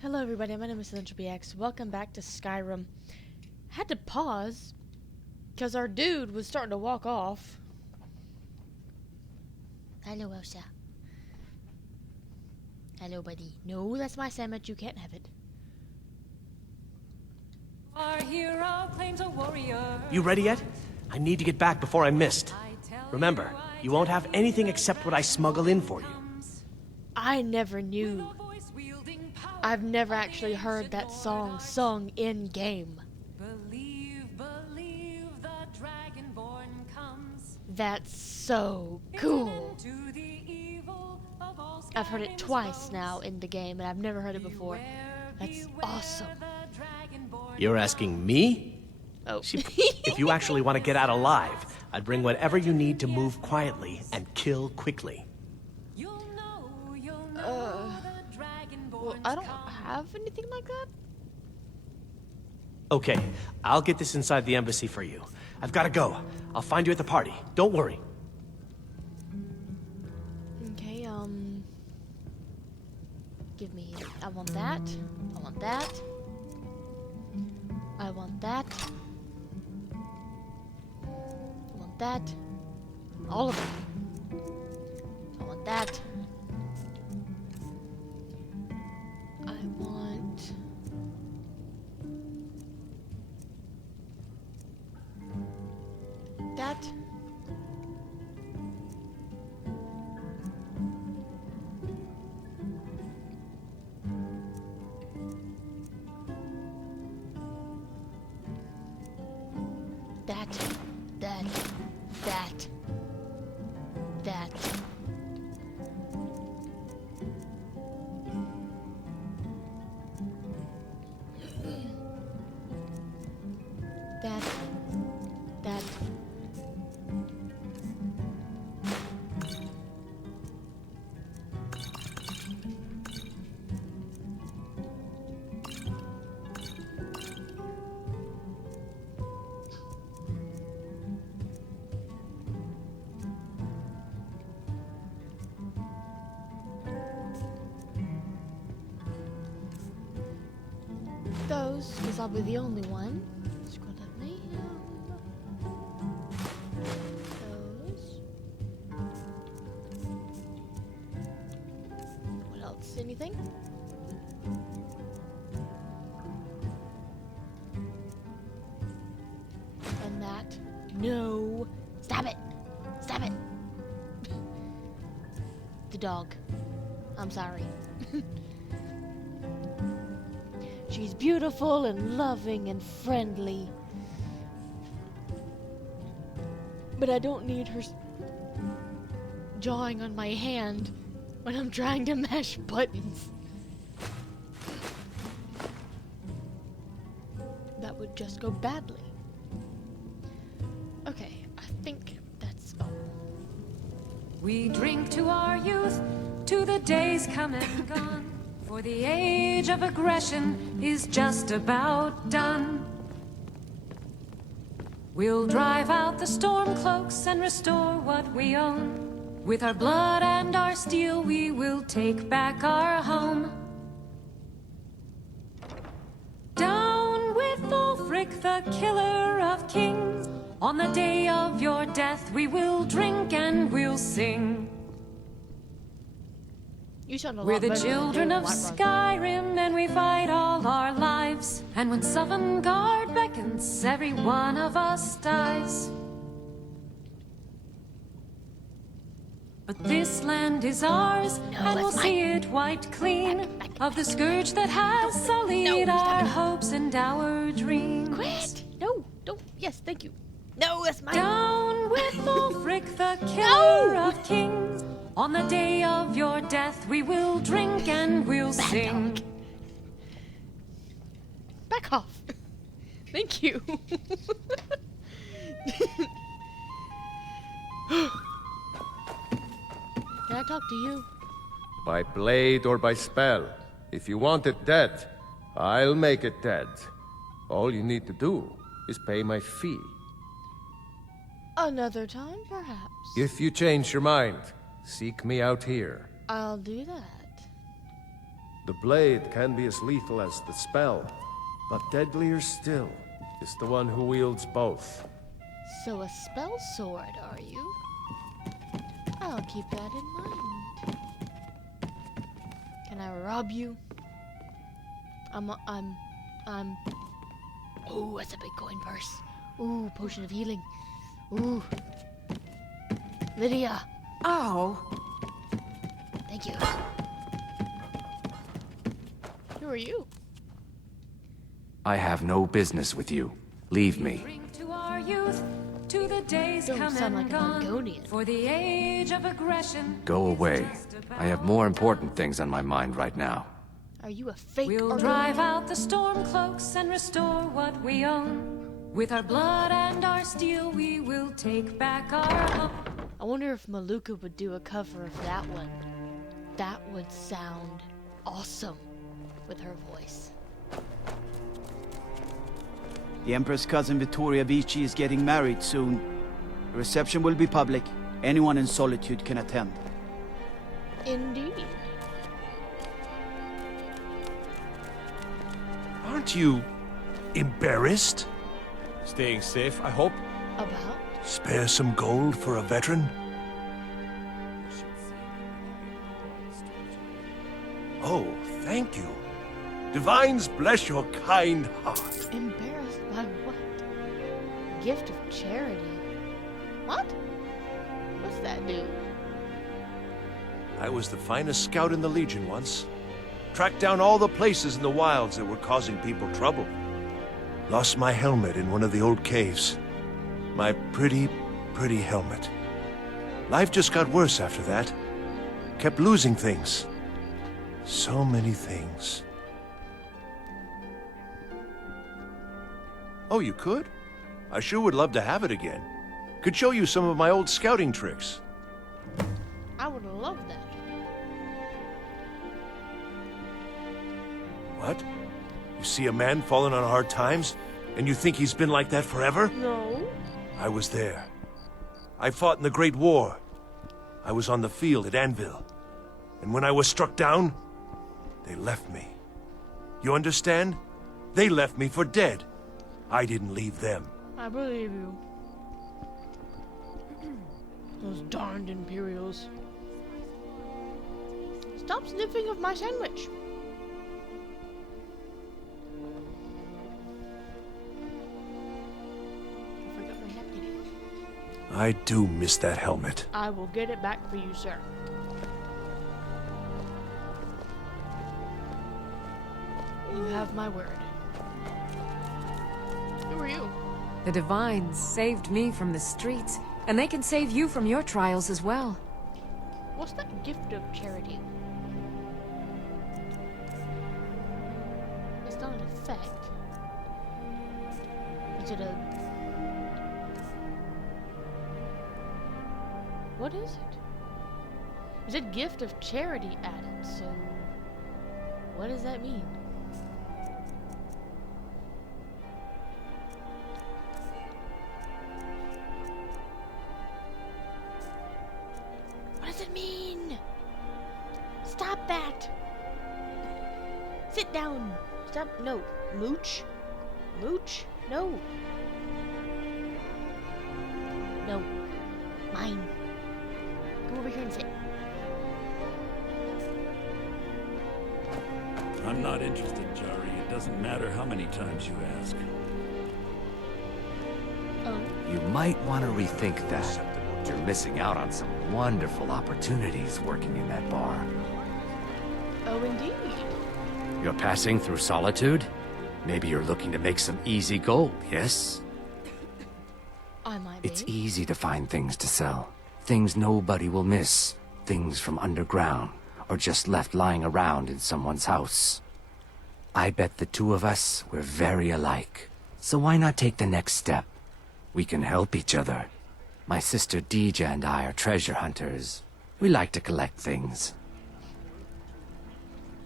Hello everybody, my name is EntropyX. Welcome back to Skyrim. Had to pause because our dude was starting to walk off. Hello, Elsa. Hello, buddy. No, that's my sandwich. You can't have it. Our hero claims a warrior. You ready yet? I need to get back before I'm missed. Remember, you won't have anything except what I smuggle in for you. I never knew. I've never actually heard that song sung in-game. Believe, the dragonborn comes. That's so cool. To the evil of all I've heard it twice now in the game, and I've never heard it before. That's awesome. You're asking me? Oh. If you actually want to get out alive, I'd bring whatever you need to move quietly and kill quickly. Well, I don't have anything like that. Okay, I'll get this inside the embassy for you. I've got to go. I'll find you at the party. Don't worry. Okay, give me, I want that, I want that, I want that, I want that, all of them, I want that, I want, that, that, that, that, that. That, that. Those, because I'll be the only one. Scroll down those. What else? Anything? And that. No. Stop it. Stop it. The dog. I'm sorry. She's beautiful and loving and friendly. But I don't need her jawing on my hand when I'm trying to mash buttons. That would just go badly. Okay, I think that's all. We drink to our youth, to the days come and gone. For the age of aggression is just about done. We'll drive out the storm cloaks and restore what we own. With our blood and our steel, we will take back our home. Down with Ulfric, the killer of kings. On the day of your death, we will drink and we'll sing. You sound a lot We're the better than children David of Whitebrother. Skyrim, and we fight all our lives. And when Sovngarde beckons, every one of us dies. But this land is ours, and we'll see it wiped clean of the scourge that has sullied our hopes and our dreams. Quit! No, don't. Yes, thank you. No, that's mine. Down with Ulfric, the killer of kings. On the day of your death, we will drink and we'll sing. Dog. Back off. Thank you. Can I talk to you? By blade or by spell. If you want it dead, I'll make it dead. All you need to do is pay my fee. Another time, perhaps. If you change your mind, seek me out here. I'll do that. The blade can be as lethal as the spell, but deadlier still is the one who wields both. So a spell sword, are you? I'll keep that in mind. Can I rob you? Oh, that's a big coin purse. Ooh, potion of healing. Ooh. Lydia. Oh, Thank you. Who are you? I have no business with you. Leave me. bring to our youth, to the days Don't come sound and like a gone. Mongolian. For the age of aggression. Go away. I have more important things on my mind right now. Are you a fake We'll Arthurian? drive out the storm cloaks and restore what we own. With our blood and our steel, we will take back our home. I wonder if Maluka would do a cover of that one. That would sound awesome with her voice. The Emperor's cousin Vittoria Vici is getting married soon. The reception will be public. Anyone in Solitude can attend. Indeed. Aren't you embarrassed? Staying safe, I hope. About? Spare some gold for a veteran? Oh, thank you. Divines bless your kind heart. Embarrassed by what? Gift of charity. What? What's that do? I was the finest scout in the Legion once. Tracked down all the places in the wilds that were causing people trouble. Lost my helmet in one of the old caves. My pretty, pretty helmet. Life just got worse after that. Kept losing things. So many things. Oh, you could? I sure would love to have it again. Could show you some of my old scouting tricks. I would love that. What? You see a man falling on hard times, and you think he's been like that forever? No. I was there. I fought in the Great War. I was on the field at Anvil. And when I was struck down, they left me. You understand? They left me for dead. I didn't leave them. I believe you. Those darned Imperials. Stop sniffing of my sandwich. I forgot my napkin. I do miss that helmet. I will get it back for you, sir. You have my word. Who are you? The Divines saved me from the streets, and they can save you from your trials as well. What's that gift of charity? It's not an effect. Is it a... What is it? It said gift of charity added, so... What does that mean? What does it mean? Stop that! Sit down! Stop, no. Mooch? Mooch? No. No. Mine. Come over here and sit. I'm not interested, Jari. It doesn't matter how many times you ask. Oh. You might want to rethink that. You're missing out on some wonderful opportunities working in that bar. Oh, indeed. You're passing through Solitude? Maybe you're looking to make some easy gold, yes? I might be. It's easy to find things to sell. Things nobody will miss. Things from underground, or just left lying around in someone's house. I bet the two of us, we're very alike. So why not take the next step? We can help each other. My sister Deja and I are treasure hunters. We like to collect things.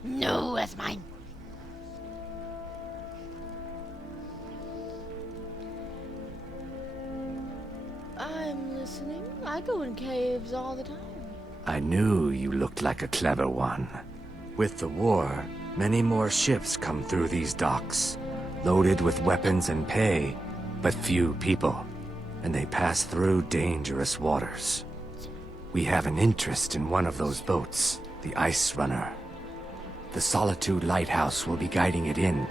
No, that's mine. I'm listening. I go in caves all the time. I knew you looked like a clever one. With the war, Many more ships come through these docks, loaded with weapons and pay, but few people, and they pass through dangerous waters. We have an interest in one of those boats, the Ice Runner. The Solitude Lighthouse will be guiding it in,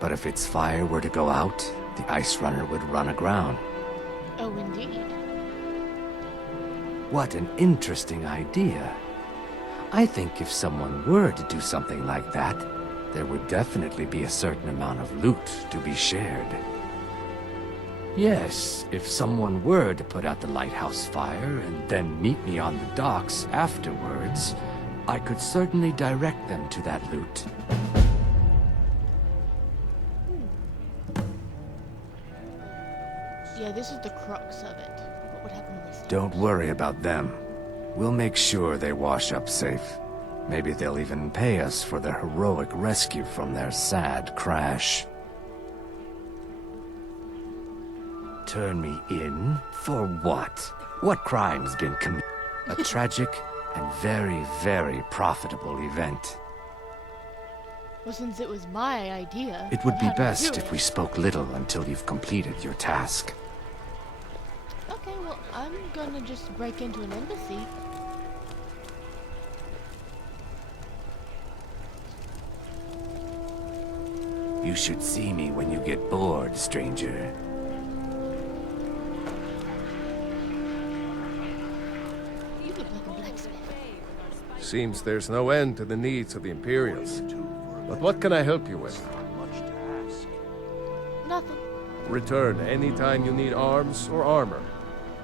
but if its fire were to go out, the Ice Runner would run aground. Oh, indeed. What an interesting idea. I think if someone were to do something like that, there would definitely be a certain amount of loot to be shared. Yes, if someone were to put out the lighthouse fire and then meet me on the docks afterwards, I could certainly direct them to that loot. Yeah, this is the crux of it. What would happen to this? Don't worry about them. We'll make sure they wash up safe. Maybe they'll even pay us for their heroic rescue from their sad crash. Turn me in? For what? What crime's been committed? A tragic and very, very profitable event. Well, since it was my idea... It would on be how to best do if it. we spoke little until you've completed your task. Okay, well, I'm gonna just break into an embassy. You should see me when you get bored, stranger. You look like a blacksmith. Seems there's no end to the needs of the Imperials. But what can I help you with? Nothing. Return anytime you need arms or armor.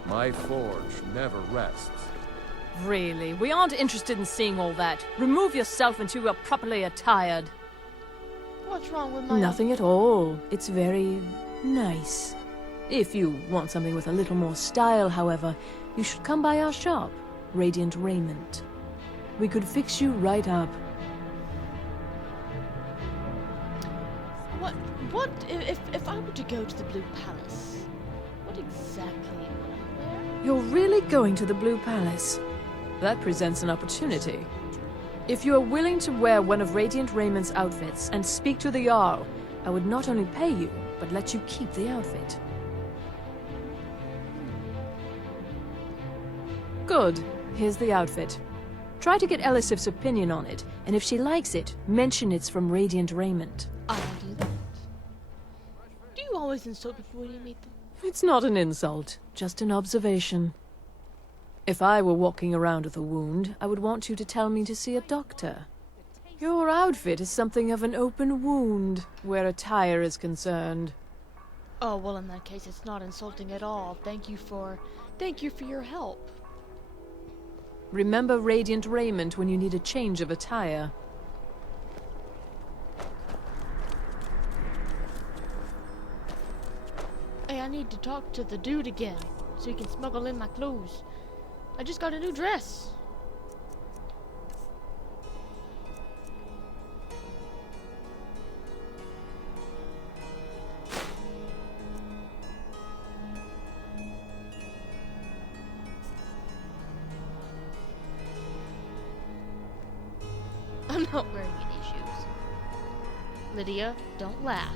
My forge never rests. Really, we aren't interested in seeing all that. Remove yourself until you're properly attired. What's wrong with my... Nothing at all. It's very nice. If you want something with a little more style, however, you should come by our shop, Radiant Raiment. We could fix you right up. What if I were to go to the Blue Palace? What exactly would I wear? You're really going to the Blue Palace? That presents an opportunity. If you are willing to wear one of Radiant Raymond's outfits and speak to the Jarl, I would not only pay you, but let you keep the outfit. Good. Here's the outfit. Try to get Elisif's opinion on it, and if she likes it, mention it's from Radiant Raymond. I'll do that. Do you always insult people when you meet them? It's not an insult, just an observation. If I were walking around with a wound, I would want you to tell me to see a doctor. Your outfit is something of an open wound, where attire is concerned. Oh, well, in that case, it's not insulting at all. Thank you for your help. Remember Radiant Raiment when you need a change of attire. Hey, I need to talk to the dude again, so he can smuggle in my clothes. I just got a new dress. I'm not wearing any shoes. Lydia, don't laugh.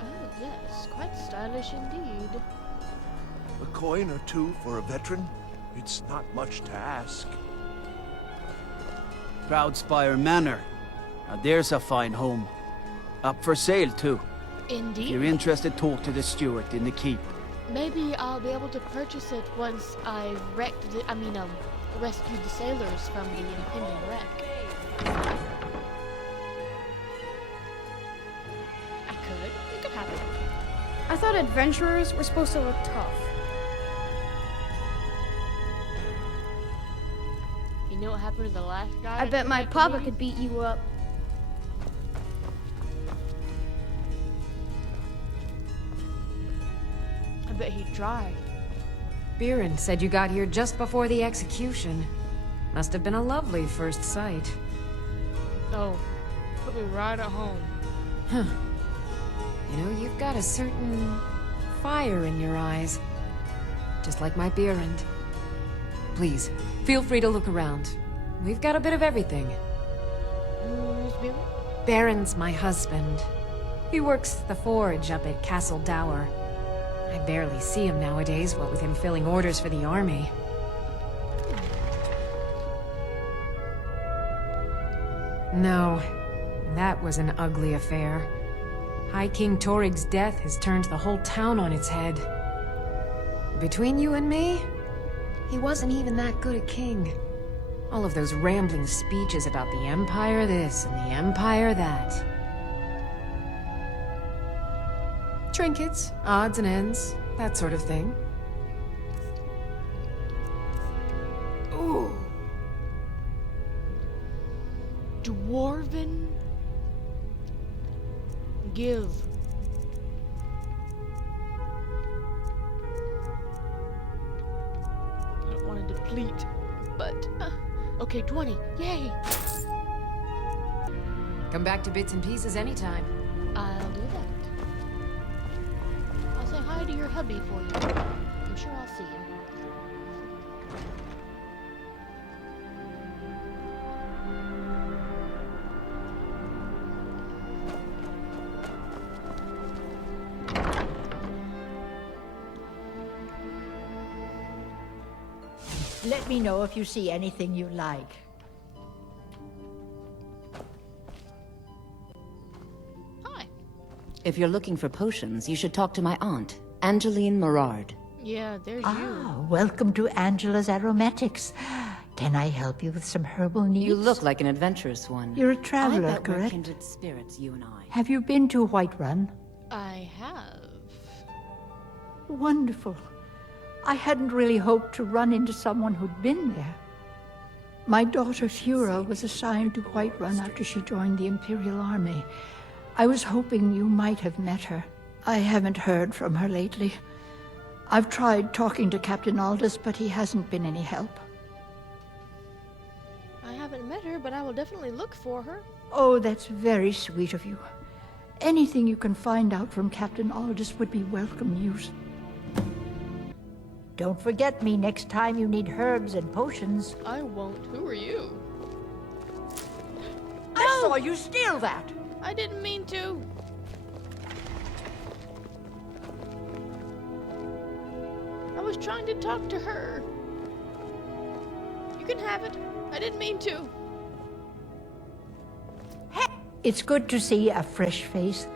Oh, yes, quite stylish indeed. A coin or two for a veteran? It's not much to ask. Proudspire Manor. Now there's a fine home. Up for sale, too. If Indeed. you're interested, talk to the steward in the keep. Maybe I'll be able to purchase it once I've rescued the sailors from the impending wreck. I could. It could happen. I thought adventurers were supposed to look tough. You know what happened to the last guy? I bet my that papa we- could beat you up. I bet he'd try. Biren said you got here just before the execution. Must have been a lovely first sight. Oh, put me right at home. You know, you've got a certain fire in your eyes. Just like my Biren. Please, feel free to look around. We've got a bit of everything. Who's Baron? Baron's my husband. He works the forge up at Castle Dower. I barely see him nowadays, what with him filling orders for the army. No, that was an ugly affair. High King Torig's death has turned the whole town on its head. Between you and me, he wasn't even that good a king. All of those rambling speeches about the Empire this and the Empire that. Trinkets, odds and ends, that sort of thing. Ooh. Dwarven. Give. I don't want to deplete, but okay, 20. Yay! Come back to bits and pieces anytime. I'll do that. I'll say hi to your hubby for you. I'm sure I'll see him. Let me know if you see anything you like. Hi. If you're looking for potions, you should talk to my aunt, Angeline Morard. Yeah, there's you. Welcome to Angela's Aromatics. Can I help you with some herbal needs? You look like an adventurous one. You're a traveler, I bet we're correct? kindred spirits, you and I. Have you been to Whiterun? I have. Wonderful. I hadn't really hoped to run into someone who'd been there. My daughter Fura was assigned to Whiterun after she joined the Imperial Army. I was hoping you might have met her. I haven't heard from her lately. I've tried talking to Captain Aldous, but he hasn't been any help. I haven't met her, but I will definitely look for her. Oh, that's very sweet of you. Anything you can find out from Captain Aldous would be welcome news. Don't forget me next time you need herbs and potions. I won't. Who are you? I saw you steal that! I didn't mean to. I was trying to talk to her. You can have it. I didn't mean to. It's good to see a fresh face.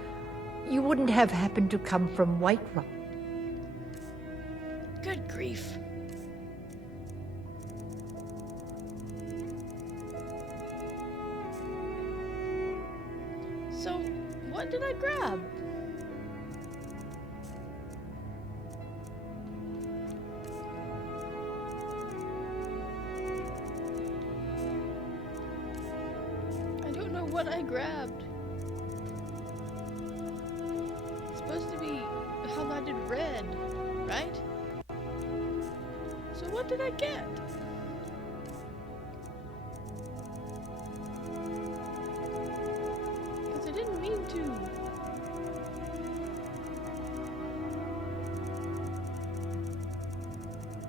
You wouldn't have happened to come from Whiterun. Good grief. So, what did I grab? I don't know what I grabbed. It's supposed to be highlighted red, right? So what did I get? Because I didn't mean to.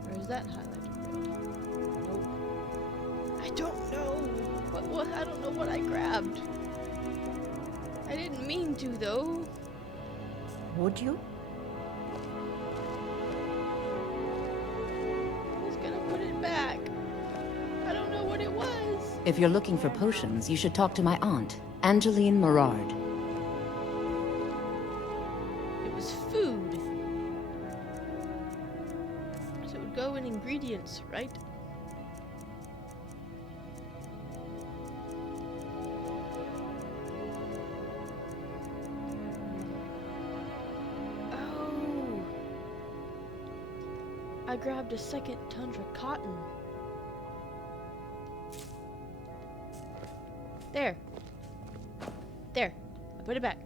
Or is that highlighted red? Nope. I don't know. What? I don't know what I grabbed. I didn't mean to, though. Would you? Back. I don't know what it was. If you're looking for potions, you should talk to my aunt, Angeline Morard. It was food. So it would go in ingredients, right? I grabbed a second tundra cotton. There. There. I put it back.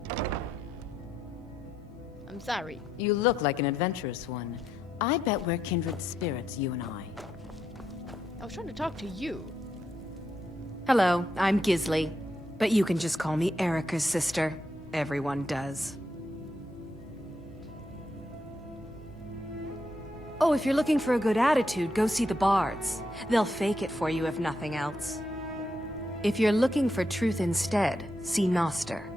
I'm sorry. You look like an adventurous one. I bet we're kindred spirits, you and I. I was trying to talk to you. Hello, I'm Gisli. But you can just call me Erica's sister. Everyone does. Oh, if you're looking for a good attitude, go see the bards. They'll fake it for you if nothing else. If you're looking for truth instead, see Noster.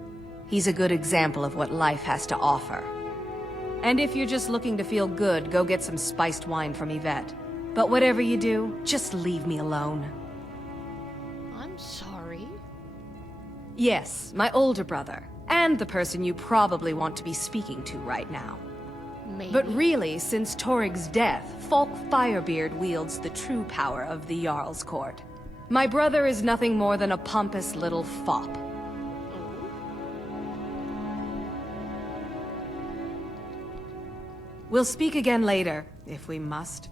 He's a good example of what life has to offer. And if you're just looking to feel good, go get some spiced wine from Yvette. But whatever you do, just leave me alone. I'm sorry. Yes, my older brother. And the person you probably want to be speaking to right now. Maybe. But really, since Torig's death, Falk Firebeard wields the true power of the Jarl's Court. My brother is nothing more than a pompous little fop. We'll speak again later, if we must.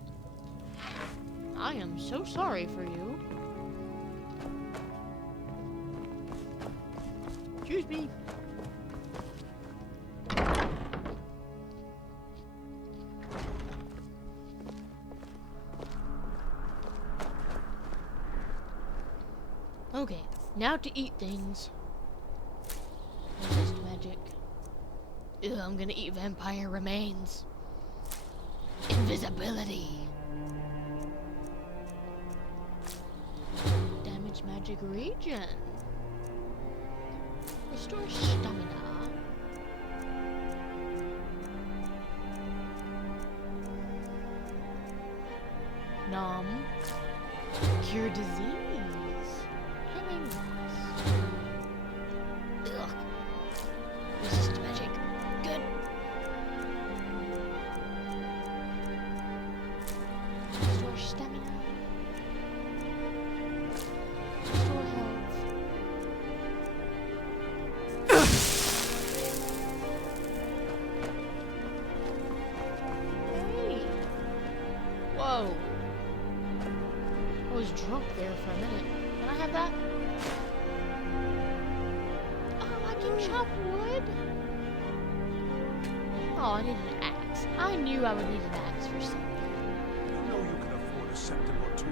I am so sorry for you. Excuse me. Okay, now to eat things. Resist magic. Ugh, I'm gonna eat vampire remains. Invisibility. Damage magic regen. Restore stamina. Numb. Cure disease. Hanging moss. Ugh. Resist magic. Good. Restore stamina. Restore health. Hey! Whoa. I was drunk there for a minute. Can I have that? Oh, I can chop wood? Oh, I need an axe. I knew I would need an axe for something. You know you can afford a septim or two.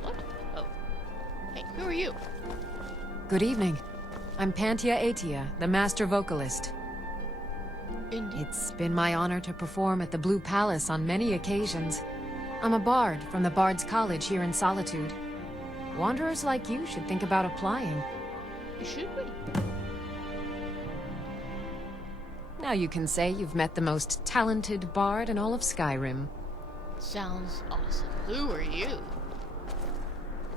What? Oh. Hey, who are you? Good evening. I'm Pantia Atia, the master vocalist. Indeed. It's been my honor to perform at the Blue Palace on many occasions. I'm a bard from the Bard's College here in Solitude. Wanderers like you should think about applying. Should we? Now you can say you've met the most talented bard in all of Skyrim. Sounds awesome. Who are you?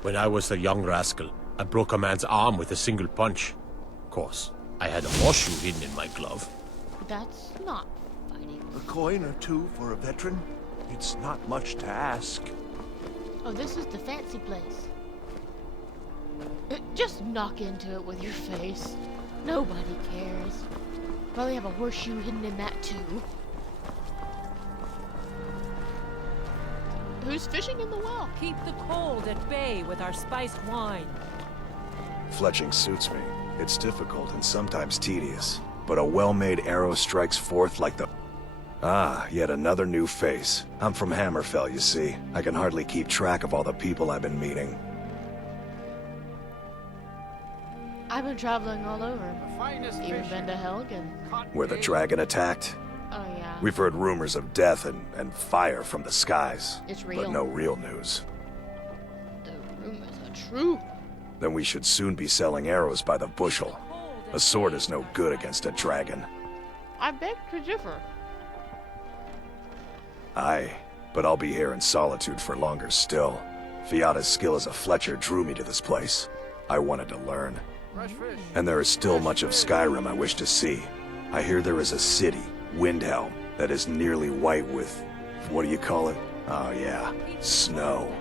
When I was a young rascal, I broke a man's arm with a single punch. Of course, I had a horseshoe hidden in my glove. That's not fighting. A coin or two for a veteran? It's not much to ask. Oh, this is the fancy place. Just knock into it with your face. Nobody cares. Probably have a horseshoe hidden in that too. Who's fishing in the well? Keep the cold at bay with our spiced wine. Fletching suits me. It's difficult and sometimes tedious, but a well-made arrow strikes forth like the... Ah, yet another new face. I'm from Hammerfell, you see. I can hardly keep track of all the people I've been meeting. I've been traveling all over. Even been to Helgen. Where the dragon attacked? Oh yeah. We've heard rumors of death and fire from the skies. It's real. But no real news. The rumors are true. Then we should soon be selling arrows by the bushel. A sword is no good against a dragon. I beg to differ. Aye, but I'll be here in Solitude for longer still. Fiata's skill as a Fletcher drew me to this place. I wanted to learn. And there is still much of Skyrim I wish to see. I hear there is a city, Windhelm, that is nearly white with... what do you call it? Oh yeah, snow.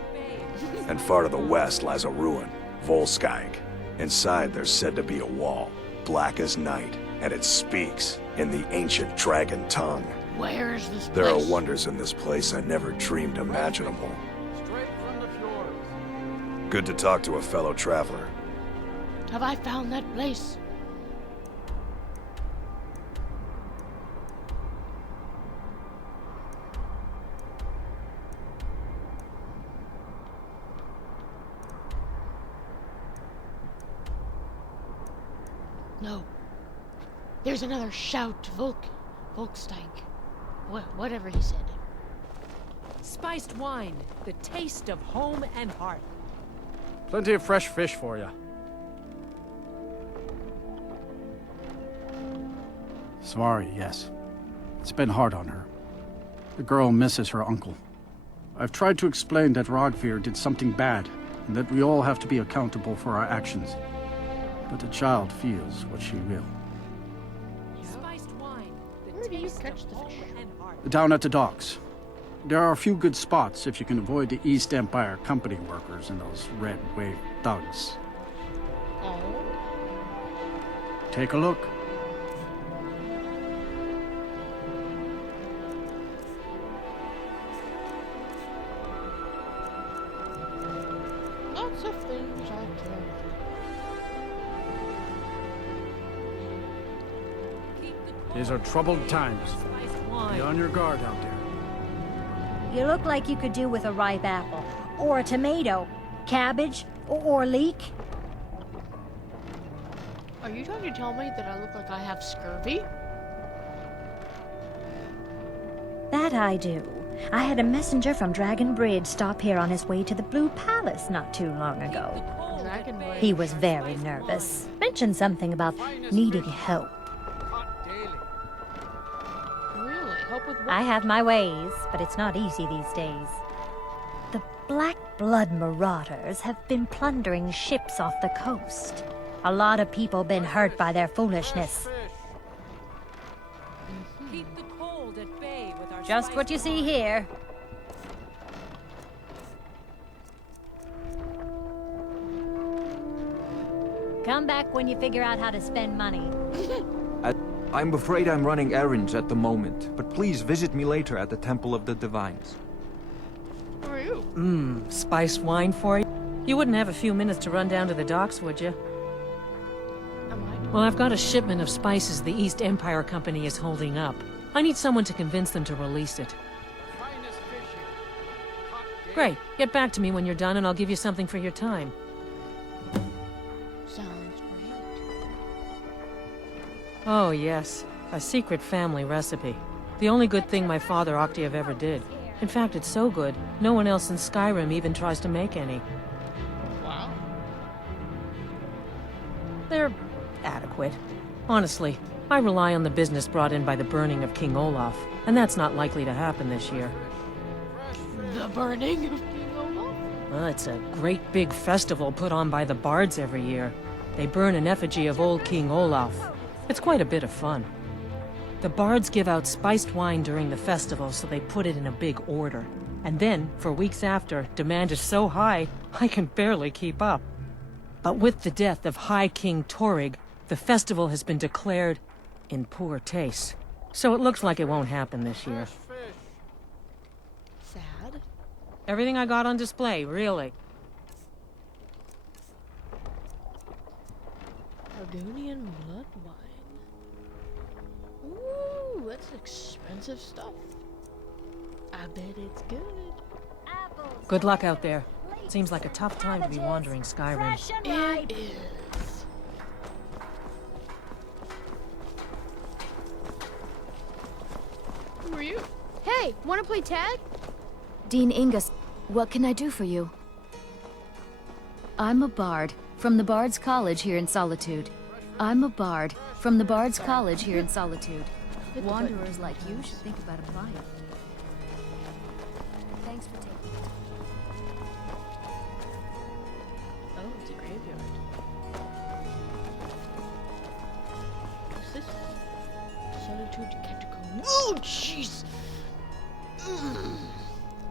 And far to the west lies a ruin, Volskag. Inside there's said to be a wall, black as night, and it speaks in the ancient dragon tongue. Where is this place? There are wonders in this place I never dreamed imaginable. Straight from the fjords. Good to talk to a fellow traveler. Have I found that place? No. There's another shout, Volksteig. Whatever he said. Spiced wine, the taste of home and hearth. Plenty of fresh fish for you. Svari, yes. It's been hard on her. The girl misses her uncle. I've tried to explain that Ragvir did something bad, and that we all have to be accountable for our actions. But the child feels what she will. Spiced wine, the Where do you taste catch of the home fish? and hearth. Down at the docks. There are a few good spots if you can avoid the East Empire Company workers and those Red Wave thugs. Oh. Take a look. Lots of things I can These are troubled times. Spiced wine. Be on your guard out there. You look like you could do with a ripe apple, or a tomato, cabbage, or leek. Are you trying to tell me that I look like I have scurvy? That I do. I had a messenger from Dragon Bridge stop here on his way to the Blue Palace not too long ago. Dragon Bridge. He was very nervous. Mentioned something about needing help. Really? Help with what? I have my ways, but it's not easy these days. The Black Blood Marauders have been plundering ships off the coast. A lot of people been hurt by their foolishness. Keep the cold at bay with our Just what you see here. Come back when you figure out how to spend money. I'm afraid I'm running errands at the moment, but please visit me later at the Temple of the Divines. Who are you? Spiced wine for you? You wouldn't have a few minutes to run down to the docks, would you? Am I? Well, I've got a shipment of spices the East Empire Company is holding up. I need someone to convince them to release it. Great. Get back to me when you're done and I'll give you something for your time. Sounds great. Oh, yes. A secret family recipe. The only good thing my father Octave ever did. In fact, it's so good, no one else in Skyrim even tries to make any. Wow. They're adequate. Honestly, I rely on the business brought in by the burning of King Olaf, and that's not likely to happen this year. The burning of King Olaf? Well, it's a great big festival put on by the bards every year. They burn an effigy of old King Olaf. It's quite a bit of fun. The bards give out spiced wine during the festival, so they put it in a big order. And then, for weeks after, demand is so high, I can barely keep up. But with the death of High King Torig, the festival has been declared in poor taste. So it looks like it won't happen this year. Sad. Everything I got on display, really. Argonian blood wine. Ooh, that's expensive stuff. I bet it's good. Good luck out there. Seems like a tough time to be wandering Skyrim. It is. Who are you? Hey, wanna play tag? Dean Ingus, what can I do for you? I'm a bard from the Bard's College here in Solitude. I'm a bard from the Bard's College here in Solitude. Wanderers like you should think about applying. Thanks for taking it. Oh, it's a graveyard. What's this? Solitude Catacomb. Oh, jeez!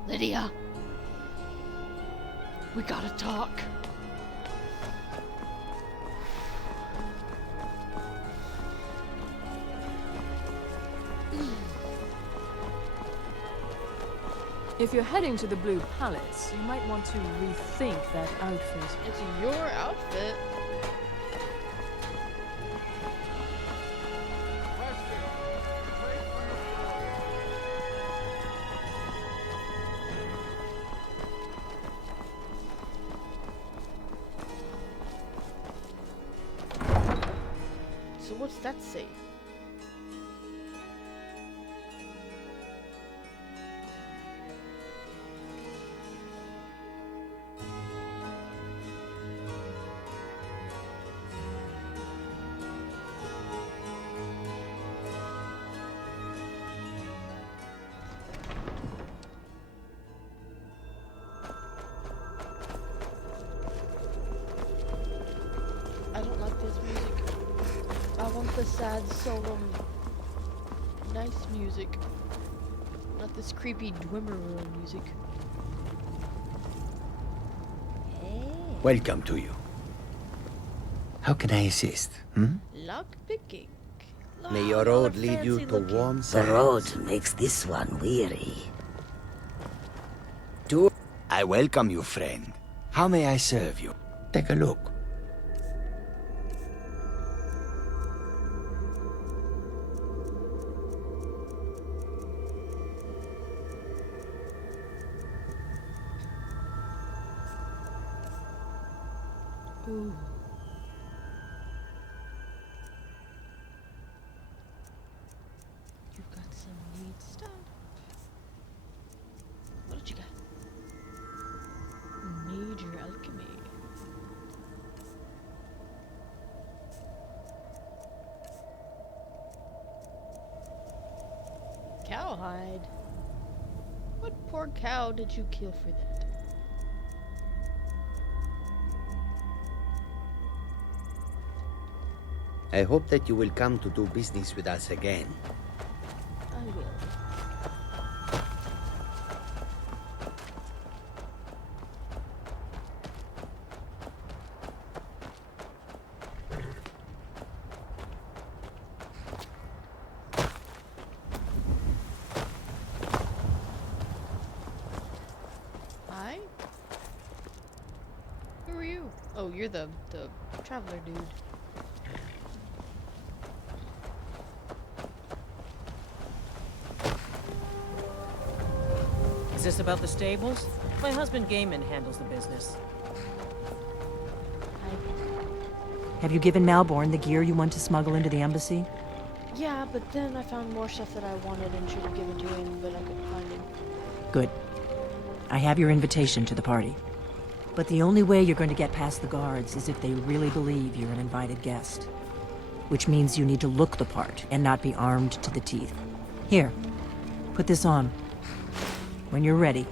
Lydia! We gotta talk. If you're heading to the Blue Palace, you might want to rethink that outfit. It's your outfit. So what's that say? the sad, solemn, nice music. Not this creepy Dwimmeroo music. Welcome to you. How can I assist? Lock picking. May your road lead you to warm The sands. road makes this one weary. I welcome you, friend. How may I serve you? Take a look. Ooh. You've got some neat stuff. What did you got? Major alchemy. Cowhide. What poor cow did you kill for that? I hope that you will come to do business with us again. I will. Hi? Who are you? Oh, you're the traveler dude. Is this about the stables? My husband Gaiman handles the business. Have you given Malborn the gear you want to smuggle into the embassy? Yeah, but then I found more stuff that I wanted and should have given to him, but I couldn't find him. Good. I have your invitation to the party. But the only way you're going to get past the guards is if they really believe you're an invited guest. Which means you need to look the part and not be armed to the teeth. Here, put this on. When you're ready,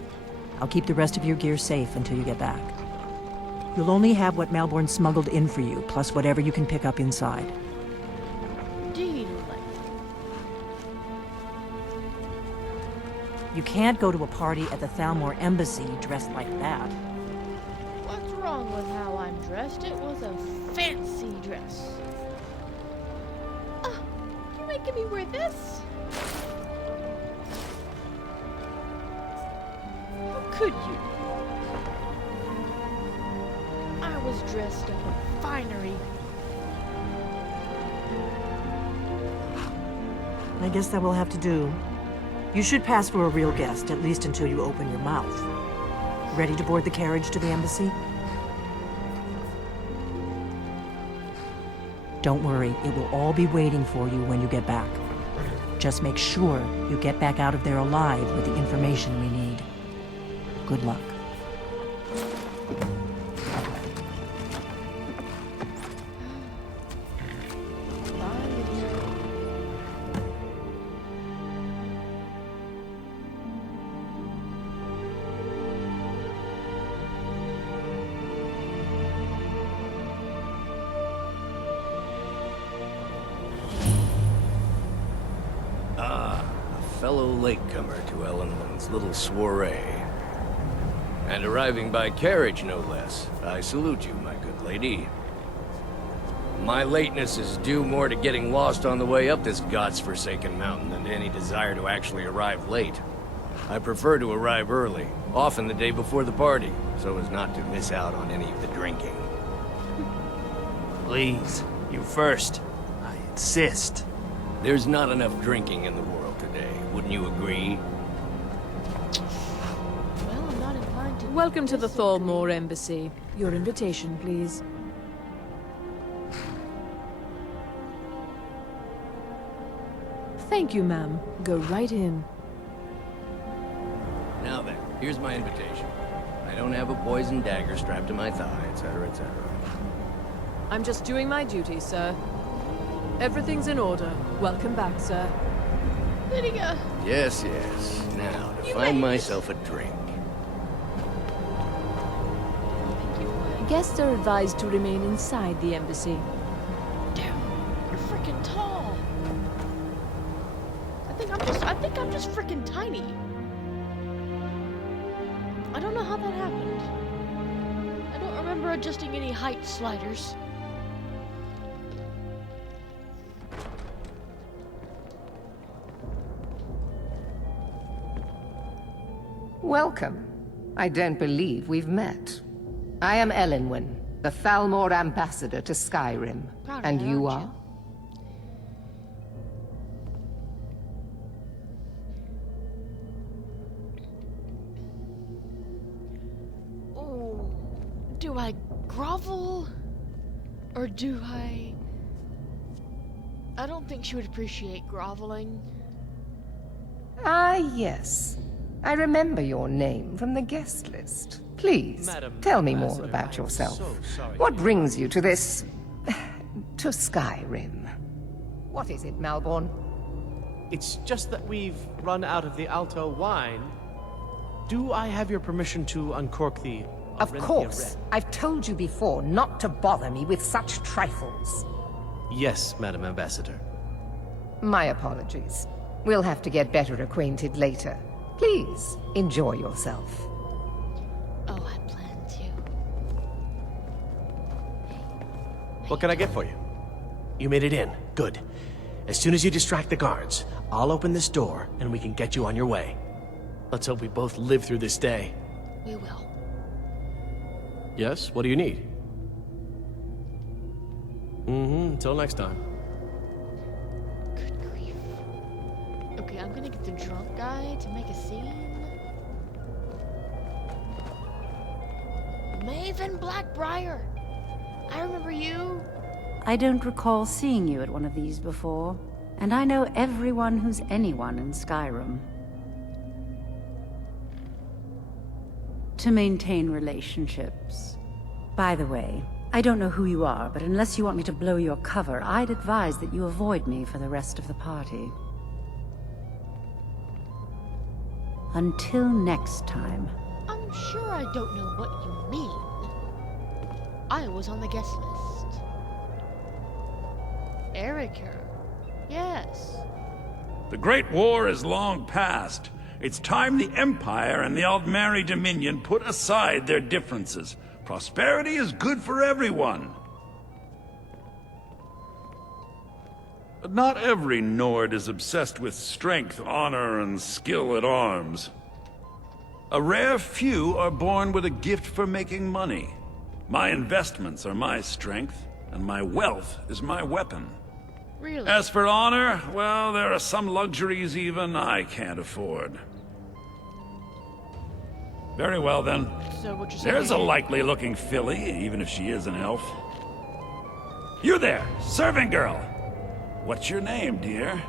I'll keep the rest of your gear safe until you get back. You'll only have what Malborn smuggled in for you, plus whatever you can pick up inside. You can't go to a party at the Thalmor Embassy dressed like that. What's wrong with how I'm dressed? It was a fancy dress. You're making me wear this? How could you? I was dressed up in finery. I guess that will have to do. You should pass for a real guest, at least until you open your mouth. Ready to board the carriage to the embassy? Don't worry, it will all be waiting for you when you get back. Just make sure you get back out of there alive with the information we need. Good luck. Fellow latecomer to Ellenland's little soiree. And arriving by carriage, no less. I salute you, my good lady. My lateness is due more to getting lost on the way up this god's-forsaken mountain than to any desire to actually arrive late. I prefer to arrive early, often the day before the party, so as not to miss out on any of the drinking. Please, you first. I insist. There's not enough drinking in the world today, wouldn't you agree? Well, I'm not inclined to... Welcome to the Thalmor Embassy. Your invitation, please. Thank you, ma'am. Go right in. Now then, here's my invitation. I don't have a poisoned dagger strapped to my thigh, etc., etc. I'm just doing my duty, sir. Everything's in order. Welcome back, sir. Lydia! Yes, yes. Now, to find myself a drink. Guests are advised to remain inside the embassy. Damn, you're freaking tall. think I'm just freaking tiny. I don't know how that happened. I don't remember adjusting any height sliders. Welcome. I don't believe we've met. I am Elenwen, the Thalmor ambassador to Skyrim. And you are? Oh, do I grovel? Or do I don't think she would appreciate groveling. Ah, yes. I remember your name from the guest list. Please, tell me more about yourself. What brings you to this... to Skyrim? What is it, Malborn? It's just that we've run out of the Alto wine. Do I have your permission to uncork the... Of course. I've told you before not to bother me with such trifles. Yes, Madam Ambassador. My apologies. We'll have to get better acquainted later. Please, enjoy yourself. Oh, I plan to. What can I get for you? You made it in. Good. As soon as you distract the guards, I'll open this door and we can get you on your way. Let's hope we both live through this day. We will. Yes? What do you need? Until next time. Good grief. Okay, I'm gonna get the drunk guy to make a scene. Maven Blackbriar! I remember you. I don't recall seeing you at one of these before, and I know everyone who's anyone in Skyrim. To maintain relationships. By the way, I don't know who you are, but unless you want me to blow your cover, I'd advise that you avoid me for the rest of the party. Until next time. I'm sure I don't know what you mean. I was on the guest list. Erica. Yes. The Great War is long past. It's time the Empire and the Aldmeri Dominion put aside their differences. Prosperity is good for everyone. But not every Nord is obsessed with strength, honor, and skill at arms. A rare few are born with a gift for making money. My investments are my strength, and my wealth is my weapon. Really? As for honor, well, there are some luxuries even I can't afford. Very well, then. So what you're saying? There's a likely-looking filly, even if she is an elf. You there, serving girl! What's your name, dear?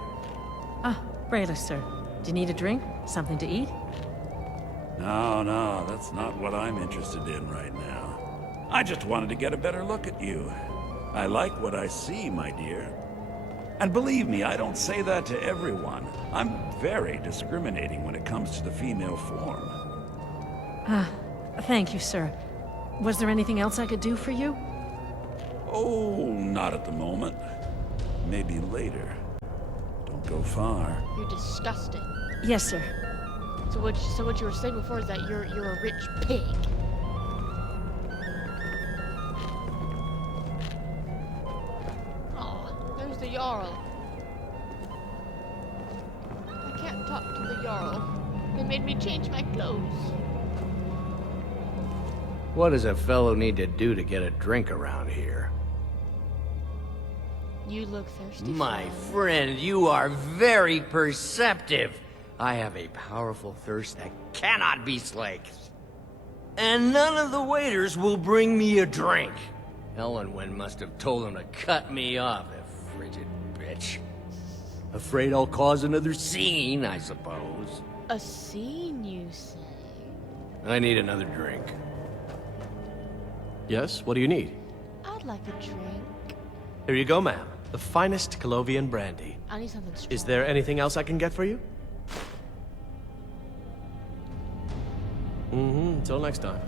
Ah, Brayla, sir. Do you need a drink? Something to eat? No, that's not what I'm interested in right now. I just wanted to get a better look at you. I like what I see, my dear. And believe me, I don't say that to everyone. I'm very discriminating when it comes to the female form. Ah, thank you, sir. Was there anything else I could do for you? Oh, not at the moment. Maybe later. Don't go far. You're disgusting. Yes, sir. So what you were saying before is that you're a rich pig. Oh, there's the Jarl. I can't talk to the Jarl. They made me change my clothes. What does a fellow need to do to get a drink around here? You look thirsty. My friend, you are very perceptive. I have a powerful thirst that cannot be slaked. And none of the waiters will bring me a drink. Elenwen must have told them to cut me off, a frigid bitch. Afraid I'll cause another scene, I suppose. A scene, you say? I need another drink. Yes, what do you need? I'd like a drink. Here you go, ma'am. The finest Colovian brandy. I need something strong. Is there anything else I can get for you? Until next time.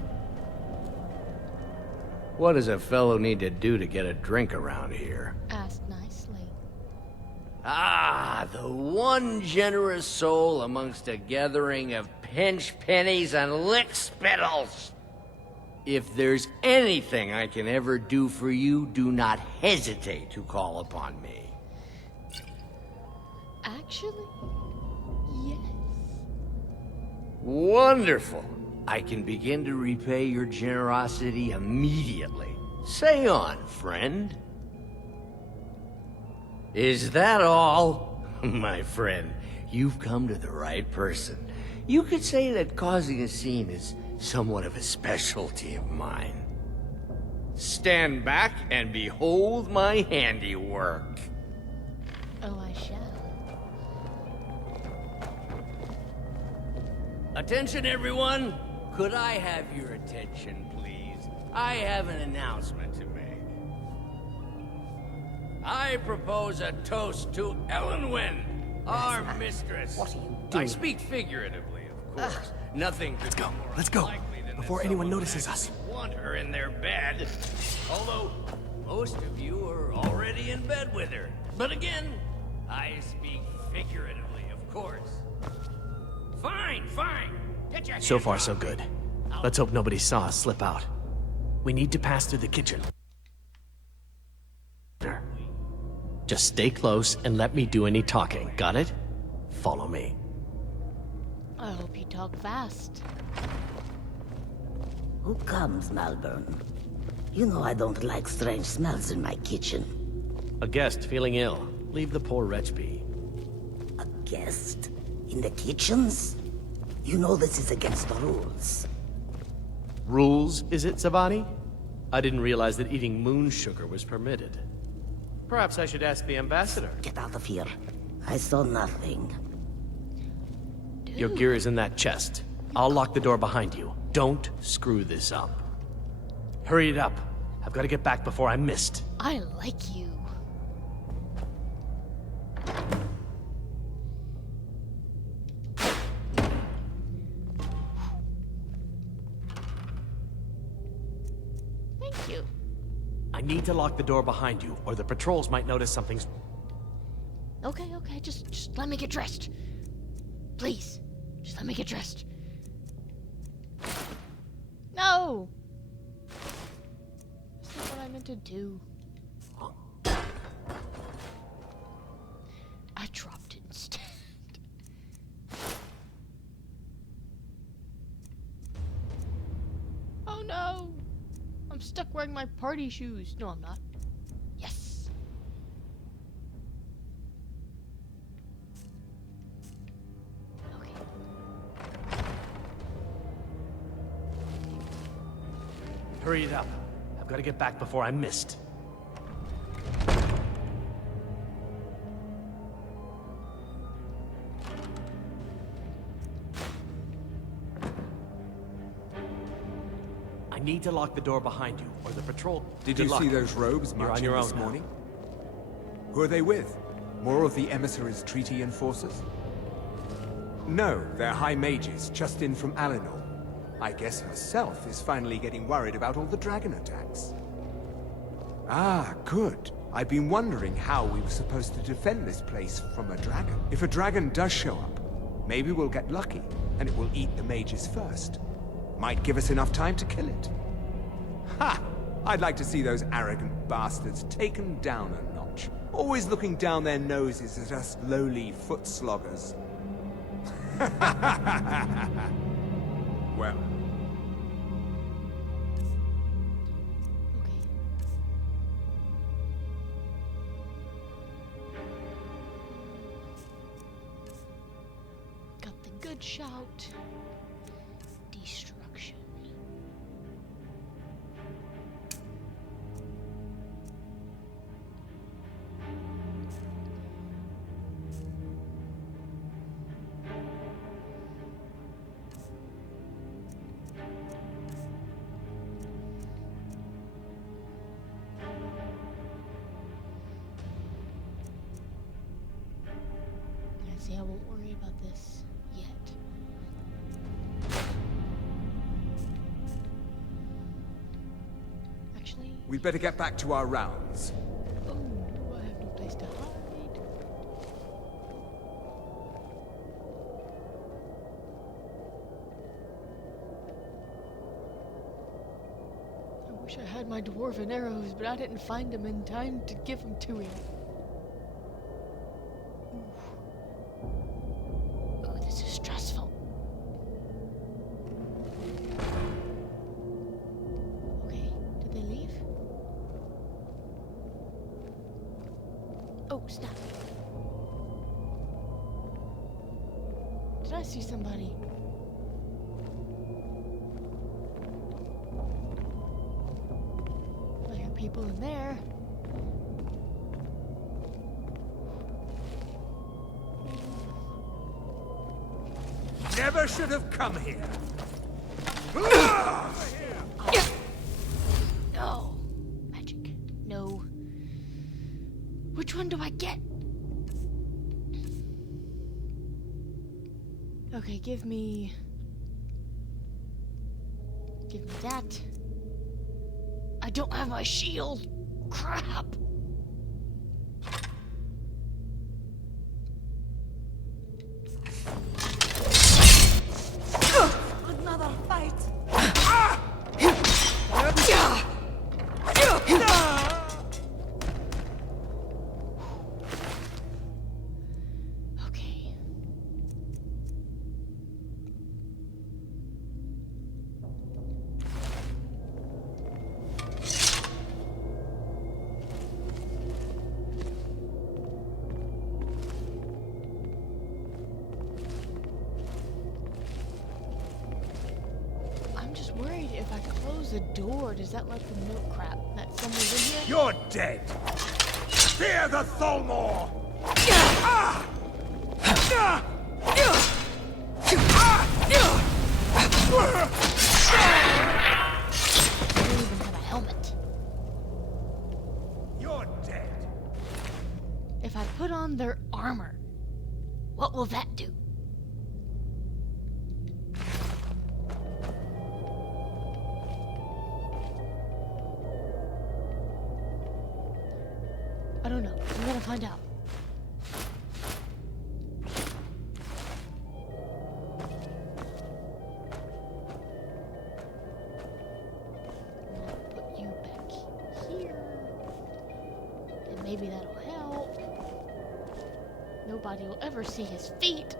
What does a fellow need to do to get a drink around here? Ask nicely. Ah, the one generous soul amongst a gathering of pinch pennies and lick spittles. If there's anything I can ever do for you, do not hesitate to call upon me. Actually, yes. Wonderful. I can begin to repay your generosity immediately. Say on, friend. Is that all? My friend, you've come to the right person. You could say that causing a scene is somewhat of a specialty of mine. Stand back and behold my handiwork. Oh, I shall. Attention, everyone! Could I have your attention, please? I have an announcement to make. I propose a toast to Elenwen, our mistress. What are you doing? I speak figuratively, of course. Nothing could be more unlikely than before that anyone someone notices would us. actually want her in their bed. Although, most of you are already in bed with her. But again, I speak figuratively, of course. Fine, fine. Get your So hands far, off so me. good. Let's hope nobody saw us slip out. We need to pass through the kitchen. Just stay close and let me do any talking, got it? Follow me. I hope you talk fast. Who comes, Malvern? You know I don't like strange smells in my kitchen. A guest feeling ill. Leave the poor wretch be. A guest? In the kitchens? You know this is against the rules. Rules, is it, Zavani? I didn't realize that eating moon sugar was permitted. Perhaps I should ask the ambassador. Get out of here. I saw nothing. Your gear is in that chest. I'll lock the door behind you. Don't screw this up. Hurry it up. I've got to get back before I'm missed. I like you. Thank you. I need to lock the door behind you, or the patrols might notice something's... Okay, just let me get dressed. Please, just let me get dressed. No! That's not what I meant to do. I dropped it instead. Oh no! I'm stuck wearing my party shoes. No, I'm not. Yes. Hurry it up. I've got to get back before I'm missed. I need to lock the door behind you, or the patrol... Did Good you luck. see those robes You're on marching your this own now. morning? Who are they with? More of the emissaries' treaty enforcers? No, they're high mages, just in from Alinor. I guess herself is finally getting worried about all the dragon attacks. Ah, good. I've been wondering how we were supposed to defend this place from a dragon. If a dragon does show up, maybe we'll get lucky, and it will eat the mages first. Might give us enough time to kill it. Ha! I'd like to see those arrogant bastards taken down a notch. Always looking down their noses at us lowly foot sloggers. Well. Got the good shout. Destruction. See, I won't worry about this yet. Actually, We'd better get back to our rounds. oh, I have no place to hide. Wish I had my dwarven arrows, but I didn't find them in time to give them to him. Oh, this is stressful. Okay, did they leave? Oh, snap. Did I see somebody? There are people in there. Never should have come here. No. Magic. No. Which one do I get? Okay, give me that. I don't have my shield. Crap. Another fight. Okay. I'm just worried if I close the door, does that let them know crap that someone's in here? You're dead. Fear the Tholmor. They don't even have a helmet. You're dead. If I put on their armor, what will that do? I don't know. I'm gonna find out. Put you back here. And maybe that'll help. Nobody will ever see his feet.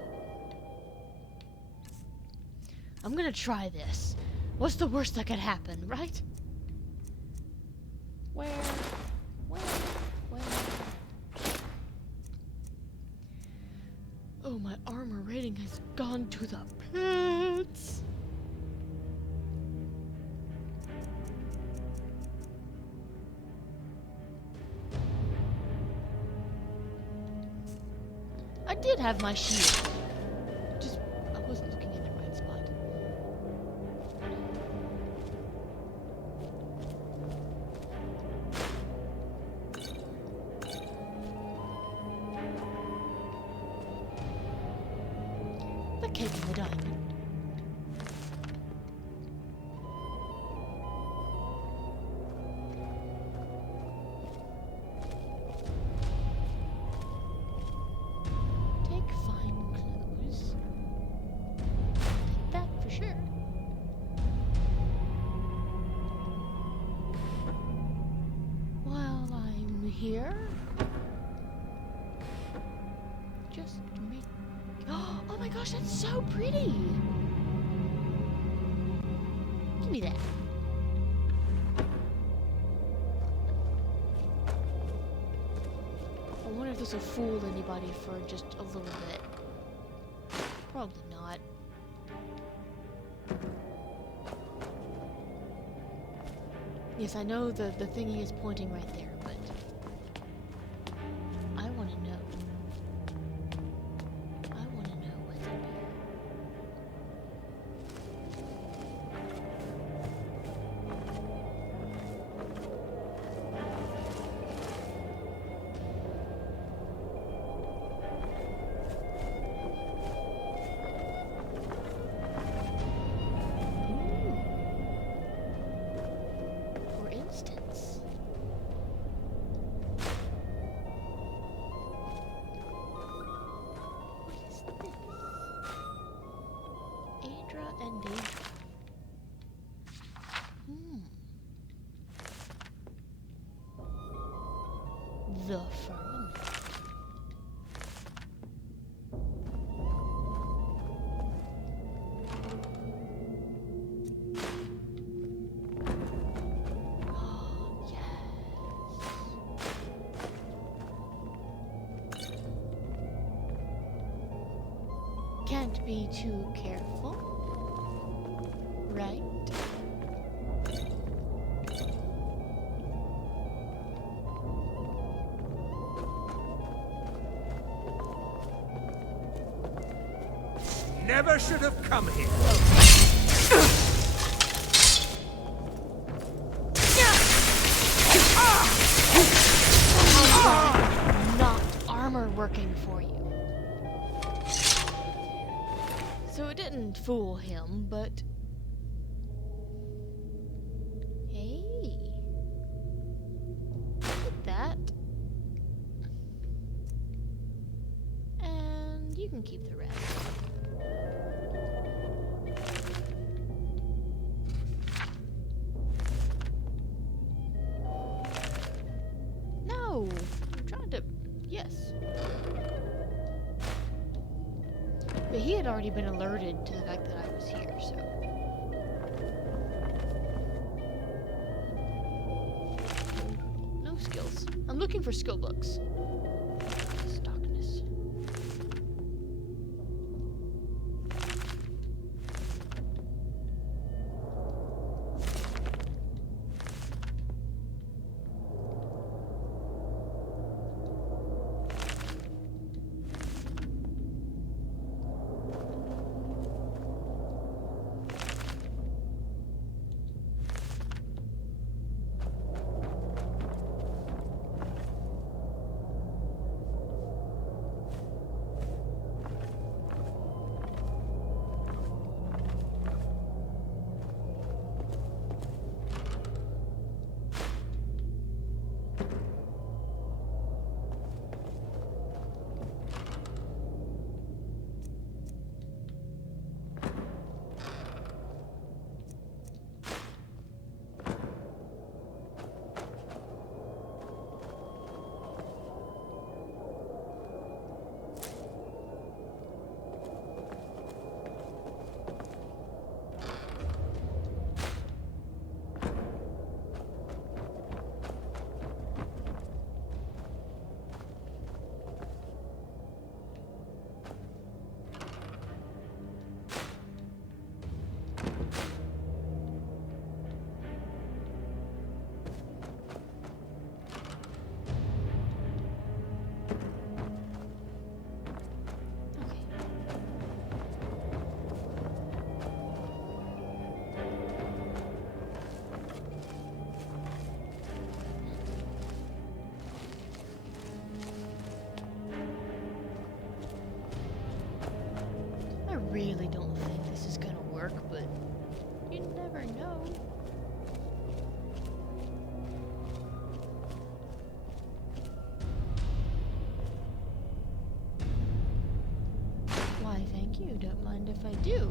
I'm gonna try this. What's the worst that could happen, right? Where? Oh, my armor rating has gone to the pits. I did have my shield. Just, I wasn't looking in the right spot. The cake and the diamond. Take fine clothes. Take that for sure. While I'm here, just make. Oh my gosh, that's so pretty! Give me that. I wonder if this will fool anybody for just a little bit. Probably not. Yes, I know the thingy is pointing right there, but I want to know. I want to know what's up here. For instance, the firmament. Oh, yes. Can't be too careful, right? Never should have come here. Not armor working for you. So it didn't fool him, but hey, look at that. And you can keep the rest. No, I'm trying to, yes. But he had already been alerted to the fact that I was here, so. No skills. I'm looking for skill books. Darkness. Really don't think this is gonna work, but you never know. Why, thank you. Don't mind if I do.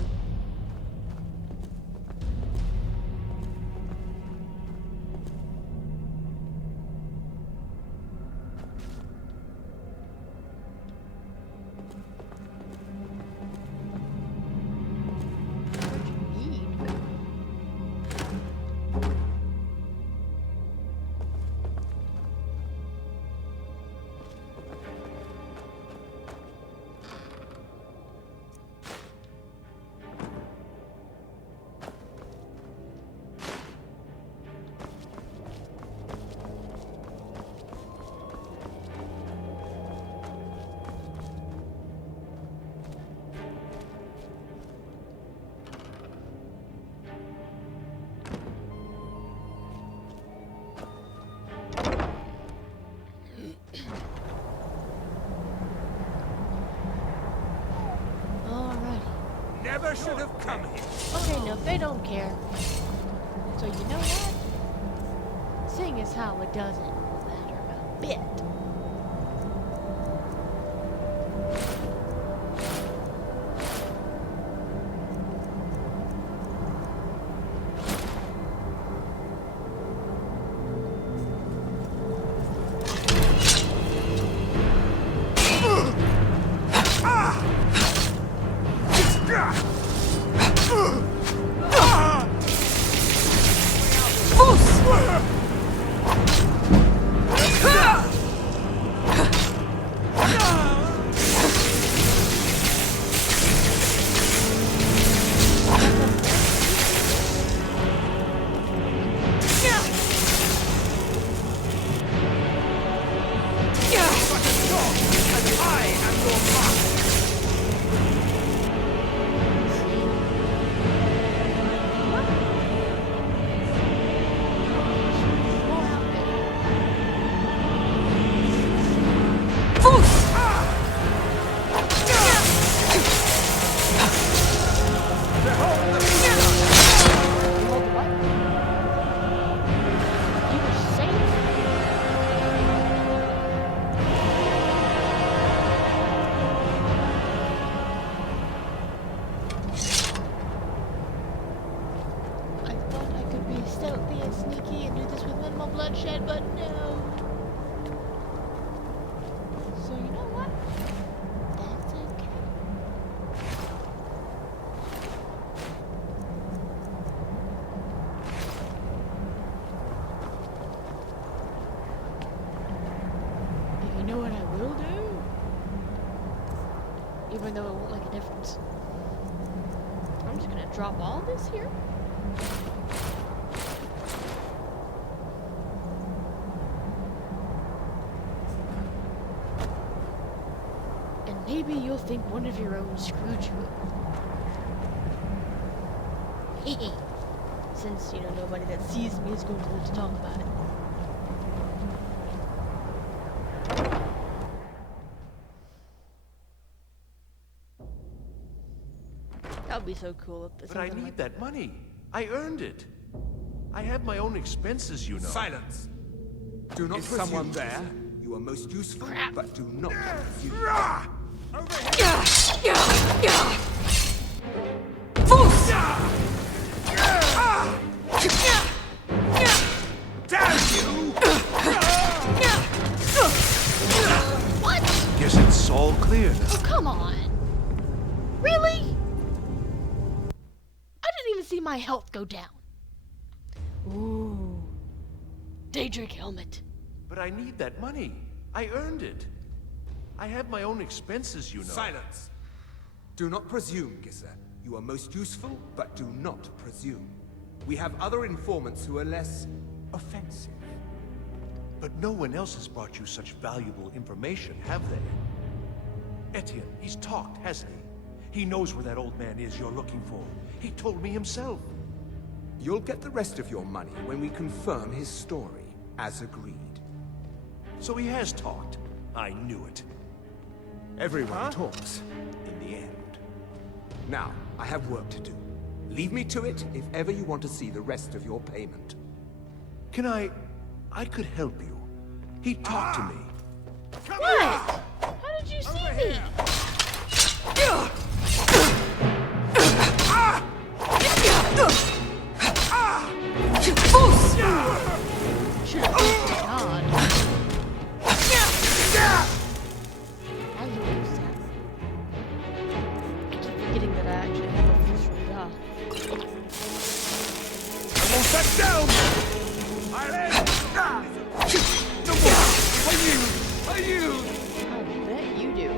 Never should have come here. Okay, no, they don't care. So you know what? Seeing as how it doesn't matter a bit. bloodshed, but no. So you know what? That's okay. But you know what I will do? Even though it won't make a difference. I'm just gonna drop all this here. Maybe you'll think one of your own screwed you. Hehe. Since, you know, nobody that sees me is going to live to talk about it. That would be so cool if But I need that money. I earned it. I have my own expenses, you know. Silence! Do not presume. Someone there? You are most useful, but do not presume. Over here! Damn you! What? Guess it's all clear now. Oh, come on. Really? I didn't even see my health go down. Ooh. Daedric helmet. But I need that money. I earned it. I have my own expenses, you know. Silence! Do not presume, Gissa. You are most useful, but do not presume. We have other informants who are less offensive. But no one else has brought you such valuable information, have they? Etienne, he's talked, hasn't he? He knows where that old man is you're looking for. He told me himself. You'll get the rest of your money when we confirm his story, as agreed. So he has talked. I knew it. Everyone talks, in the end. Now, I have work to do. Leave me to it if ever you want to see the rest of your payment. Can I could help you. He talked to me. What? How did you see me? Should have been God. Forgetting that I actually have a full da. I won't back down! No more! Are you? I bet you do.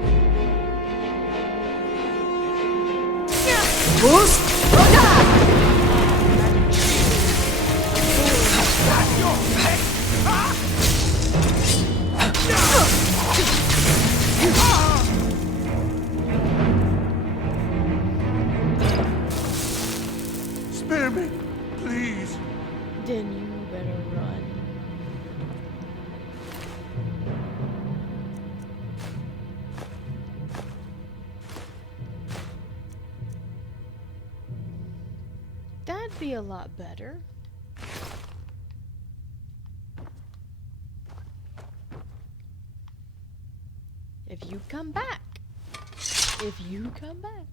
Boost! Spare me, please. Then you better run. That'd be a lot better. If you come back. If you come back.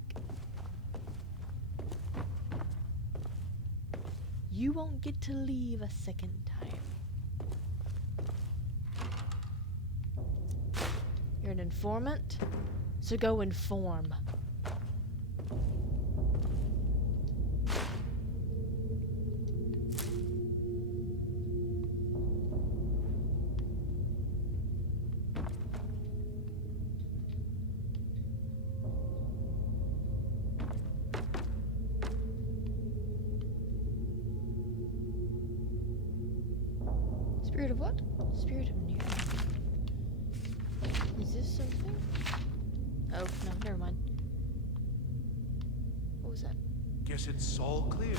You won't get to leave a second time. You're an informant, so go inform. Spirit of what? Spirit of near. Is this something? Oh, no, never mind. What was that? Guess it's all clear.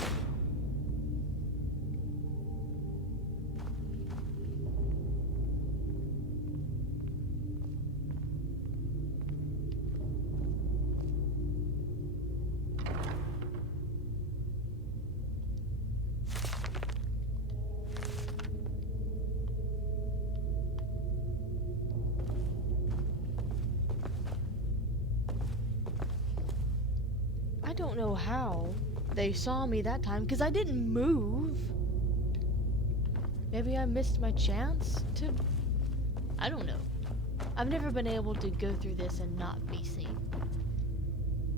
I don't know how they saw me that time, because I didn't move. Maybe I missed my chance to... I don't know. I've never been able to go through this and not be seen.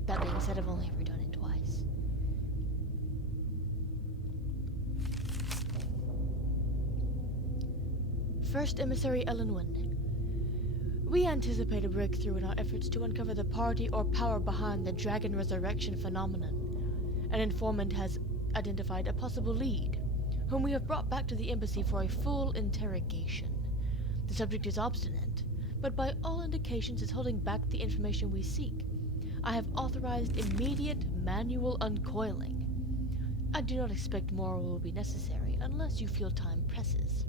That being said, I've only ever done it twice. First Emissary Elenwen. We anticipate a breakthrough in our efforts to uncover the party or power behind the dragon resurrection phenomenon. An informant has identified a possible lead, whom we have brought back to the embassy for a full interrogation. The subject is obstinate, but by all indications is holding back the information we seek. I have authorized immediate manual uncoiling. I do not expect more will be necessary unless you feel time presses.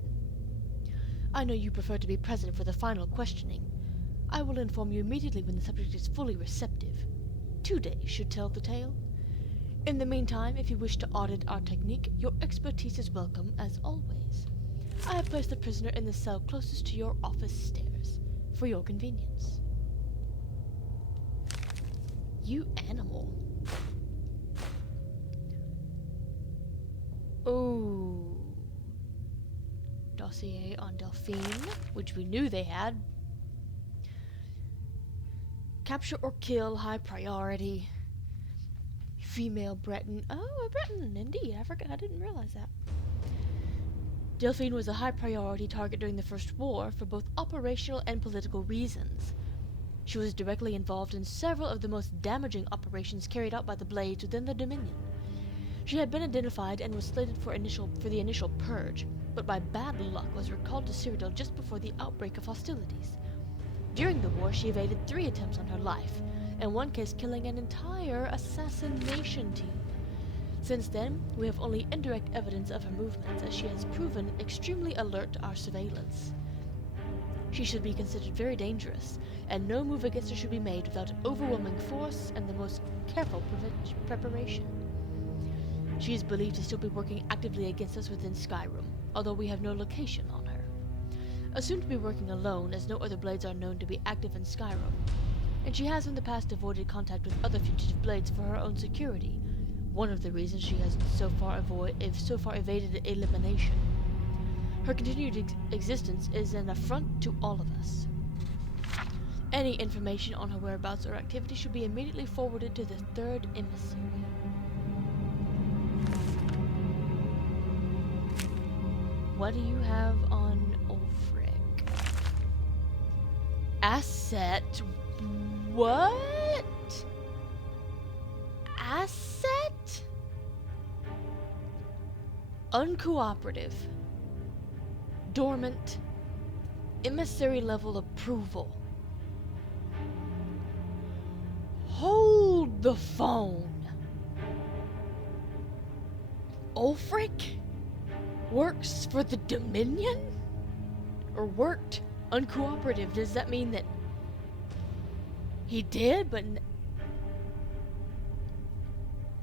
I know you prefer to be present for the final questioning. I will inform you immediately when the subject is fully receptive. 2 days should tell the tale. In the meantime, if you wish to audit our technique, your expertise is welcome as always. I have placed the prisoner in the cell closest to your office stairs, for your convenience. You animal. Ooh. Dossier on Delphine, which we knew they had. Capture or kill, high priority. Female Breton. Oh, a Breton, indeed. I didn't realize that. Delphine was a high priority target during the First War for both operational and political reasons. She was directly involved in several of the most damaging operations carried out by the Blades within the Dominion. She had been identified and was slated for the initial purge, but by bad luck was recalled to Cyrodiil just before the outbreak of hostilities. During the war, she evaded 3 attempts on her life, in one case killing an entire assassination team. Since then, we have only indirect evidence of her movements, as she has proven extremely alert to our surveillance. She should be considered very dangerous, and no move against her should be made without overwhelming force and the most careful preparation. She is believed to still be working actively against us within Skyrim, although we have no location on her. Assumed to be working alone, as no other Blades are known to be active in Skyrim, and she has in the past avoided contact with other fugitive Blades for her own security, one of the reasons she has so far evaded elimination. Her continued existence is an affront to all of us. Any information on her whereabouts or activity should be immediately forwarded to the Third Emissary. What do you have on Ulfric? Asset? What? Asset? Uncooperative. Dormant. Emissary level approval. Hold the phone. Ulfric works for the Dominion? Or worked uncooperative? Does that mean that he did, but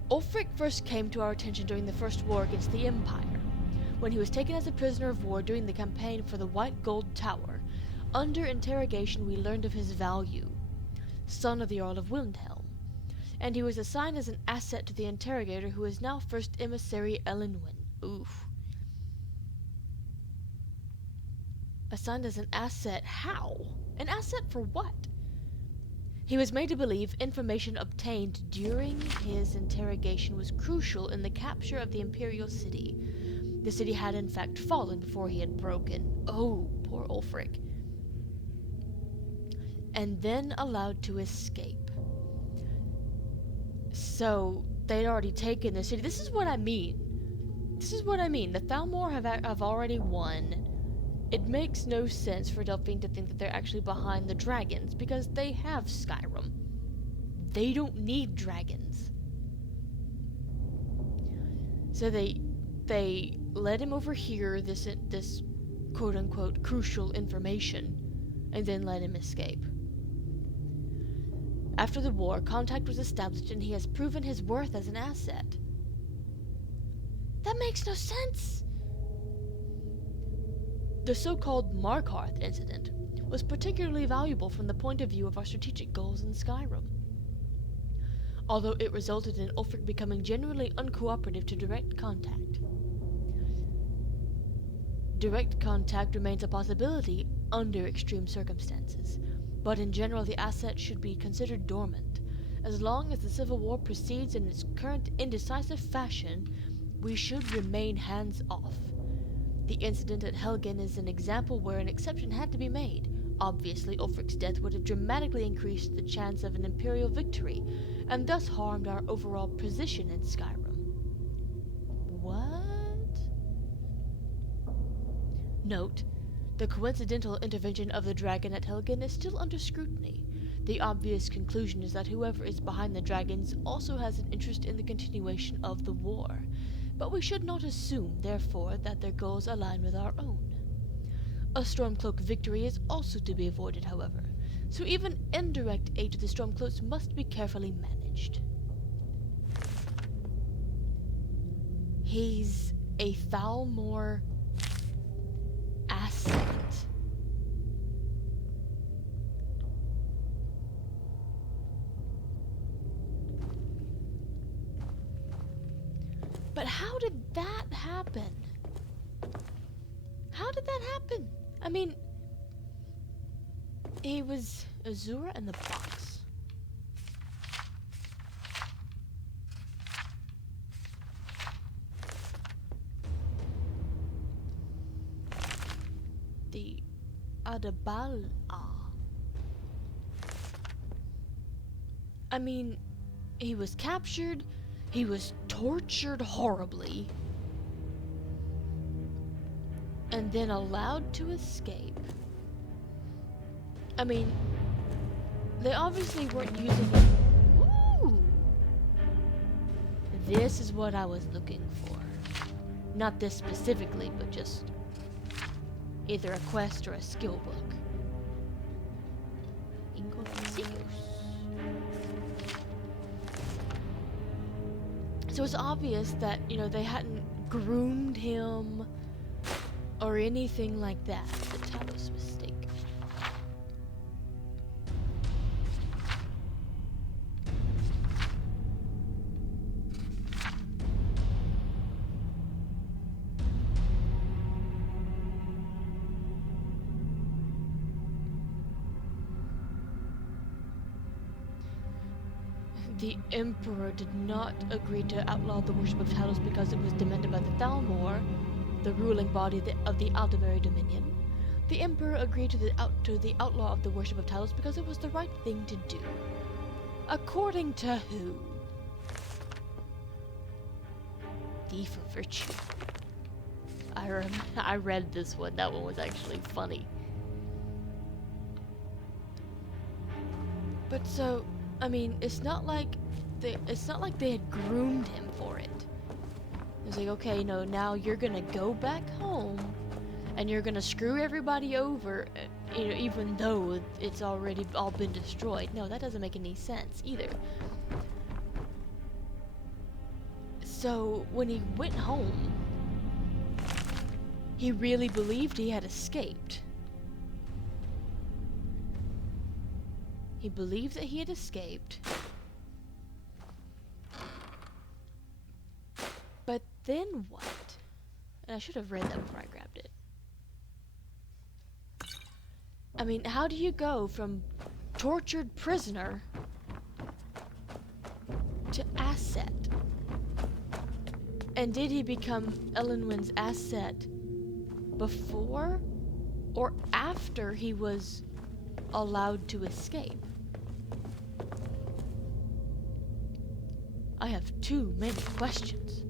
Ulfric first came to our attention during the First War against the Empire, when he was taken as a prisoner of war during the campaign for the White Gold Tower. Under interrogation, we learned of his value, son of the Earl of Windhelm, and he was assigned as an asset to the interrogator who is now First Emissary Elenwen. Oof. Assigned as an asset? How? An asset for what? He was made to believe information obtained during his interrogation was crucial in the capture of the Imperial City. The city had in fact fallen before he had broken. Oh, poor Ulfric. And then allowed to escape. So, they'd already taken the city. This is what I mean. The Thalmor have already won It makes no sense for Delphine to think that they're actually behind the dragons, because they have Skyrim. They don't need dragons. So they let him overhear this quote-unquote crucial information, and then let him escape. After the war, contact was established and he has proven his worth as an asset. That makes no sense! The so-called Markarth incident was particularly valuable from the point of view of our strategic goals in Skyrim. Although it resulted in Ulfric becoming generally uncooperative to direct contact. Direct contact remains a possibility under extreme circumstances, but in general the asset should be considered dormant. As long as the Civil War proceeds in its current indecisive fashion, we should remain hands-off. The incident at Helgen is an example where an exception had to be made. Obviously, Ulfric's death would have dramatically increased the chance of an Imperial victory, and thus harmed our overall position in Skyrim. What? Note, the coincidental intervention of the dragon at Helgen is still under scrutiny. The obvious conclusion is that whoever is behind the dragons also has an interest in the continuation of the war, but we should not assume, therefore, that their goals align with our own. A Stormcloak victory is also to be avoided, however, so even indirect aid to the Stormcloaks must be carefully managed. He's a Thalmor asset. But how did that happen? How did that happen? I mean, he was Azura in the box. The Adabala. I mean, he was captured, he was tortured horribly, and then allowed to escape. I mean, they obviously weren't using it. Ooh! This is what I was looking for. Not this specifically, but just either a quest or a skill book. So it's obvious that, you know, they hadn't groomed him or anything like that. The Talos mistake. The Emperor did not agree to outlaw the worship of Talos because it was demanded by the Thalmor, the ruling body of the Aldemari Dominion. The Emperor agreed to the outlaw of the worship of Talos because it was the right thing to do. According to who? Thief of Virtue. I read this one. That one was actually funny. But so, I mean, it's not like they had groomed him for it. It's like, okay, you know, now you're gonna go back home, and you're gonna screw everybody over, you know, even though it's already all been destroyed. No, that doesn't make any sense either. So when he went home, he really believed he had escaped. He believed that he had escaped. But then what? And I should have read that before I grabbed it. I mean, how do you go from tortured prisoner to asset? And did he become Elenwen's asset before or after he was allowed to escape? I have too many questions.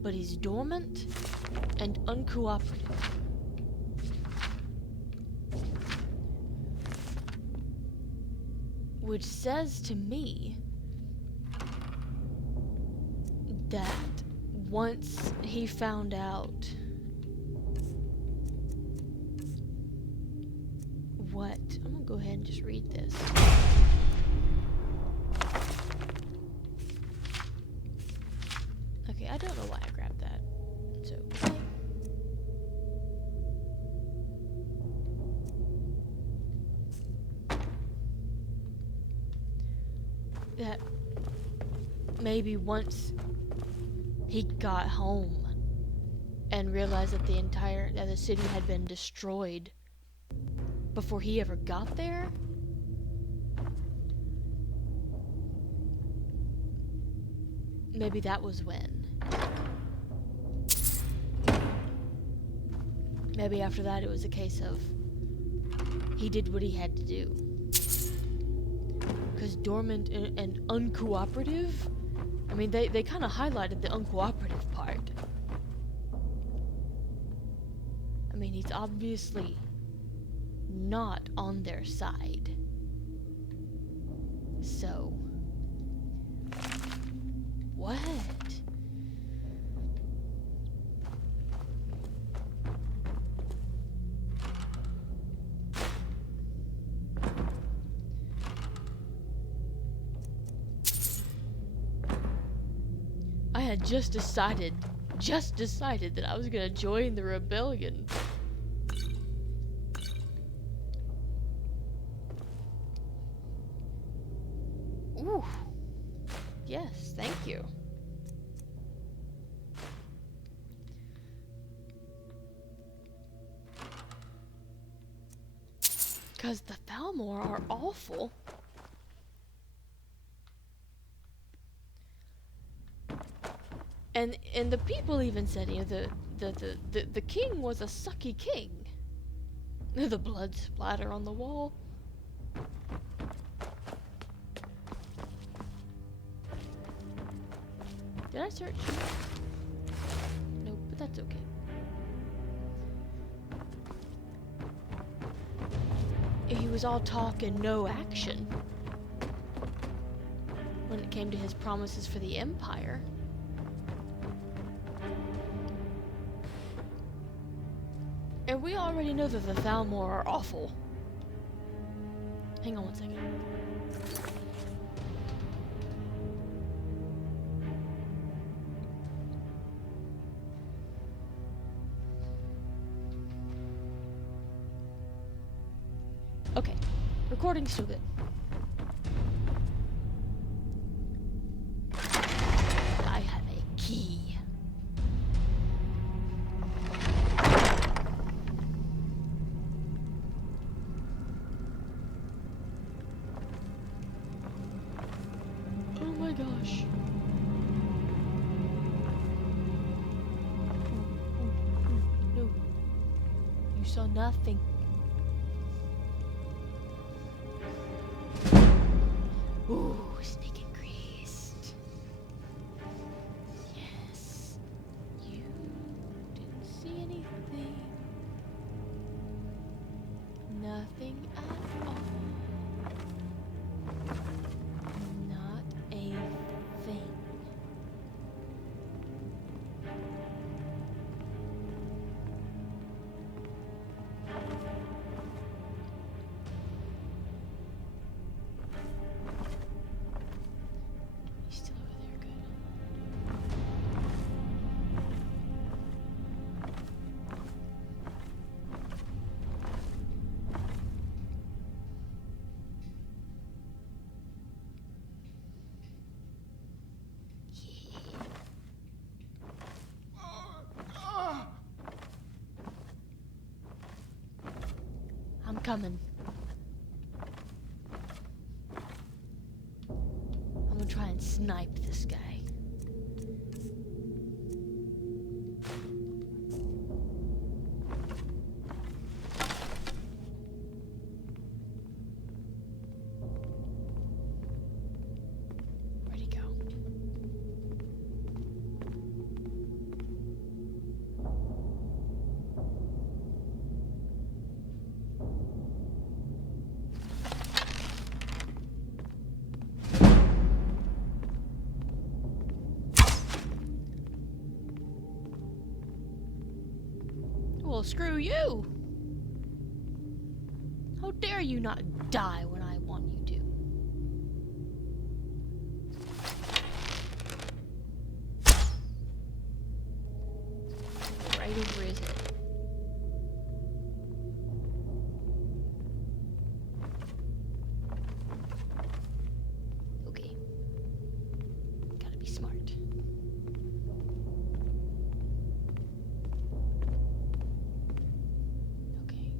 But he's dormant and uncooperative. Which says to me that once he found out what... I'm gonna go ahead and just read this. Okay, I don't know why I grabbed that. So... that maybe once he got home and realized that the city had been destroyed before he ever got there, maybe that was when. Maybe after that it was a case of he did what he had to do. Because dormant and uncooperative, I mean, they kind of highlighted the uncooperative part. I mean, he's obviously not on their side. So, what? I had just decided that I was gonna join the rebellion. Ooh. Yes, thank you. Because the Thalmor are awful. And the people even said, you know, the king was a sucky king. The blood splatter on the wall. Did I search? Nope, but that's okay. He was all talk and no action when it came to his promises for the Empire. And we already know that the Thalmor are awful. Hang on one second. Okay, recording's still good. I have a key. Oh my gosh. No. You saw nothing. Ooh, snake and greased. Yes. You didn't see anything. Nothing at all. Not a thing. He's still over there, good. I'm coming. I'm gonna try and snipe this guy. Where'd he go? Well, screw you! How dare you not die when I want you to? Right over his head. Okay. Gotta be smart. Okay.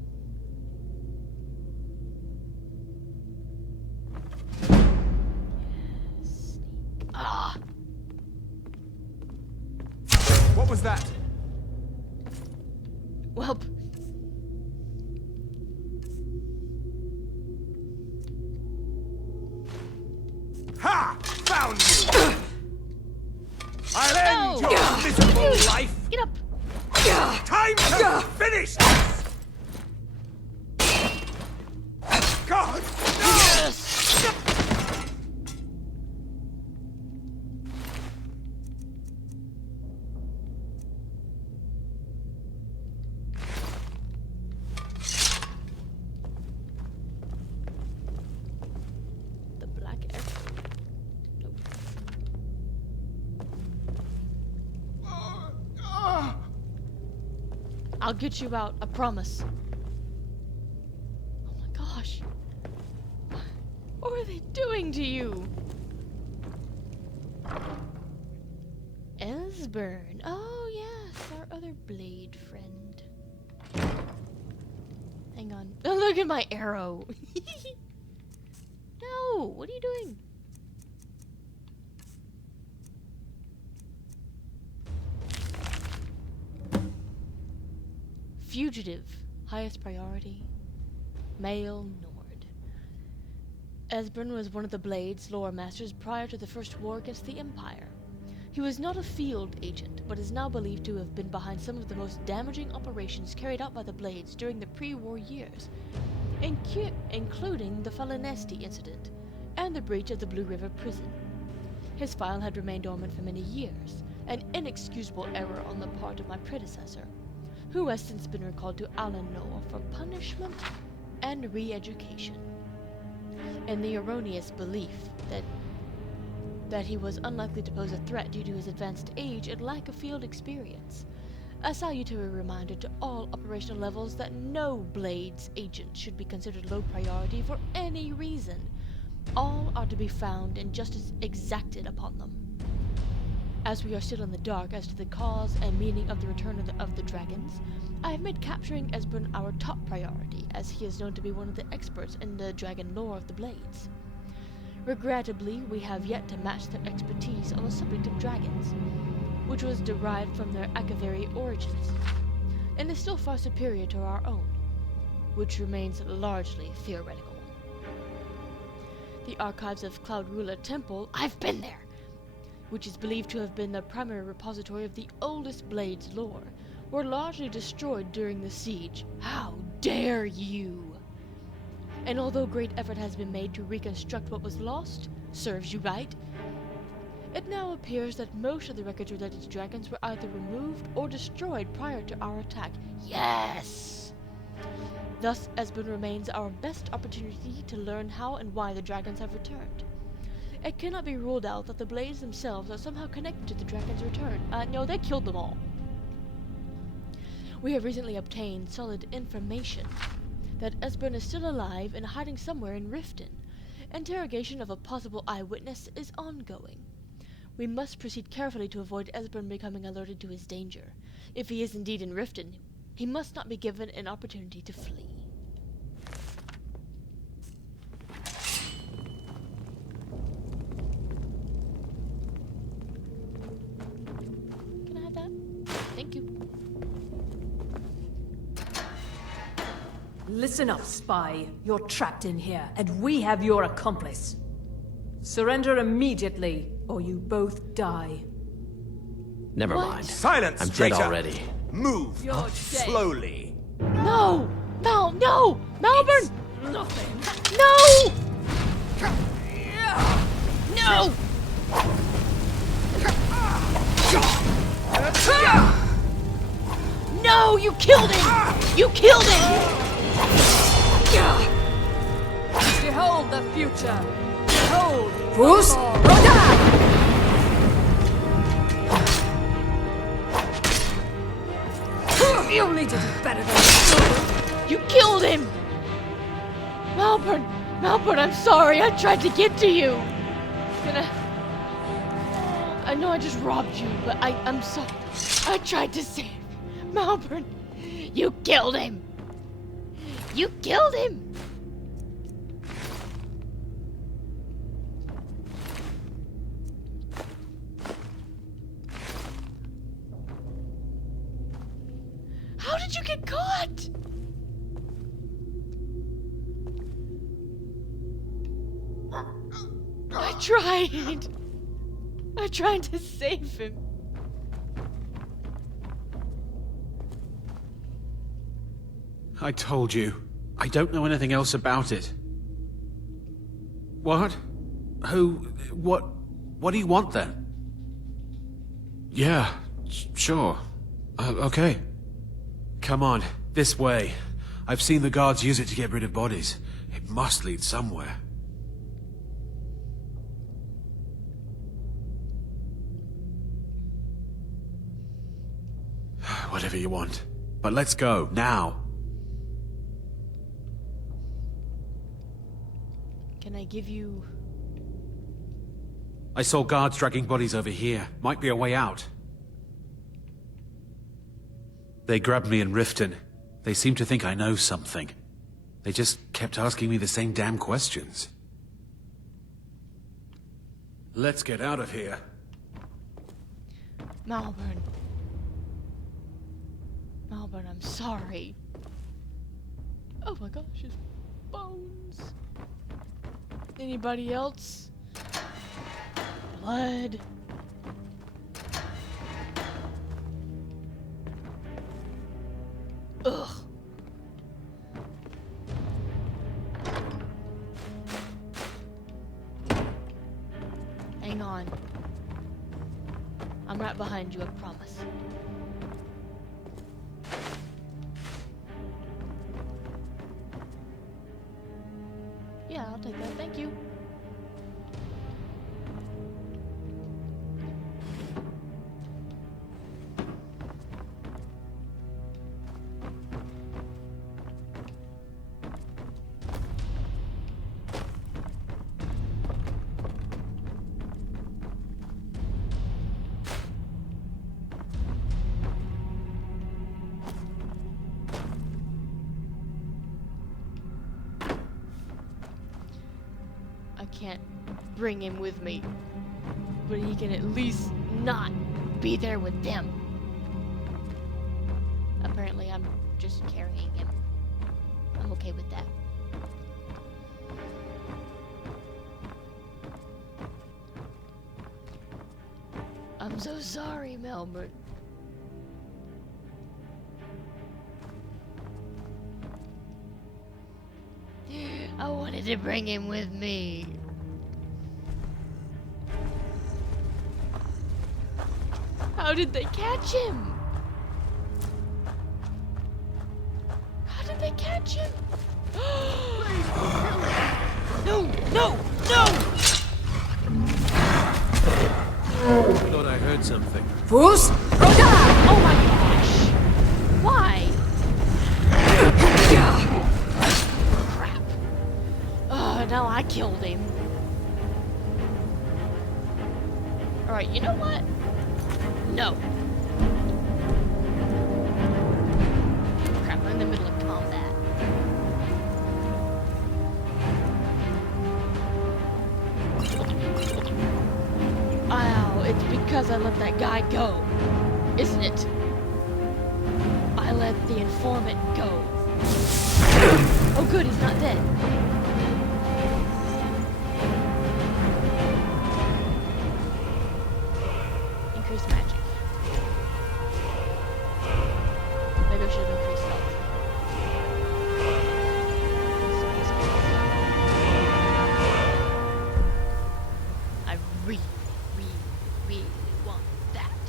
Yes. Ah! What was that? Well. Ha! Found you! I'll end your miserable life! Get up! Time to finish this! God! No! The black arrow. Nope. I'll get you out, I promise. Oh my gosh. What are they doing to you? Esbern. Oh yes, our other blade friend. Hang on. Oh, look at my arrow. No, what are you doing? Fugitive, highest priority. Male Nord. Esbern was one of the Blade's lore masters prior to the First War against the Empire. He was not a field agent, but is now believed to have been behind some of the most damaging operations carried out by the Blades during the pre-war years, including the Falinesti incident and the breach of the Blue River prison. His file had remained dormant for many years, an inexcusable error on the part of my predecessor, who has since been recalled to Alanor for punishment and re-education, in the erroneous belief that he was unlikely to pose a threat due to his advanced age and lack of field experience. A salutary reminder to all operational levels that no Blades agent should be considered low priority for any reason. All are to be found and justice exacted upon them. As we are still in the dark as to the cause and meaning of the return of the dragons, I have made capturing Esbern our top priority, as he is known to be one of the experts in the dragon lore of the Blades. Regrettably, we have yet to match their expertise on the subject of dragons, which was derived from their Akavari origins, and is still far superior to our own, which remains largely theoretical. The archives of Cloud Ruler Temple, I've been there, which is believed to have been the primary repository of the oldest Blades lore, were largely destroyed during the siege. How dare you! And although great effort has been made to reconstruct what was lost, serves you right, it now appears that most of the records related to dragons were either removed or destroyed prior to our attack. Yes! Thus, Esbern remains our best opportunity to learn how and why the dragons have returned. It cannot be ruled out that the Blades themselves are somehow connected to the dragons' return. No, they killed them all. We have recently obtained solid information that Esbern is still alive and hiding somewhere in Riften. Interrogation of a possible eyewitness is ongoing. We must proceed carefully to avoid Esbern becoming alerted to his danger. If he is indeed in Riften, he must not be given an opportunity to flee. Can I have that? Thank you. Listen up, spy. You're trapped in here, and we have your accomplice. Surrender immediately, or you both die. Never What? mind. Silence, I'm dead traitor! already. Move You're dead. slowly. No! No! No! Malvern! Nothing. No! No! No! No, you killed him! You killed him! Behold the future! Behold! Fus! You'll need to do better than that. You killed him! Malvern! Malvern, I'm sorry. I tried to get to you. I know I just robbed you, but I'm sorry. I tried to save Malvern. You killed him! You killed him! How did you get caught? I tried to save him. I told you. I don't know anything else about it. What? Who? What do you want then? Yeah, sure. Okay. Come on, this way. I've seen the guards use it to get rid of bodies. It must lead somewhere. Whatever you want. But let's go, now. Can I give you... I saw guards dragging bodies over here. Might be a way out. They grabbed me in Riften. They seem to think I know something. They just kept asking me the same damn questions. Let's get out of here. Malvern. Malvern, I'm sorry. Oh my gosh, his bones. Anybody else? Blood. Ugh. Hang on. I'm right behind you, I promise. Yeah, I'll take that. Thank you. I can't bring him with me, but he can at least not be there with them. Apparently I'm just carrying him. I'm okay with that. I'm so sorry, Melbourne. I wanted to bring him with me. How did they catch him? How did they catch him? No, no, no! I thought I heard something. Fus! Oh my gosh! Why? Crap. Now I killed him. Alright, you know what? No. Crap, I'm in the middle of combat. Ow, it's because I let that guy go, isn't it? I let the informant go. Oh good, he's not dead. Increased magic. Maybe I should have increased health. I really want that.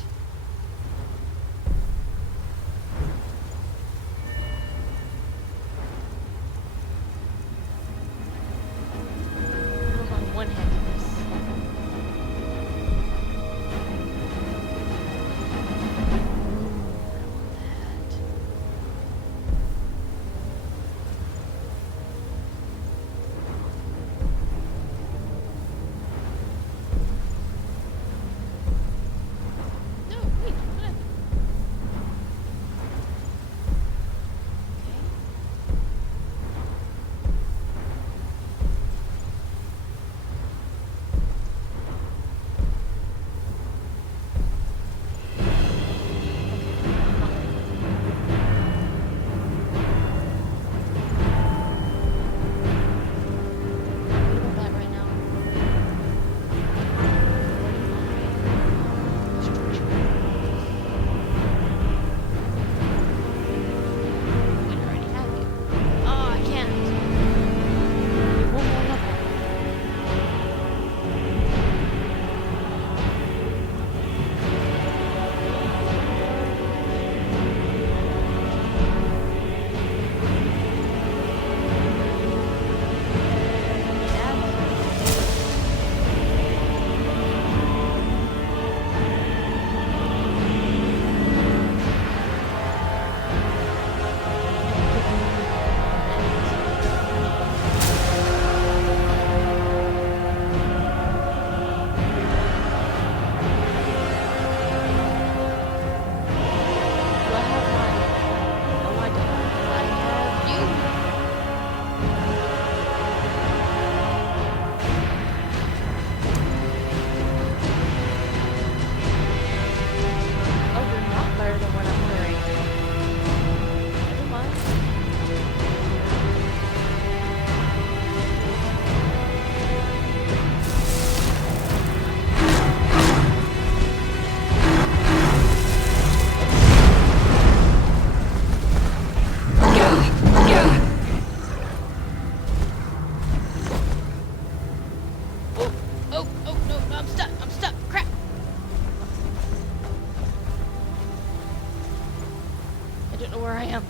where I am.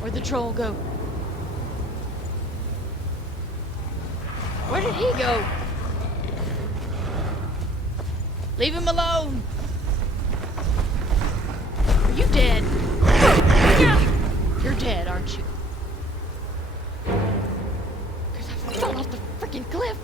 Where'd the troll go? Where did he go? Leave him alone! Are you dead? You're dead, aren't you? Because I fell off the freaking cliff!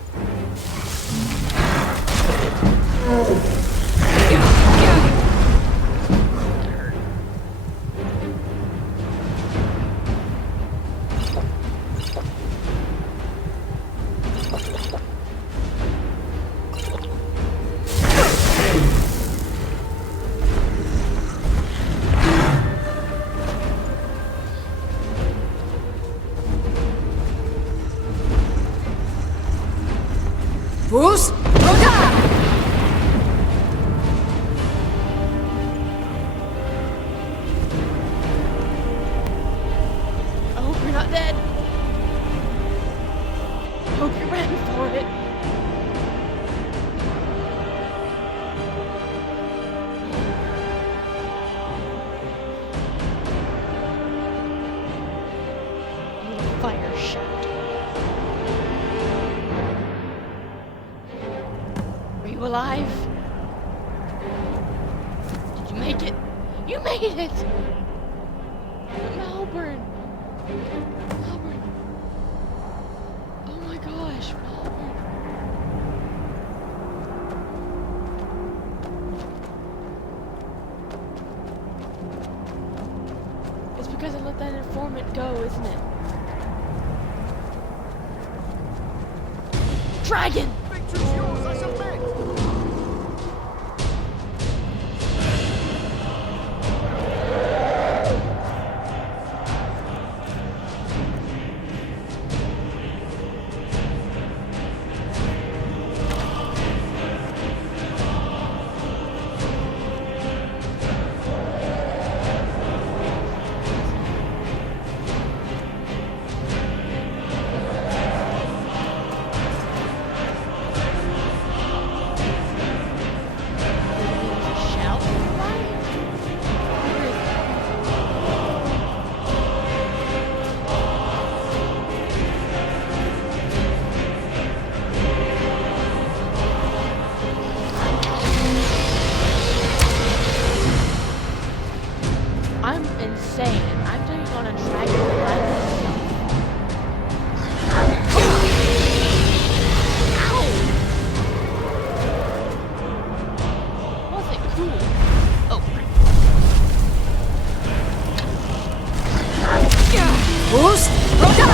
Bruce, Roda! I hope you're not dead. I hope you're ready for it. Little fire shot. Are you alive? Did you make it? You made it! Malvern! Malvern! Oh my gosh, Malvern! It's because I let that informant go, isn't it? Dragon! Victory's yours, I submit! I'm insane. I'm taking on a dragon by myself. Ow! Wasn't cool. Oh. Bruce, Roda!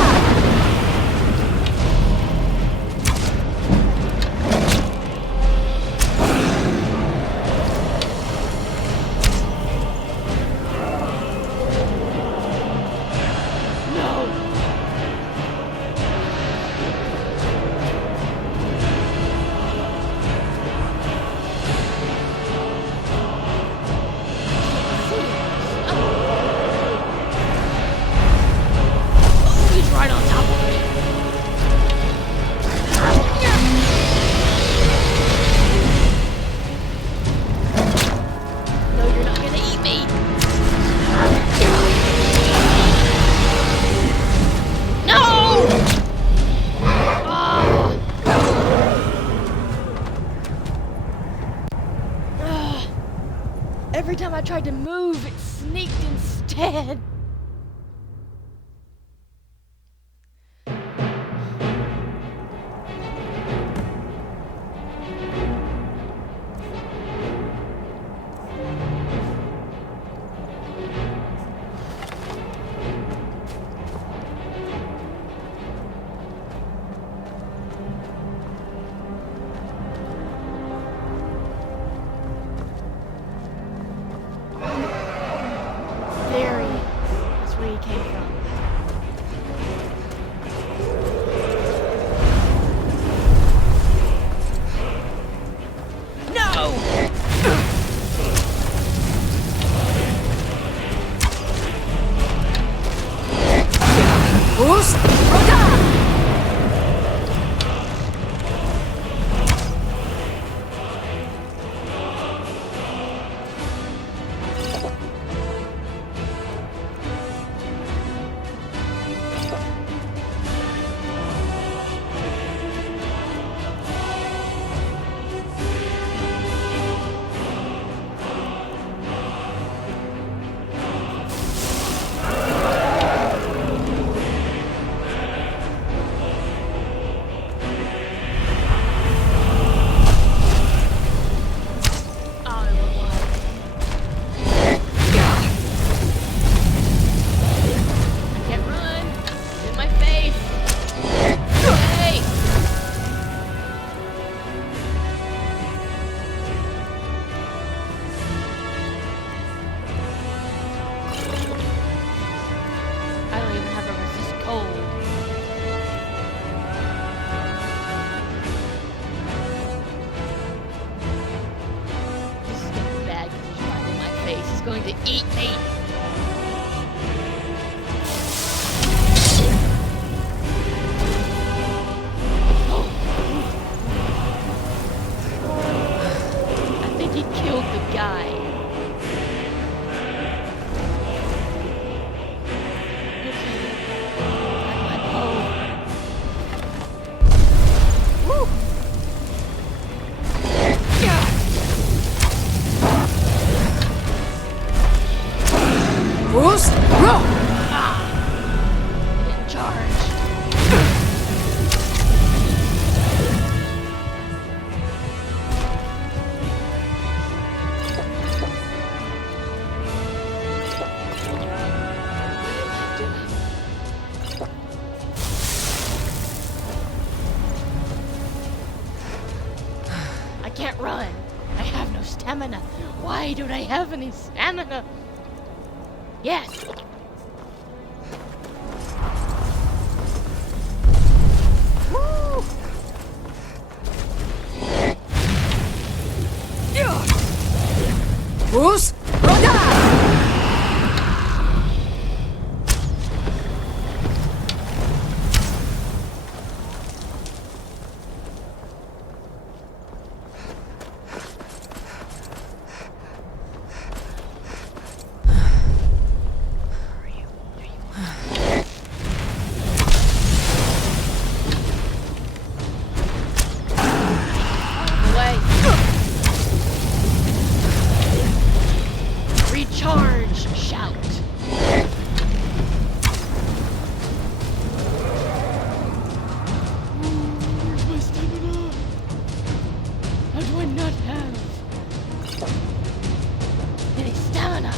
He's right on top of me. No, you're not gonna eat me. No! Every time I tried to move, it sneaked instead. Very Who's? Roll! I didn't charge. I can't run. I have no stamina. Why don't I have any stamina? Yes. Woo! Who's? Roda! Recharge, shout. Where's my stamina? How do I not have any stamina?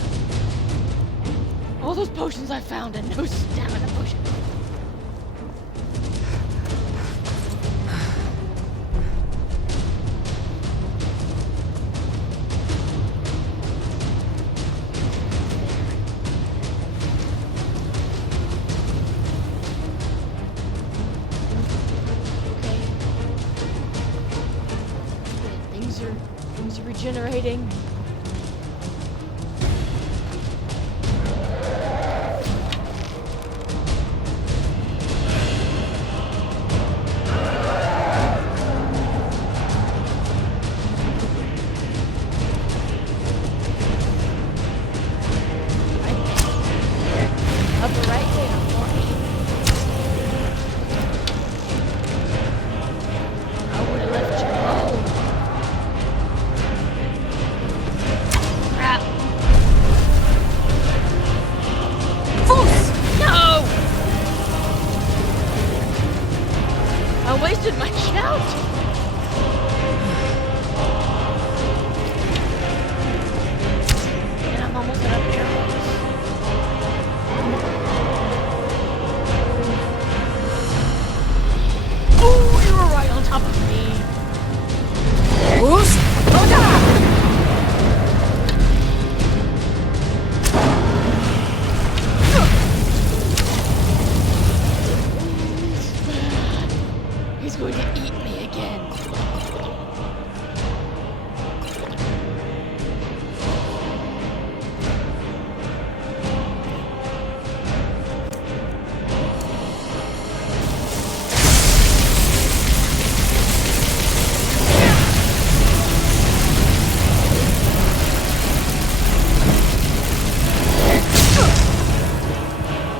All those potions I found and no stamina potions. Things are regenerating. Up right there for me. I would have left you alone. Crap. Fools! No! I wasted my shout. And I'm almost out of arrows. Oh, you were right on top of me. Who's? Roda! He's going to eat me again.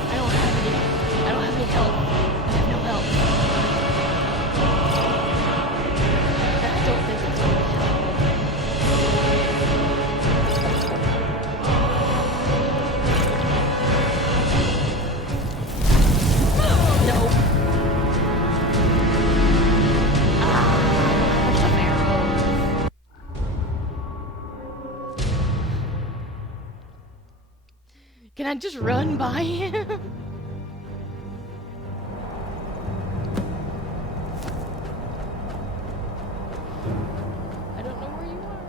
I don't have any help. I have no help. I don't think it's going to help. No. There's some arrows. Can I just run by him? I don't know where you are.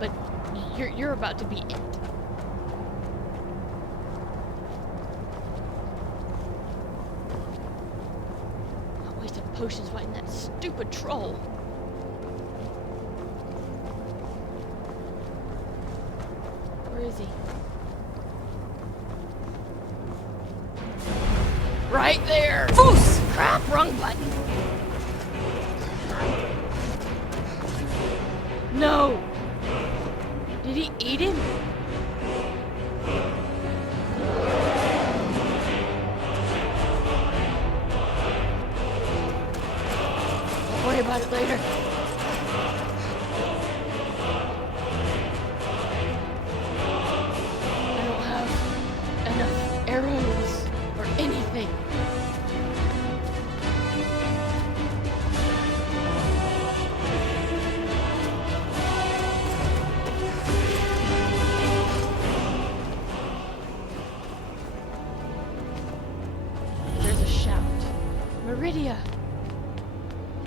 But you're about to be it. I wasted potions fighting that stupid troll. Where is he? Right there! Foos! Crap, wrong button. No! Did he eat him? Don't worry about it later. Lydia.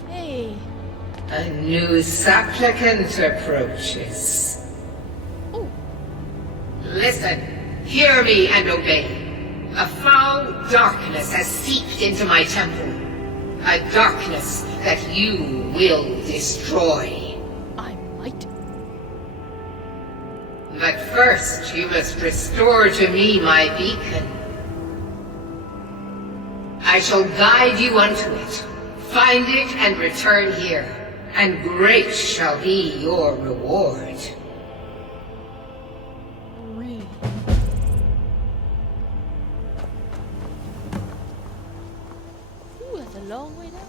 Hey. A new supplicant approaches. Oh. Listen, hear me and obey. A foul darkness has seeped into my temple. A darkness that you will destroy. I might. But first, you must restore to me my beacon. I shall guide you unto it. Find it and return here, and great shall be your reward. Really? Ooh, that's a long way down.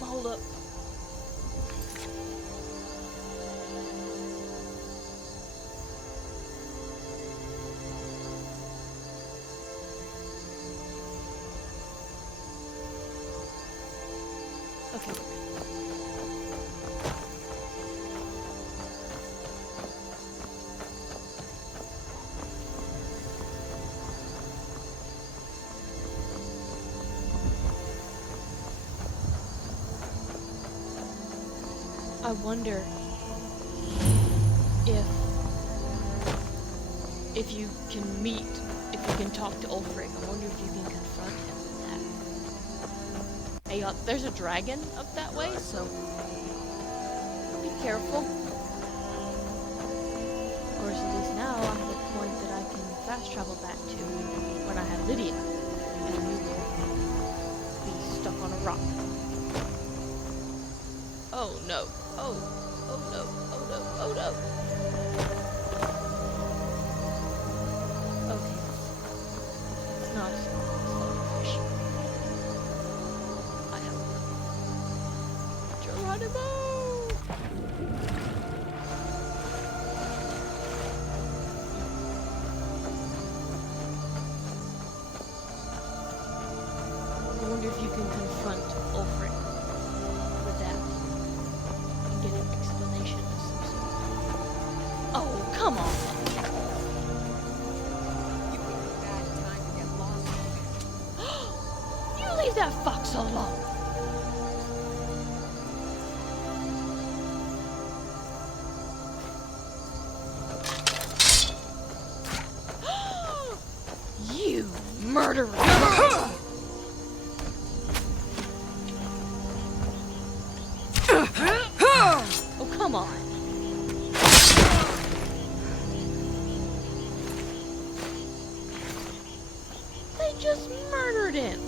Hold up. Okay. I wonder if you can meet, if you can talk to Ulfric. I wonder if you can confront him with that. Hey, there's a dragon up that way, so be careful. Of course, at least now I'm at the point that I can fast travel back to when I had Lydia, and we will be stuck on a rock. Oh no. Oh no, oh no, oh no. Okay. It's not fish. I hope. Geronimo! I wonder if you can confront Ulfric with that. Get an explanation of some sort. Oh, come on! You picked a bad time to get lost. You leave that fox alone! You murderer! Oh, come on. They just murdered him.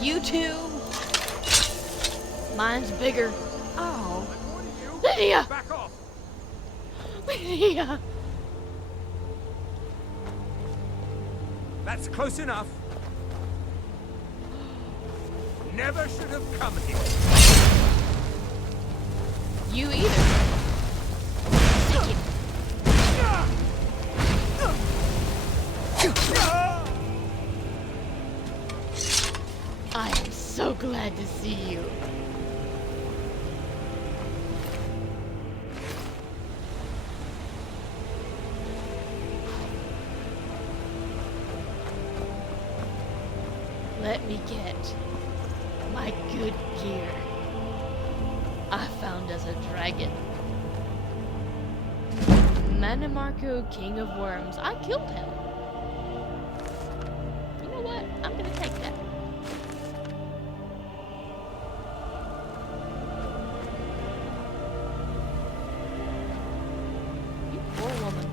You two. Mine's bigger. Oh. Lydia! Back off! Lydia! That's close enough. Never should have come here. You either. Stick it. I am so glad to see you. Let me get My good gear. I found us a dragon. Manimarco, King of Worms. I killed him. You know what? I'm gonna take that. You poor woman.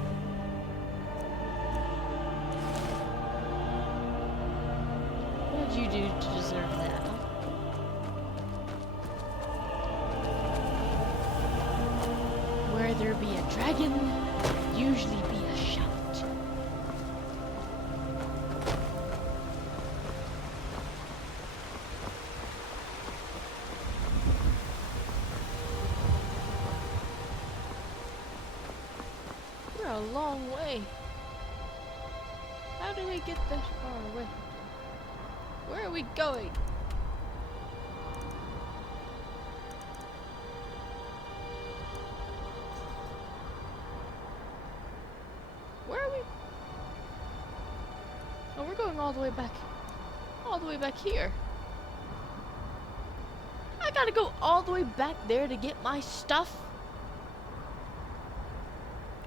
What did you do to deserve that? Huh? Where there be a dragon, usually be a shout. We're a long way. How do we get this far away? Where are we going? Where are we? Oh, we're going all the way back. All the way back here. I gotta go all the way back there to get my stuff?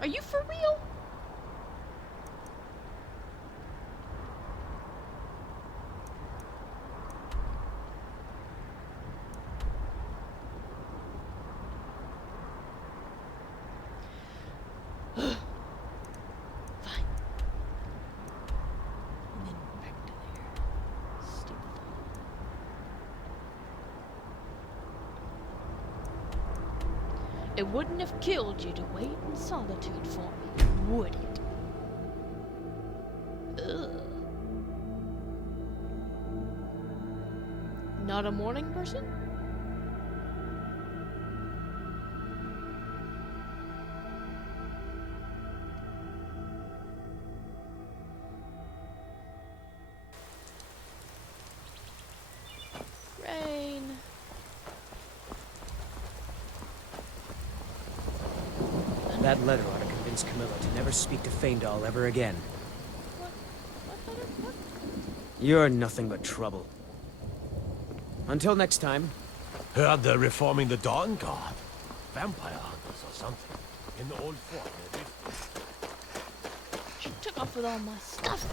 Are you for real? It wouldn't have killed you to wait in solitude for me, would it? Ugh. Not a morning person? Rain. That letter ought to convince Camilla to never speak to Faendal ever again. You're nothing but trouble. Until next time. Heard they're reforming the Dawn Guard. Vampire hunters or something. In the old fort. She took off with all my stuff.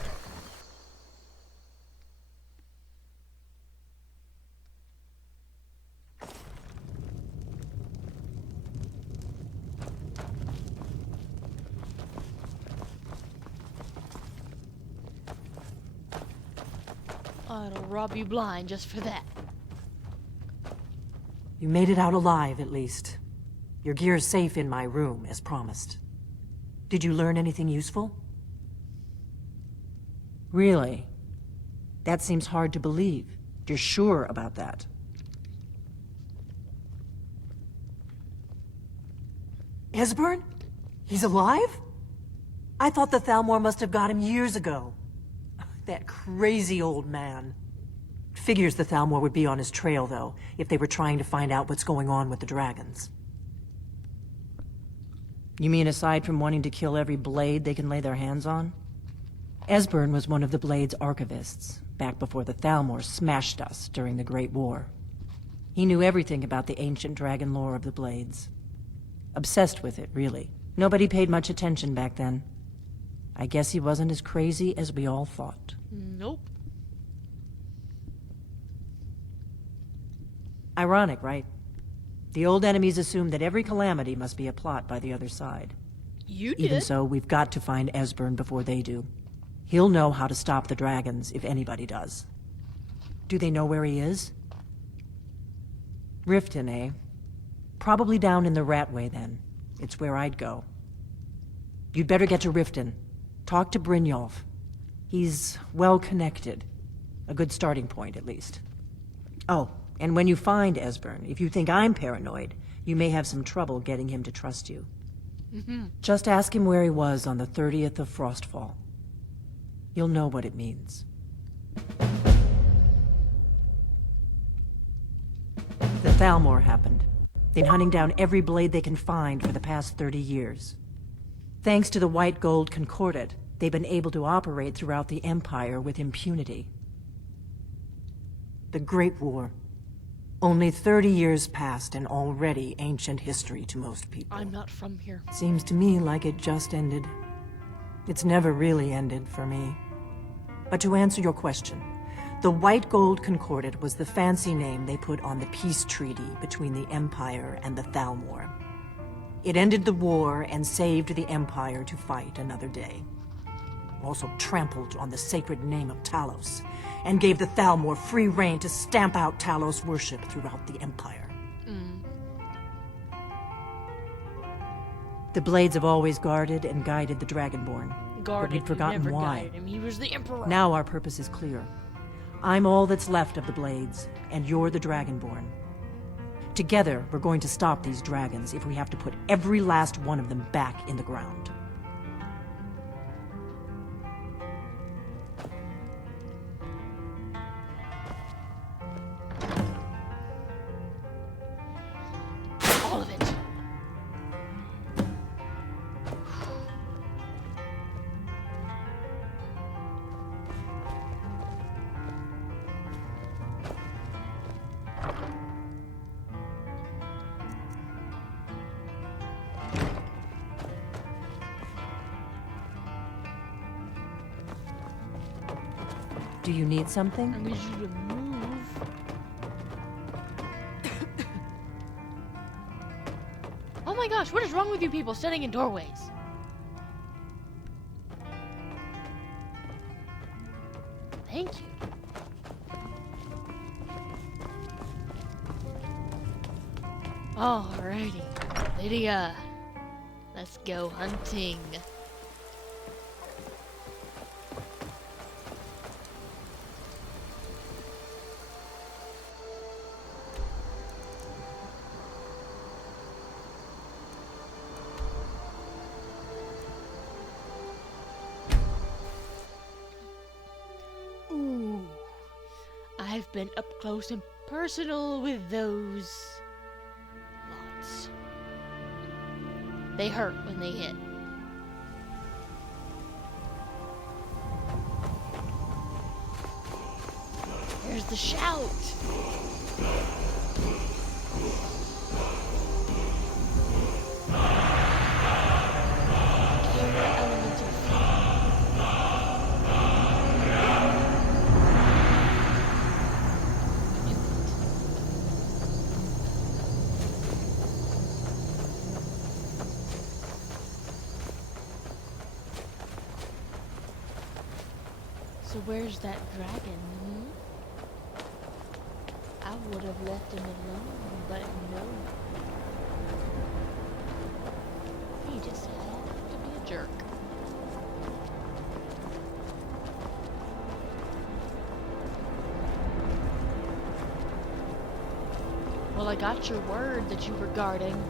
I'll rob you blind just for that. You made it out alive, at least. Your gear's safe in my room, as promised. Did you learn anything useful? Really? That seems hard to believe. You're sure about that? Esbern? He's alive? I thought the Thalmor must have got him years ago. That crazy old man. Figures the Thalmor would be on his trail, though, if they were trying to find out what's going on with the dragons. You mean aside from wanting to kill every blade they can lay their hands on? Esbern was one of the Blade's archivists, back before the Thalmor smashed us during the Great War. He knew everything about the ancient dragon lore of the Blades. Obsessed with it, really. Nobody paid much attention back then. I guess he wasn't as crazy as we all thought. Nope. Ironic, right? The old enemies assumed that every calamity must be a plot by the other side. You did. Even so, we've got to find Esbern before they do. He'll know how to stop the dragons, if anybody does. Do they know where he is? Riften, eh? Probably down in the Ratway, then. It's where I'd go. You'd better get to Riften. Talk to Brynjolf. He's well-connected. A good starting point, at least. Oh, and when you find Esbern, if you think I'm paranoid, you may have some trouble getting him to trust you. Just ask him where he was on the 30th of Frostfall. You'll know what it means. The Thalmor happened. They've been hunting down every blade they can find for the past 30 years. Thanks to the White Gold Concordat, they've been able to operate throughout the Empire with impunity. The Great War. Only 30 years passed and already ancient history to most people. I'm not from here. Seems to me like it just ended. It's never really ended for me. But to answer your question, the White Gold Concordat was the fancy name they put on the peace treaty between the Empire and the Thalmor. It ended the war and saved the Empire to fight another day. Also trampled on the sacred name of Talos, and gave the Thalmor free rein to stamp out Talos worship throughout the Empire. The Blades have always guarded and guided the Dragonborn. But we'd forgotten never why. guided him. He was the Emperor. Now our purpose is clear. I'm all that's left of the Blades, and you're the Dragonborn. Together, we're going to stop these dragons if we have to put every last one of them back in the ground. All of it. Do you need something? I need you to move. Oh my gosh, what is wrong with you people standing in doorways? Thank you. Alrighty. Lydia, let's go hunting. Ooh, I've been up close and personal with those lots. They hurt when they hit. Here's the shout. So where's that dragon? I would have left him alone, but no. He just had to be a jerk. Well, I got your word that you were guarding.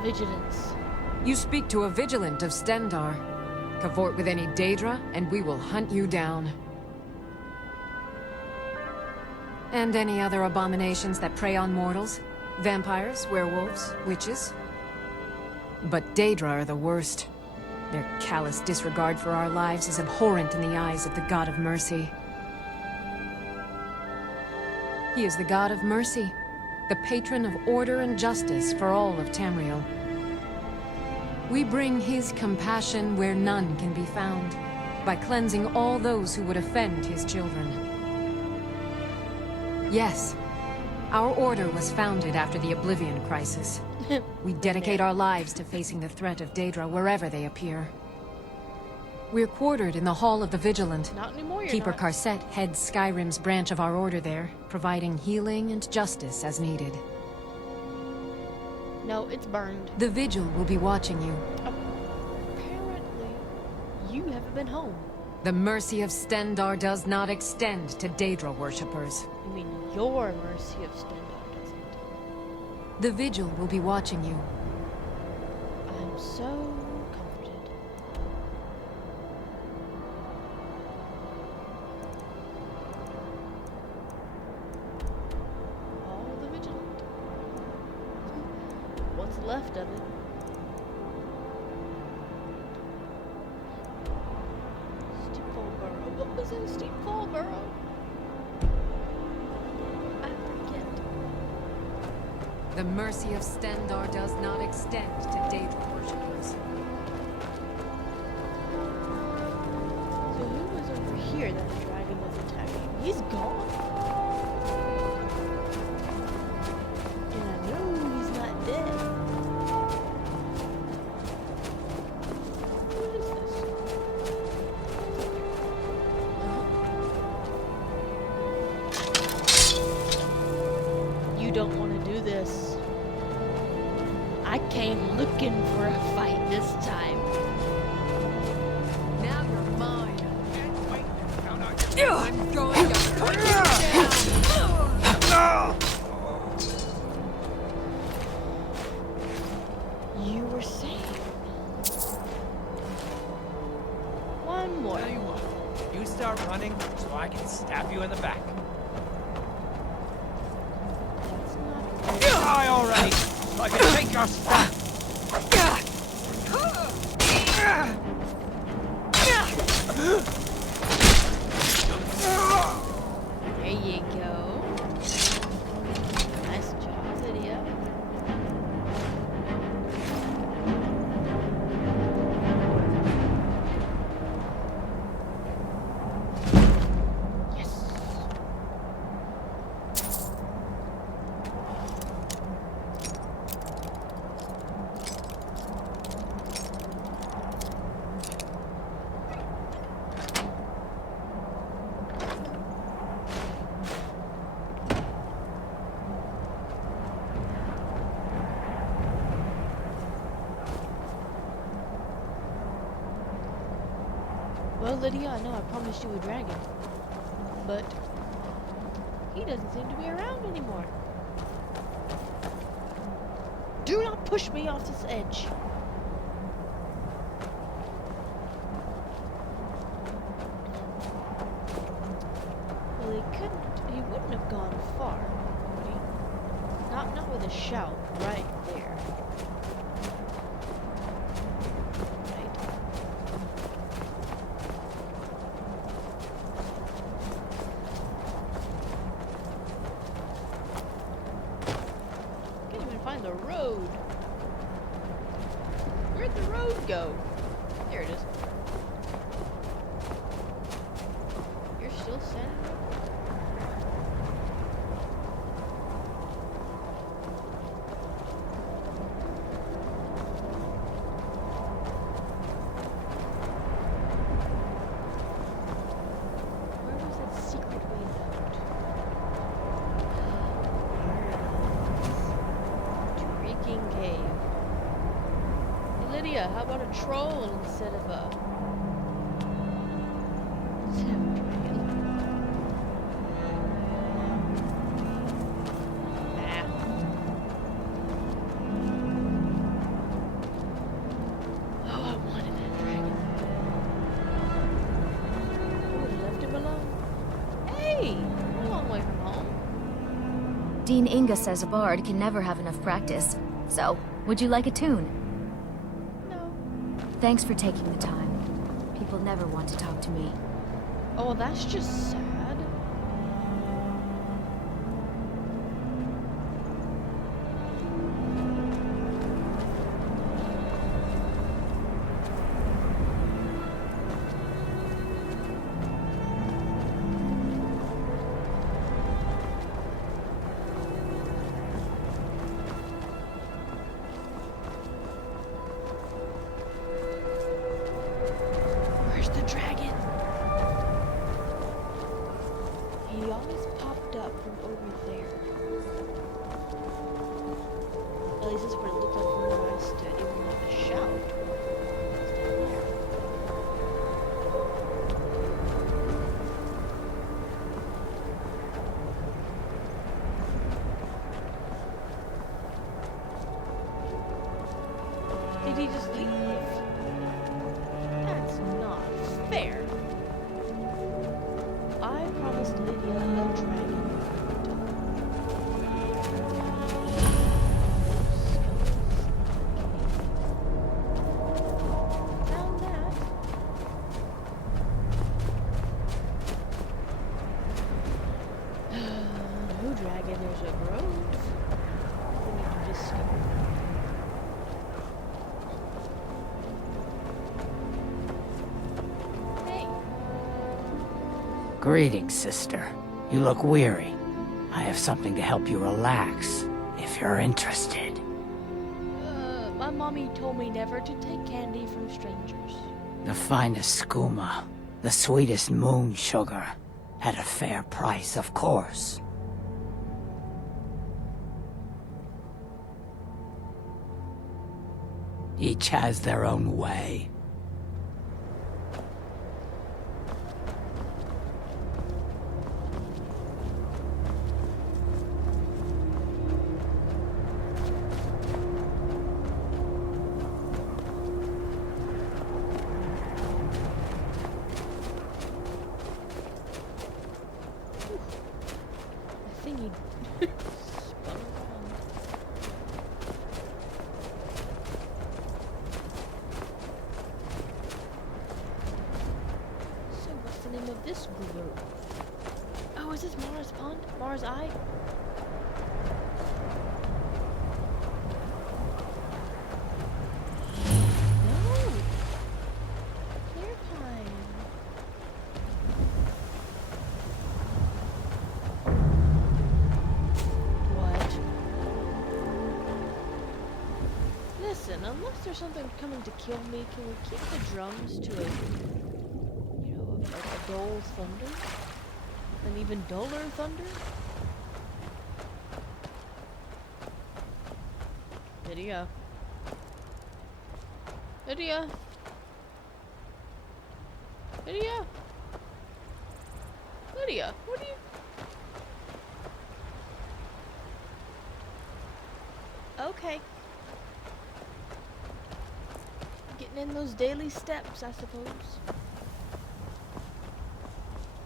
Vigilance. You speak to a Vigilant of Stendar. Cavort with any Daedra, and we will hunt you down. And any other abominations that prey on mortals? Vampires, werewolves, witches? But Daedra are the worst. Their callous disregard for our lives is abhorrent in the eyes of the God of Mercy. He is the God of Mercy, the patron of order and justice for all of Tamriel. We bring his compassion where none can be found, by cleansing all those who would offend his children. Yes, our order was founded after the Oblivion crisis. We dedicate our lives to facing the threat of Daedra wherever they appear. We're quartered in the Hall of the Vigilant. Not anymore, you're Keeper not. Carset heads Skyrim's branch of our order there, providing healing and justice as needed. No, it's burned. The Vigil will be watching you. Apparently, you haven't been home. The mercy of Stendar does not extend to Daedra worshippers. You mean your mercy of Stendar doesn't? The Vigil will be watching you. I'm so comforted. All the Vigilant. left of it. Steep Fallborough. What was in Steep Fallborough? I forget. The mercy of Stendarr does not extend to Daedra worshippers. So who was over here that the dragon was attacking? He's gone. And I know he's not dead. What is this? You don't want to do this. I came looking for a fight this time. Now you're mine. I'm going to put you down. You were saying. One more. Tell you what, you start running so I can stab you in the back. Die already! So I can take your stuff! There you go. Nice job, Lydia. Yes. Well, Lydia, I know I promised you a dragon, but he doesn't seem to be around anymore. Do not push me off this edge. Well, he wouldn't have gone far, would he? Not with a shout right there. Find the road. Where'd the road go? There it is. You're still standing there? Where was that secret way out? King Cave. Hey, Lydia, how about a troll instead of a dragon? Nah. Oh, I wanted that dragon. I would have left him alone. Hey, we're a long way from home. Dean Inga says a bard can never have enough practice. So, would you like a tune? No. Thanks for taking the time. People never want to talk to me. Oh, well, that's just sad. Where's the dragon? He always popped up from over there. At least that's what it looked like from where I stood, even though the shout was down there. Did he just leave? That's not fair. I promised Lydia a dragon. dragon, there's a grove. We need to discover. Hey. Greetings, sister. You look weary. I have something to help you relax, if you're interested. My mommy told me never to take candy from strangers. The finest skooma, the sweetest moon sugar, at a fair price, of course. Each has their own way. Oh, is this Mara's Pond? Mara's Eye? No! Clear Pine. What? Listen, unless there's something coming to kill me, can we keep the drums to a dull thunder? An even duller thunder? Lydia. Lydia. Lydia. Lydia, what are you... Okay. Getting in those daily steps, I suppose.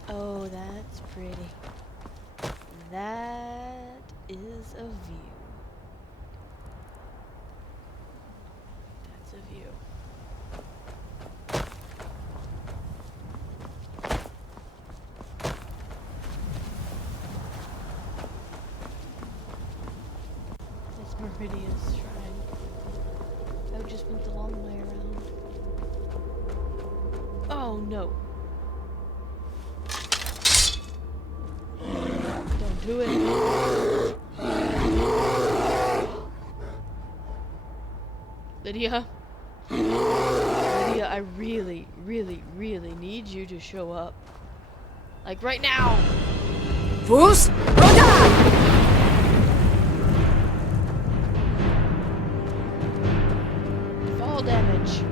Oh, that's pretty. That is a view. That's a view. It's Meridia's shrine. I just went the long way around. Oh no. Do it. Lydia. Lydia, I really, really, really need you to show up. Like right now. Fus Roda! Fall damage.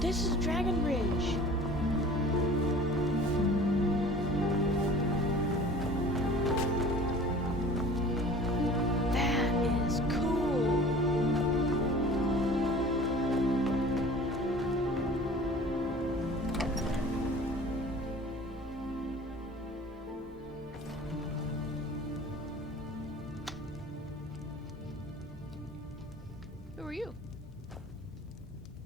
This is Dragon Ridge. That is cool. Who are you?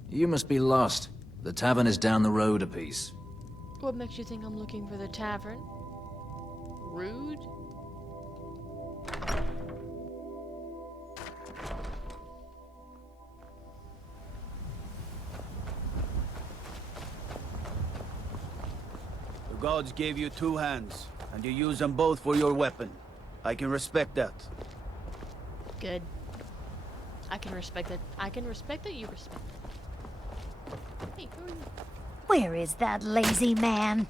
You must be lost. The tavern is down the road a piece. What makes you think I'm looking for the tavern? Rude? The gods gave you two hands, and you use them both for your weapon. I can respect that. Good. I can respect that. I can respect that you respect it. Hey, who are you? Where is that lazy man?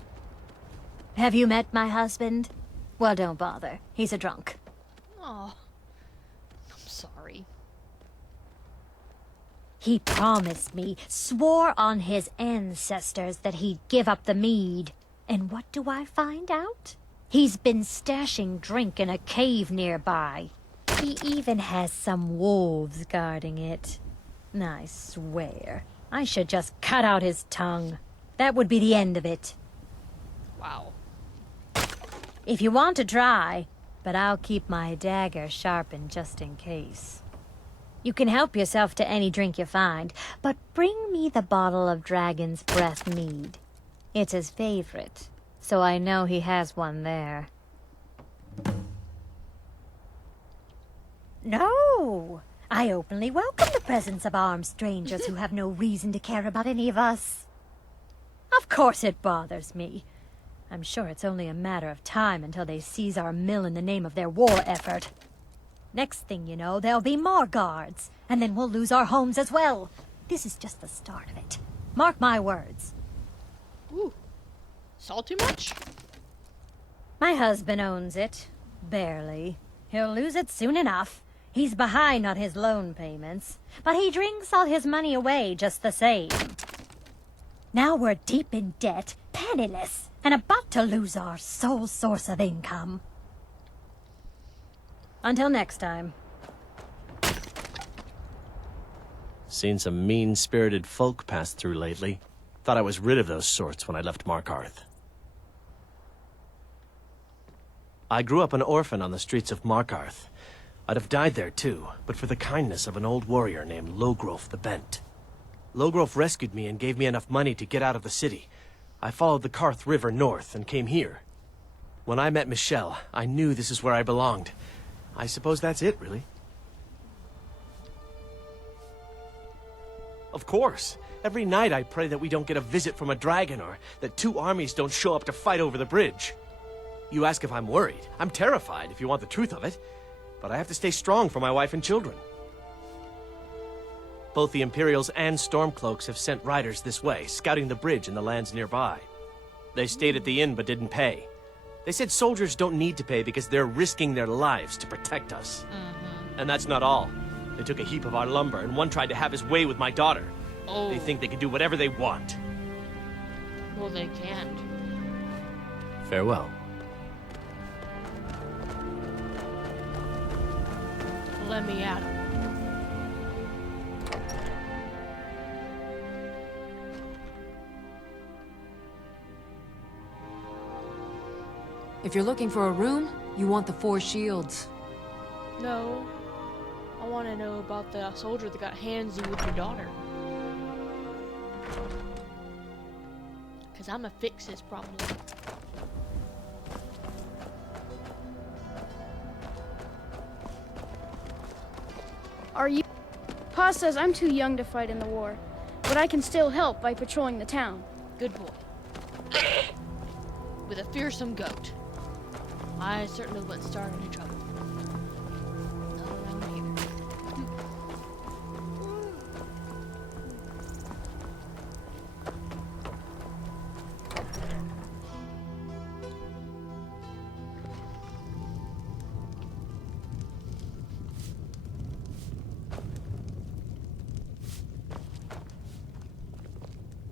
Have you met my husband? Well, don't bother. He's a drunk. Oh, I'm sorry. He promised me, swore on his ancestors that he'd give up the mead. And what do I find out? He's been stashing drink in a cave nearby. He even has some wolves guarding it. I swear, I should just cut out his tongue. That would be the end of it. Wow. If you want to try, but I'll keep my dagger sharpened just in case. You can help yourself to any drink you find, but bring me the bottle of Dragon's Breath mead. It's his favorite, so I know he has one there. No! I openly welcome the presence of armed strangers who have no reason to care about any of us. Of course it bothers me. I'm sure it's only a matter of time until they seize our mill in the name of their war effort. Next thing you know, there'll be more guards, and then we'll lose our homes as well. This is just the start of it. Mark my words. Ooh. Salt too much? My husband owns it. Barely. He'll lose it soon enough. He's behind on his loan payments, but he drinks all his money away just the same. Now we're deep in debt, penniless, and about to lose our sole source of income. Until next time. Seen some mean-spirited folk pass through lately. Thought I was rid of those sorts when I left Markarth. I grew up an orphan on the streets of Markarth. I'd have died there too, but for the kindness of an old warrior named Logrolf the Bent. Logrolf rescued me and gave me enough money to get out of the city. I followed the Karth River north and came here. When I met Michelle, I knew this is where I belonged. I suppose that's it, really. Of course. Every night I pray that we don't get a visit from a dragon or that two armies don't show up to fight over the bridge. You ask if I'm worried. I'm terrified, if you want the truth of it. But I have to stay strong for my wife and children. Both the Imperials and Stormcloaks have sent riders this way, scouting the bridge and the lands nearby. They stayed at the inn but didn't pay. They said soldiers don't need to pay because they're risking their lives to protect us. And that's not all. They took a heap of our lumber, and one tried to have his way with my daughter. Oh. They think they can do whatever they want. Well, they can't. Farewell. Let me at him. If you're looking for a room, you want the Four Shields. No. I want to know about the soldier that got handsy with your daughter. Because I'm going to fix this problem. Are you... Pa says I'm too young to fight in the war, but I can still help by patrolling the town. Good boy. With a fearsome goat. I certainly wouldn't start any trouble. Not around here.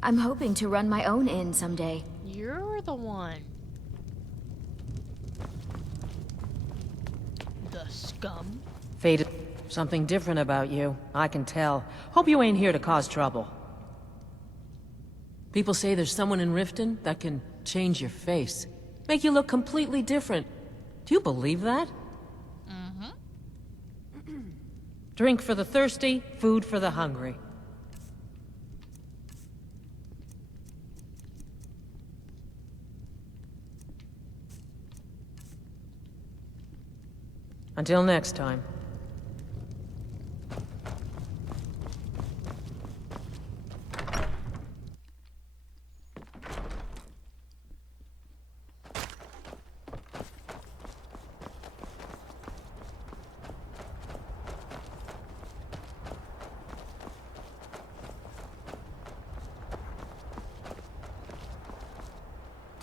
I'm hoping to run my own inn someday. You're the one. The scum. Faded. Something different about you. I can tell. Hope you ain't here to cause trouble. People say there's someone in Riften that can change your face. Make you look completely different. Do you believe that? Drink for the thirsty, food for the hungry. Until next time.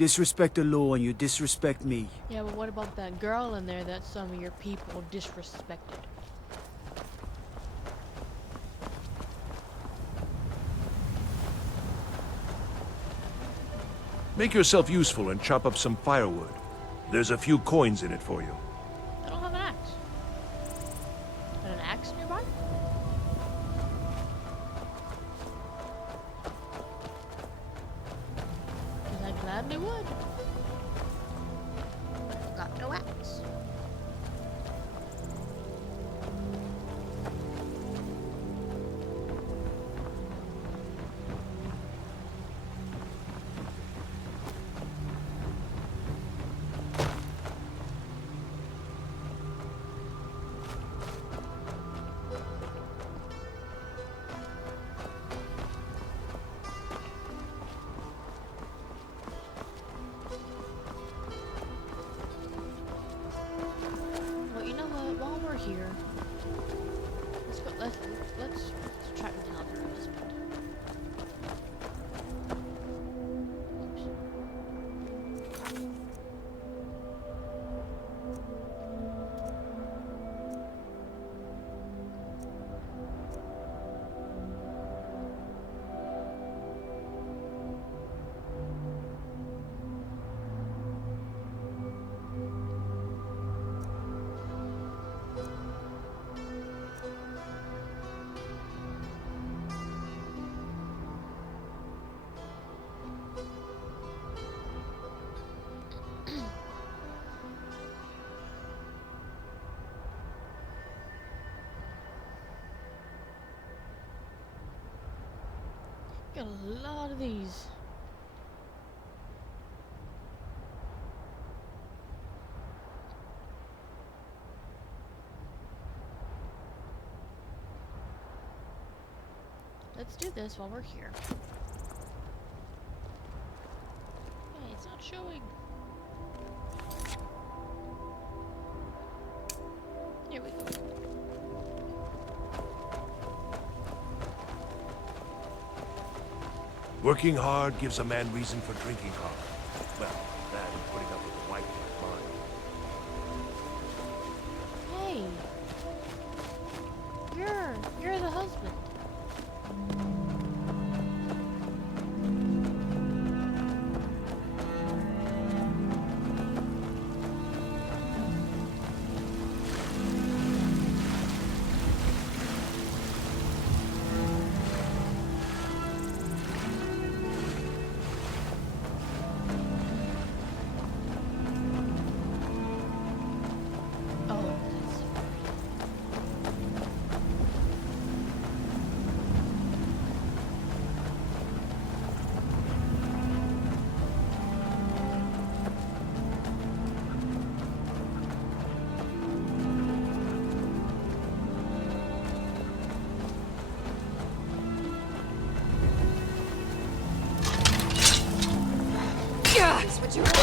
Disrespect the law and you disrespect me. Yeah, but what about that girl in there that some of your people disrespected? Make yourself useful and chop up some firewood. There's a few coins in it for you. I don't have an axe. Is there an axe nearby? Because I gladly would. But I've got no axe. Well, you know what? While we're here, let's go. Let's track down her husband. Got a lot of these. Let's do this while we're here. Hey, it's not showing. Here we go. Working hard gives a man reason for drinking hard. Well, that and putting up with a wife like mine. Hey! You're the husband. That's what you want.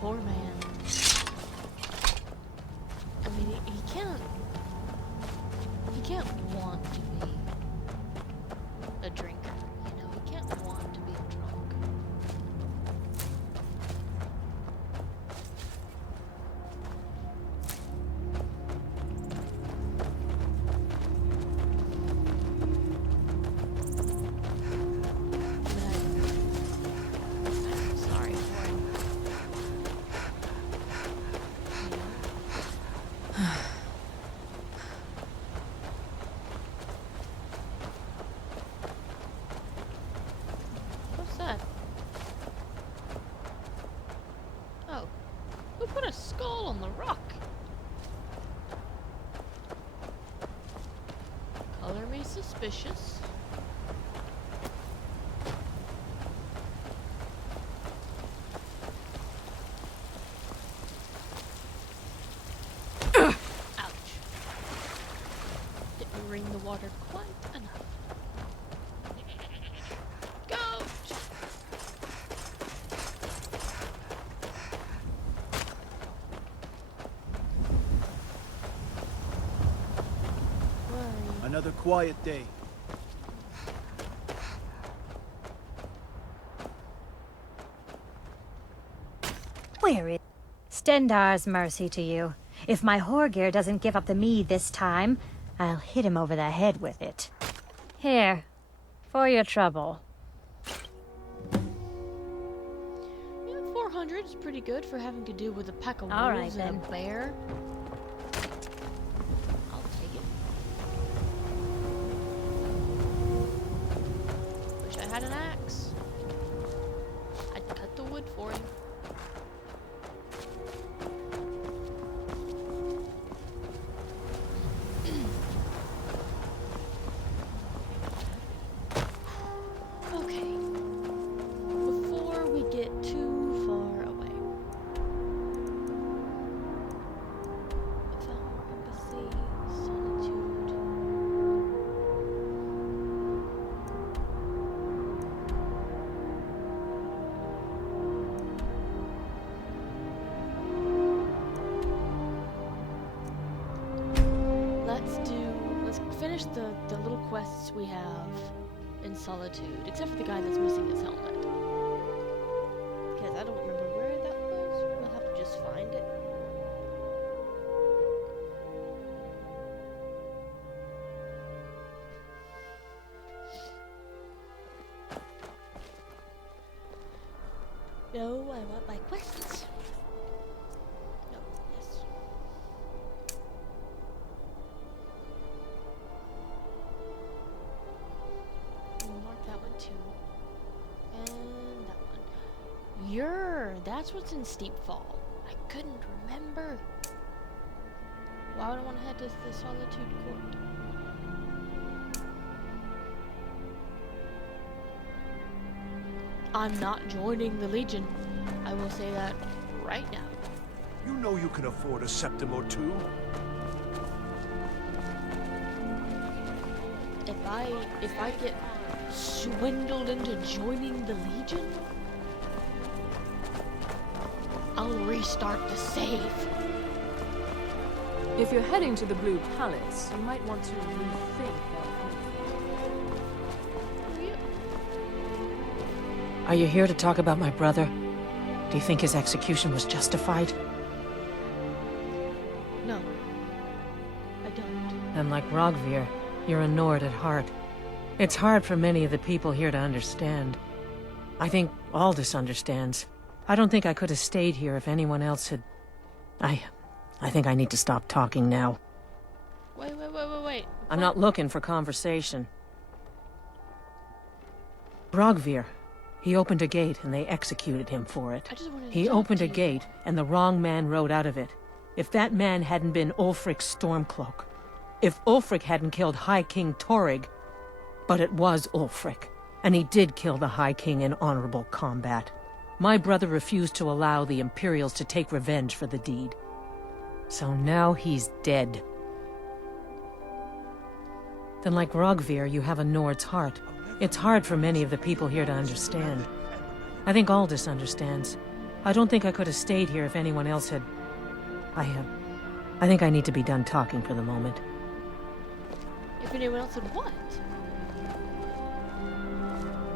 Poor man. I mean, he can't want to be a drinker, you know? He can't want to be a drunk. suspicious. Ouch. Didn't ring the water quite enough. Goat! Where are you? Another quiet day. Where is... Stendar's mercy to you. If my Horgir doesn't give up the mead this time, I'll hit him over the head with it. Here, for your trouble. Yeah, 400 is pretty good for having to deal with a pack of All wolves right, and a then. bear. I'll take it. Wish I had an axe. I'd cut the wood for him. Okay. Before we get too far away. Valor, empathy, solitude. Let's finish the little quests we have in Solitude, except for the guy that's missing his helmet. Because I don't remember where that was. We'll have to just find it. No, I want my quests. No, yes. We'll mark that one too. And that one. That's what's in Steep Fall. I couldn't remember. Why would I want to head to the Solitude Court? I'm not joining the Legion. I will say that right now. You know you can afford a septim or two. If I get swindled into joining the Legion, I'll restart the save. If you're heading to the Blue Palace, you might want to rethink that. Are you here to talk about my brother? Do you think his execution was justified? No, I don't. And like Rogvir, you're a Nord at heart. It's hard for many of the people here to understand. I think Aldous understands. I don't think I could have stayed here if anyone else had... I think I need to stop talking now. Wait. I'm not looking for conversation. Rogvir. He opened a gate and they executed him for it. He opened a gate and the wrong man rode out of it. If that man hadn't been Ulfric's Stormcloak, if Ulfric hadn't killed High King Torrig, but it was Ulfric, and he did kill the High King in honorable combat. My brother refused to allow the Imperials to take revenge for the deed. So now he's dead. Then like Rogvir, you have a Nord's heart. It's hard for many of the people here to understand. I think Aldous understands. I don't think I could have stayed here if anyone else had... I think I need to be done talking for the moment. If anyone else had what?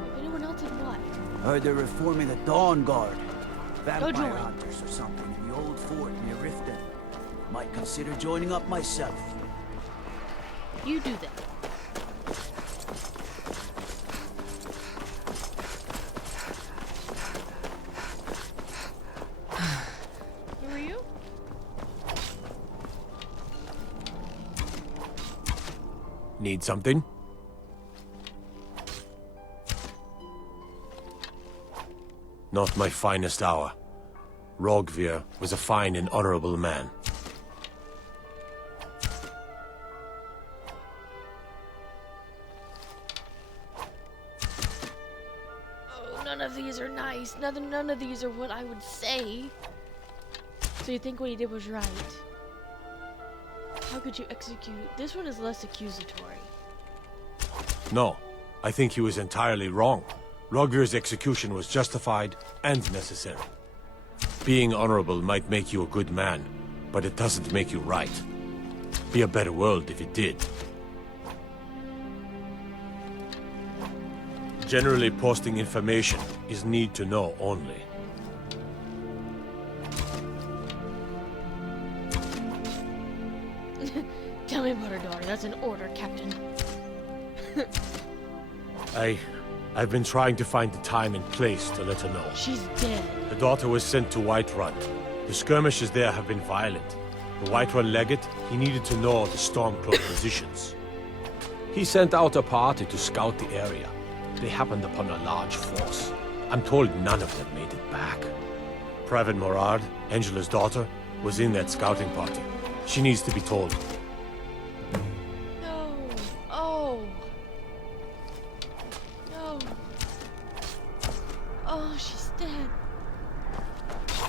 If anyone else had what? Heard they're reforming the Dawn Guard. Go join. Vampire hunters or something in the old fort near Riften. Might consider joining up myself. You do that. Who are you? Need something? Not my finest hour. Rogvir was a fine and honorable man. none of these are nice. None of these are what I would say. So you think what he did was right? How could you execute? This one is less accusatory. No, I think he was entirely wrong. Rogvir's execution was justified and necessary. Being honorable might make you a good man, but it doesn't make you right. Be a better world if it did. Generally, posting information is need to know only. Tell me about her daughter. That's an order, Captain. I've been trying to find the time and place to let her know. She's dead. The daughter was sent to Whiterun. The skirmishes there have been violent. The Whiterun legate, he needed to know the Stormcloak positions. He sent out a party to scout the area. They happened upon a large force. I'm told none of them made it back. Private Morard, Angela's daughter, was in that scouting party. She needs to be told. No. Oh. No. Oh, she's dead.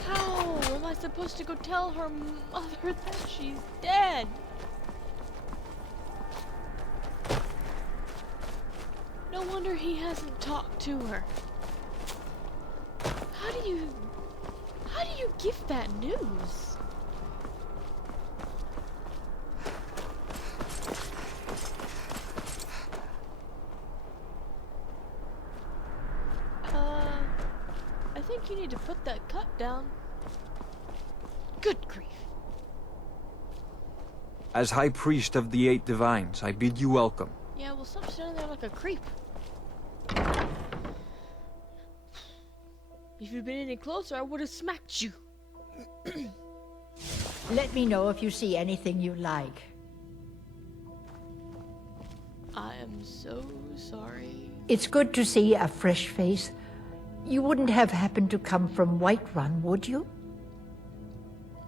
How am I supposed to go tell her mother that she's dead? No wonder he hasn't talked to her. How do you give that news? I think you need to put that cut down. Good grief. As High Priest of the Eight Divines, I bid you welcome. Yeah, well, stop standing there like a creep. If you'd been any closer, I would have smacked you. Let me know if you see anything you like. I am so sorry. It's good to see a fresh face. You wouldn't have happened to come from Whiterun, would you?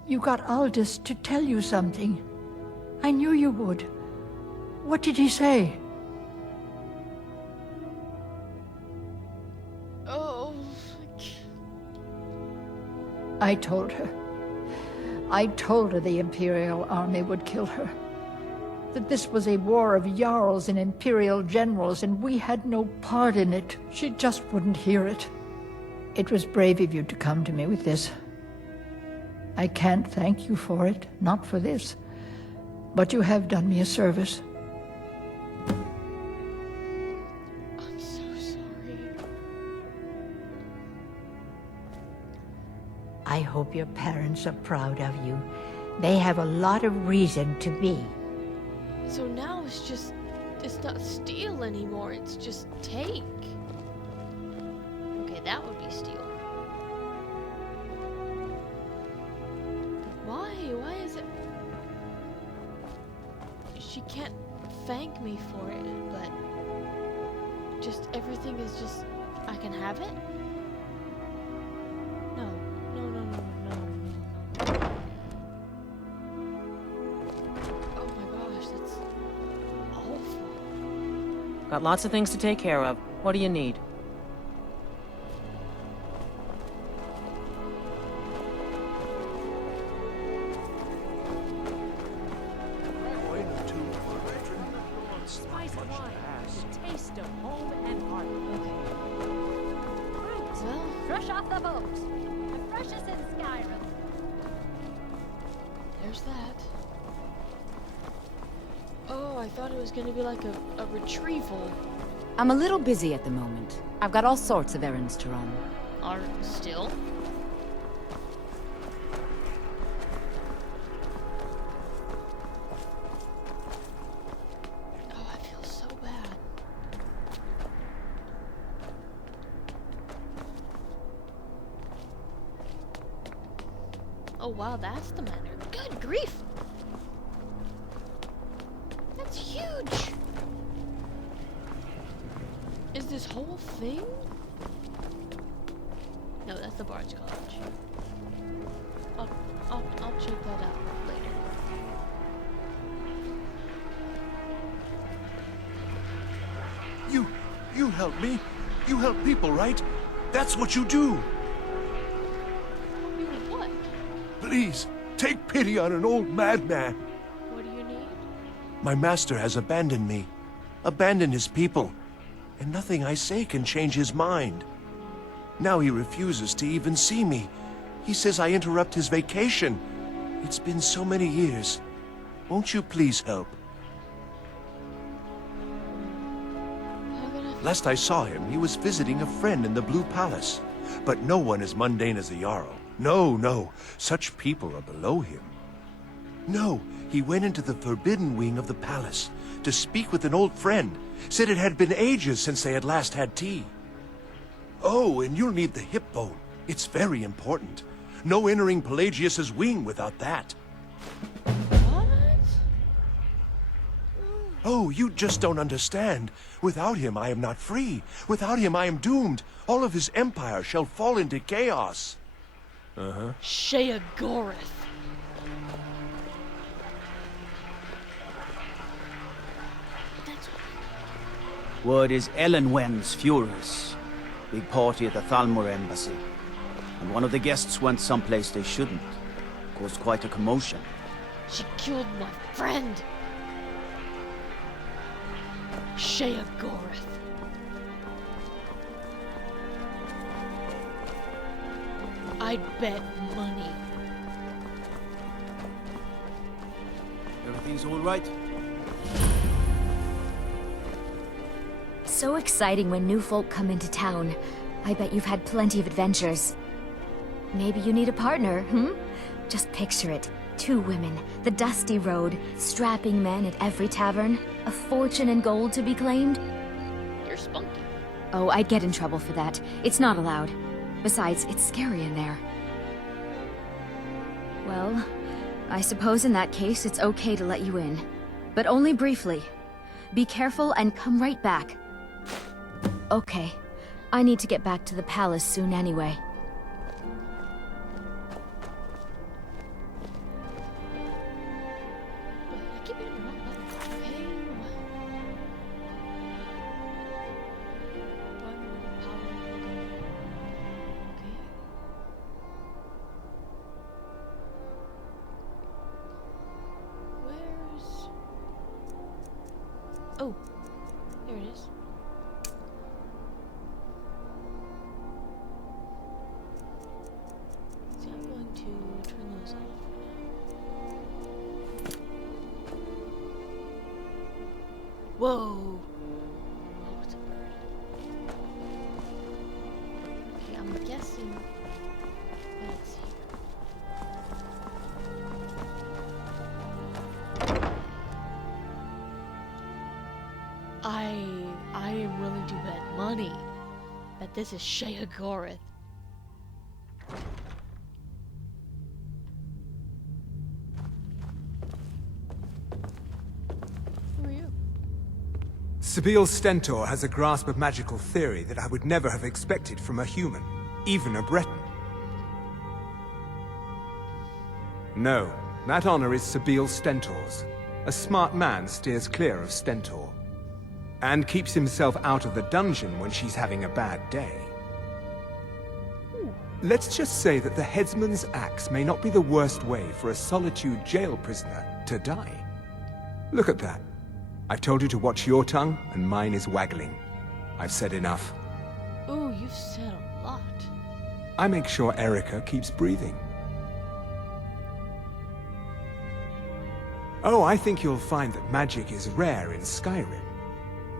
You got Aldous to tell you something. I knew you would. What did he say? Oh. I told her. I told her the Imperial army would kill her. That this was a war of Jarls and Imperial generals, and we had no part in it. She just wouldn't hear it. It was brave of you to come to me with this. I can't thank you for it, not for this. But you have done me a service. I'm so sorry. I hope your parents are proud of you. They have a lot of reason to be. So now it's not steal anymore, it's just take. Okay, that would be steal. But why? Why is it? She can't thank me for it, but just everything is just, I can have it? No. Oh my gosh, that's awful. Got lots of things to take care of. What do you need? Spiced wine, the taste of home and heart. Well, fresh off the boat. The freshest in Skyrim. There's that. Oh, I thought it was gonna be like a retrieval. I'm a little busy at the moment. I've got all sorts of errands to run. Are still? Oh, I feel so bad. Oh wow, that's the manner. Good grief! That's huge! Is this whole thing? No, that's the Bard's College. I'll check that out later. You help me? You help people, right? That's what you do. You what? Please, take pity on an old madman. What do you need? My master has abandoned me, abandoned his people, and nothing I say can change his mind. Now he refuses to even see me. He says I interrupt his vacation. It's been so many years. Won't you please help? Last I saw him, he was visiting a friend in the Blue Palace. But no one as mundane as the Jarl. No, no. Such people are below him. No, he went into the forbidden wing of the palace to speak with an old friend. Said it had been ages since they had last had tea. Oh, and you'll need the hip bone. It's very important. No entering Pelagius's wing without that. Oh, you just don't understand. Without him, I am not free. Without him, I am doomed. All of his empire shall fall into chaos. Sheogorath. Word is Ellenwen's furious. Big party at the Thalmor embassy. And one of the guests went someplace they shouldn't. Caused quite a commotion. She killed my friend. Sheogorath. I'd bet money. Everything's all right? So exciting when new folk come into town. I bet you've had plenty of adventures. Maybe you need a partner, Just picture it. 2 women, the dusty road, strapping men at every tavern, a fortune in gold to be claimed. You're spunky. Oh, I'd get in trouble for that. It's not allowed. Besides, it's scary in there. Well, I suppose in that case it's okay to let you in. But only briefly. Be careful and come right back. Okay. I need to get back to the palace soon anyway. Oh, here it is. See, I'm going to turn those off. Whoa! Oh, it's a bird. Okay, I'm guessing that's here. I am willing to bet money that this is Sheogorath. Who are you? Sebille Stentor has a grasp of magical theory that I would never have expected from a human, even a Breton. No, that honor is Sebille Stentor's. A smart man steers clear of Stentor. And keeps himself out of the dungeon when she's having a bad day. Let's just say that the headsman's axe may not be the worst way for a Solitude jail prisoner to die. Look at that. I've told you to watch your tongue, and mine is waggling. I've said enough. Ooh, you've said a lot. I make sure Erica keeps breathing. Oh, I think you'll find that magic is rare in Skyrim.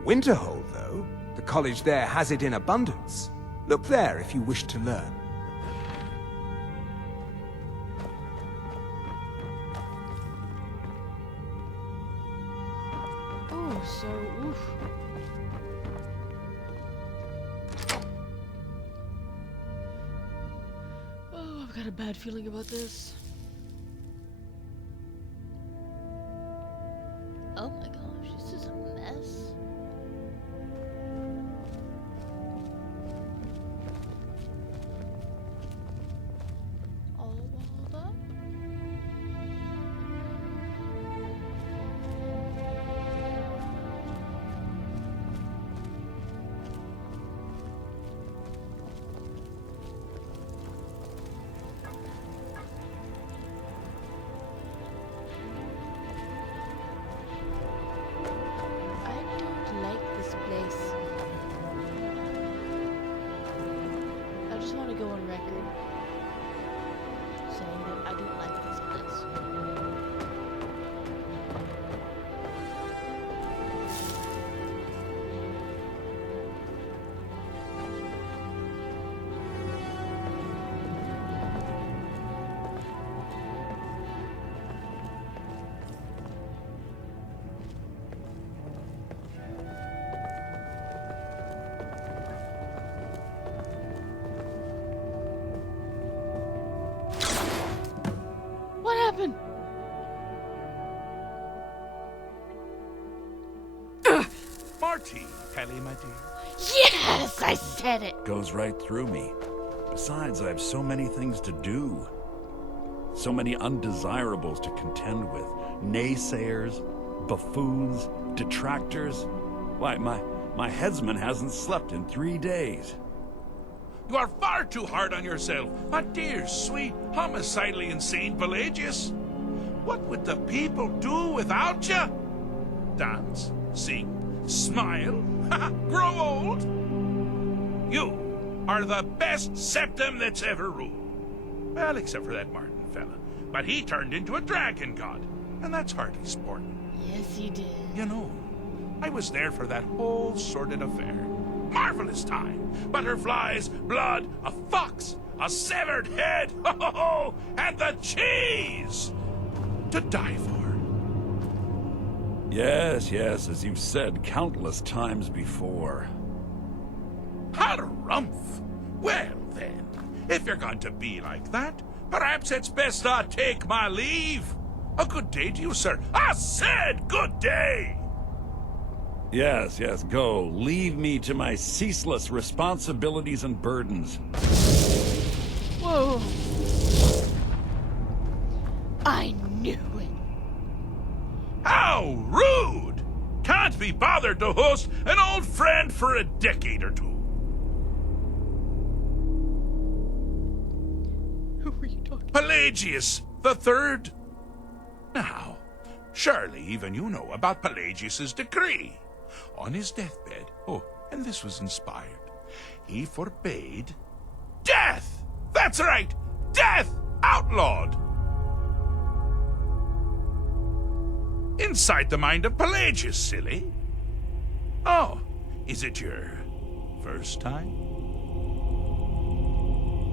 Winterhold, though, the college there has it in abundance. Look there if you wish to learn. Ooh, so, oof. Oh, I've got a bad feeling about this. Oh my gosh, this is a mess. All walled up. I just want to go on record saying that I don't like this place. What happened? Marty, Pelly, my dear. Yes, I said it. Goes right through me. Besides, I have so many things to do. So many undesirables to contend with. Naysayers, buffoons, detractors. Why, my headsman hasn't slept in 3 days. You are far too hard on yourself, my dear, sweet, homicidally insane Pelagius. What would the people do without you? Dance, sing, smile, grow old? You are the best septum that's ever ruled. Well, except for that Martin fella. But he turned into a dragon god, and that's hardly sport. Yes, he did. You know, I was there for that whole sordid affair. Marvelous time. Butterflies, blood, a fox, a severed head, and the cheese to die for. Yes, as you've said countless times before. Harumph! Well then, if you're going to be like that, perhaps it's best I take my leave. A good day to you, sir. I said good day! Yes, go. Leave me to my ceaseless responsibilities and burdens. Whoa. I knew it. How rude! Can't be bothered to host an old friend for a decade or two. Who are you talking? Pelagius the Third. Now, surely even you know about Pelagius's decree. On his deathbed, and this was inspired, he forbade death! That's right! Death! Outlawed! Inside the mind of Pelagius, silly. Oh, is it your first time?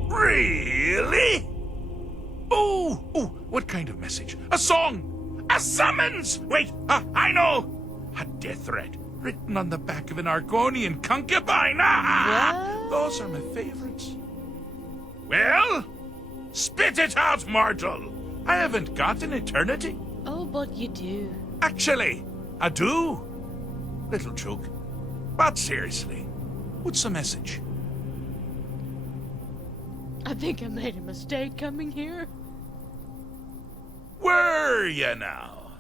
Really? Oh, what kind of message? A song? A summons? Wait, I know! A death threat written on the back of an Argonian concubine. Those are my favorites. Well, spit it out, mortal. I haven't got an eternity. Oh, but you do. Actually, I do. Little joke. But seriously, what's the message? I think I made a mistake coming here. Were you now?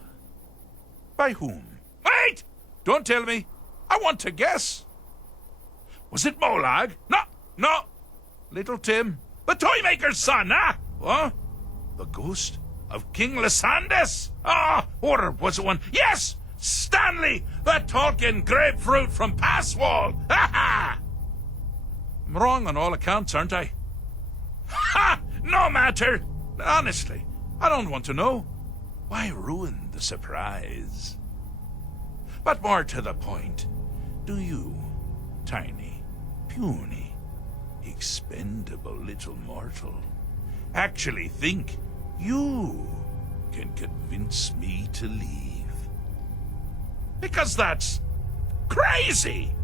By whom? Wait! Don't tell me. I want to guess. Was it Molag? No. Little Tim. The Toymaker's son, What? The ghost of King Lysandas? Or was it one? Yes! Stanley, the talking grapefruit from Passwall. I'm wrong on all accounts, aren't I? No matter. Honestly, I don't want to know. Why ruin the surprise? But more to the point, do you, tiny, puny, expendable little mortal, actually think you can convince me to leave? Because that's crazy!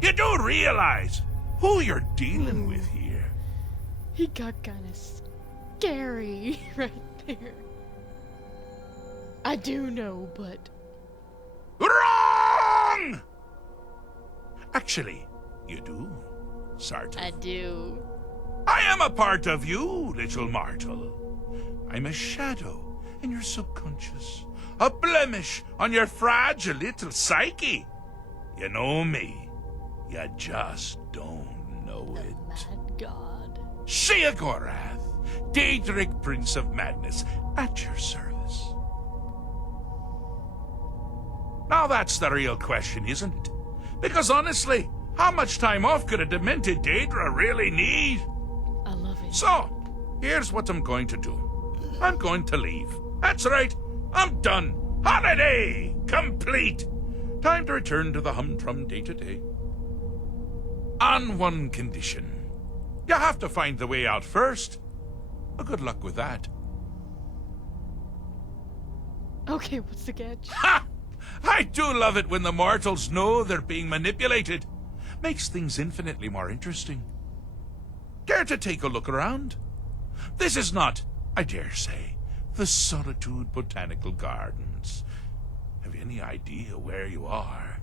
You do realize who you're dealing with here. He got kind of scary right there. I do know, but... Wrong! Actually, you do, sort of. I do. I am a part of you, little mortal. I'm a shadow in your subconscious, a blemish on your fragile little psyche. You know me. You just don't know it. Mad God. Sheogorath, Daedric Prince of Madness, at your service. Now that's the real question, isn't it? Because honestly, how much time off could a demented Daedra really need? So, here's what I'm going to do. I'm going to leave. That's right. I'm done. Holiday complete. Time to return to the humdrum day-to-day. On one condition. You have to find the way out first. Well, good luck with that. Okay, what's the catch? Ha! I do love it when the mortals know they're being manipulated. Makes things infinitely more interesting. Care to take a look around? This is not, I dare say, the Solitude Botanical Gardens. Have you any idea where you are?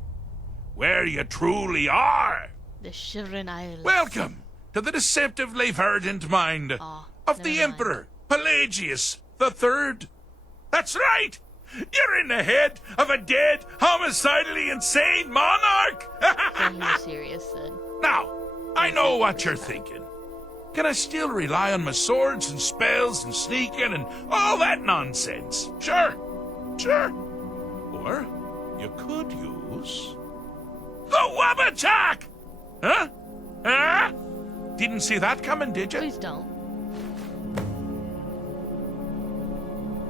Where you truly are? The Shivering Isles. Welcome to the deceptively verdant mind of the Emperor Pelagius III. That's right! You're in the head of a dead, homicidally insane monarch! Then you're serious, then. Now, I know what you're thinking. Can I still rely on my swords and spells and sneaking and all that nonsense? Sure. Or you could use the Wabbajack! Huh? Huh? Didn't see that coming, did you? Please don't.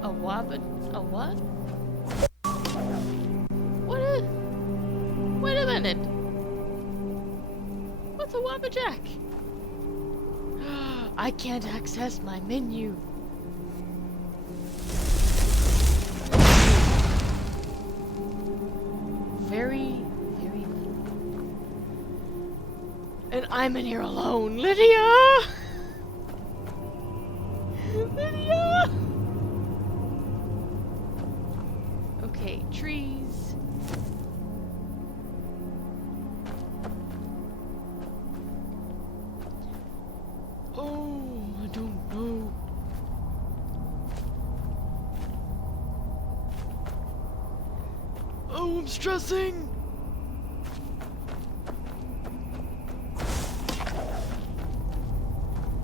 A what? Wait a minute. What's a Wabbajack? I can't access my menu. Very little. And I'm in here alone. Lydia! Lydia! Okay, trees. Oh, I don't know. Oh, I'm stressing.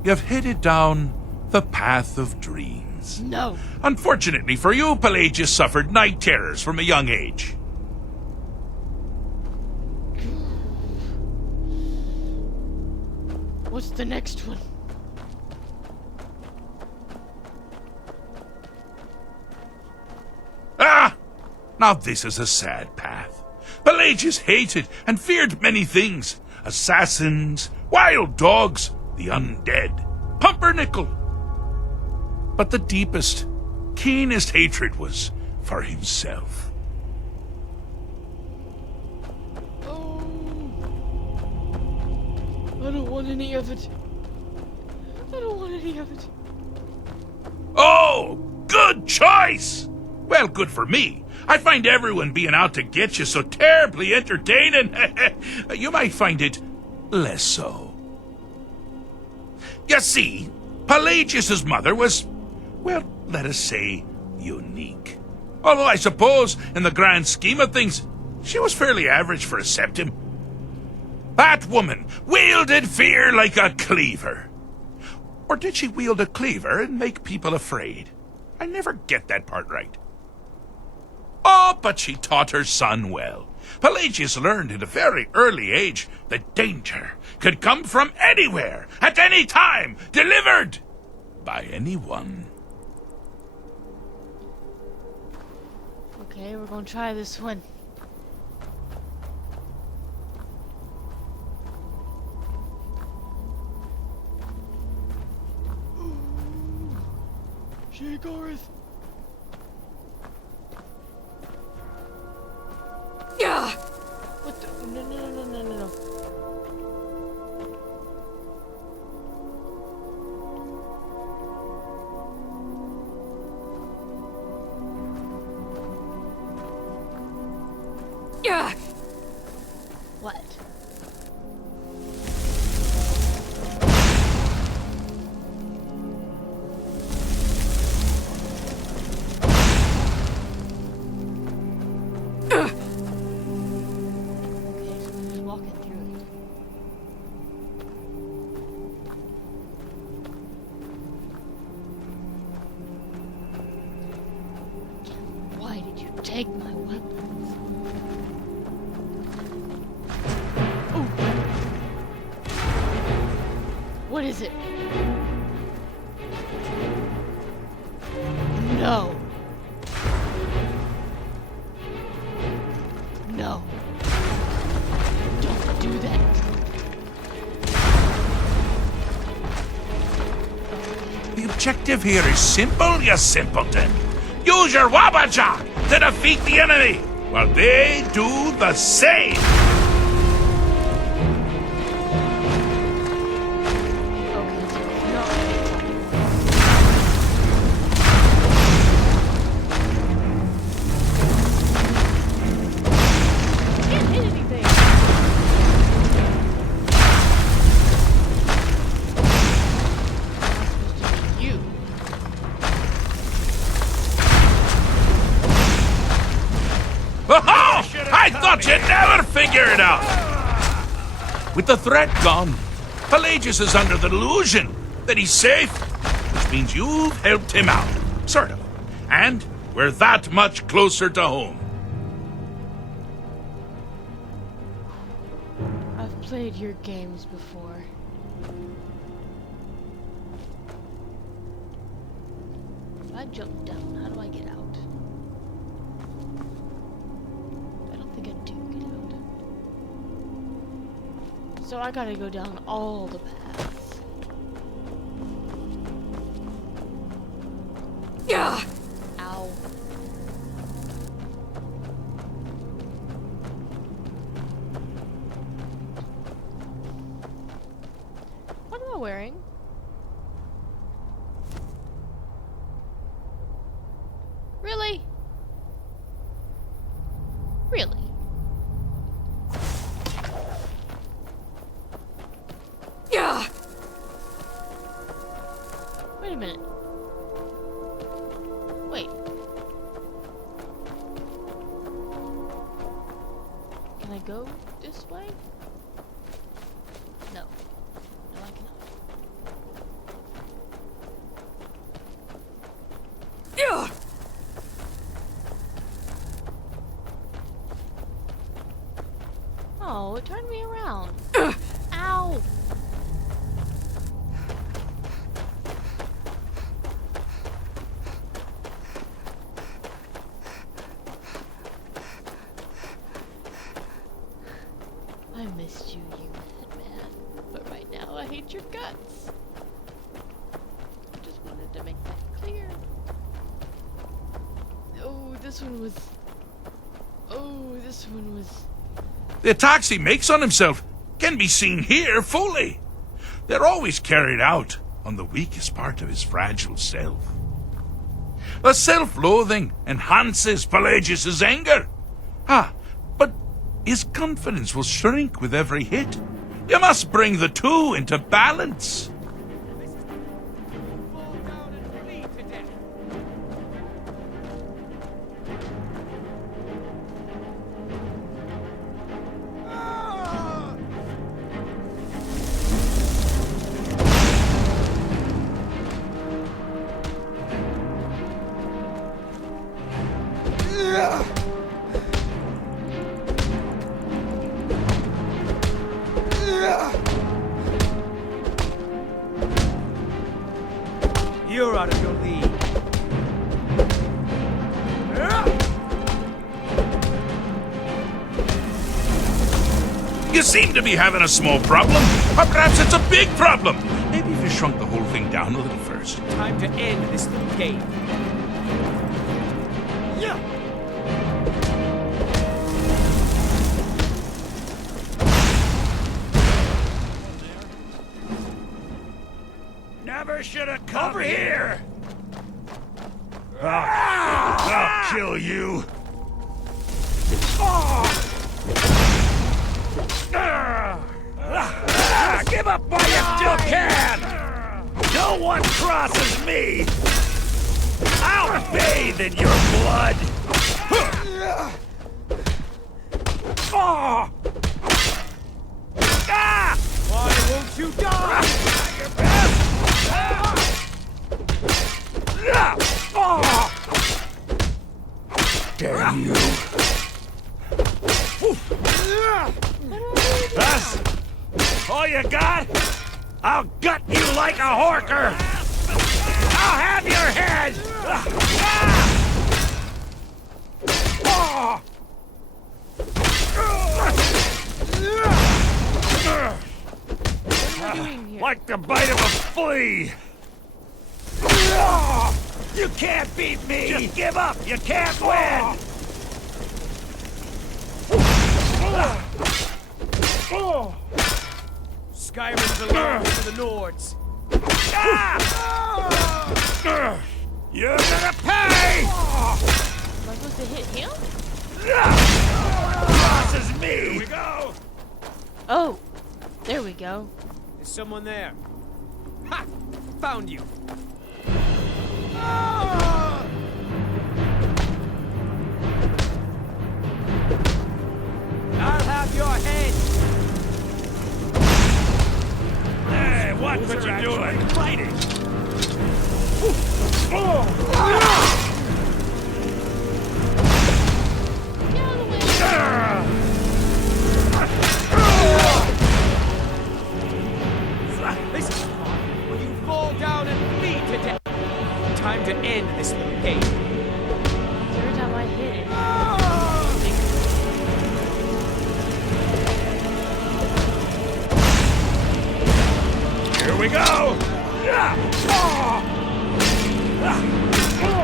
You've headed down the path of dreams. No. Unfortunately for you, Pelagius suffered night terrors from a young age. What's the next one? Ah! Now this is a sad path. Pelagius hated and feared many things. Assassins, wild dogs, the undead, pumpernickel. But the deepest, keenest hatred was for himself. I don't want any of it. I don't want any of it. Oh, good choice! Well, good for me. I find everyone being out to get you so terribly entertaining. You might find it less so. You see, Pelagius's mother was, well, let us say, unique. Although I suppose, in the grand scheme of things, she was fairly average for a septim. That woman wielded fear like a cleaver. Or did she wield a cleaver and make people afraid? I never get that part right. Oh, but she taught her son well. Pelagius learned at a very early age that danger could come from anywhere, at any time, delivered by anyone. Okay, we're gonna try this one. Sheogorath. Yeah. What the? No. Yeah. What? Why did you take my weapons? Oh. What is it? No. No. Don't do that. The objective here is simple, you simpleton. Use your Wabaja to defeat the enemy, while they do the same. I thought you'd never figure it out! With the threat gone, Pelagius is under the delusion that he's safe, which means you've helped him out, sort of. And we're that much closer to home. I've played your games before. If I jump down, how do I get out? So I gotta go down all the paths. Yeah. Ow. What am I wearing? Really? Really? Yeah. Wait a minute. Wait. Can I go this way? No. No, I cannot. Yeah. Oh, it turned me around. Ow. I missed you, you madman. But right now, I hate your guts. I just wanted to make that clear. Oh, this one was... Oh, this one was... The attacks he makes on himself can be seen here fully. They're always carried out on the weakest part of his fragile self. The self-loathing enhances Pelagius's anger. But his confidence will shrink with every hit. You must bring the two into balance. You're out of your league. You seem to be having a small problem, or perhaps it's a big problem. Maybe if you shrunk the whole thing down a little first. Time to end this little game. Yeah. Never should have come over here. I'll kill you. Give up while you still can. No one crosses me. I'll bathe in your blood. Why won't you die? Your best. Damn you. That's all you got? I'll gut you like a horker. I'll have your head! Like the bite of a flea! You can't beat me! Just give up! You can't win! Skyrim belongs to the Nords. You're gonna pay! Am I supposed to hit him? Crosses me! Here we go! Oh, there we go. Is someone there? Ha! Found you! I'll have your head! Hey, watch what you're doing! Fighting! This is fun. When you fall down and bleed to death. Time to end this little game. Every time I hit it. Here we go!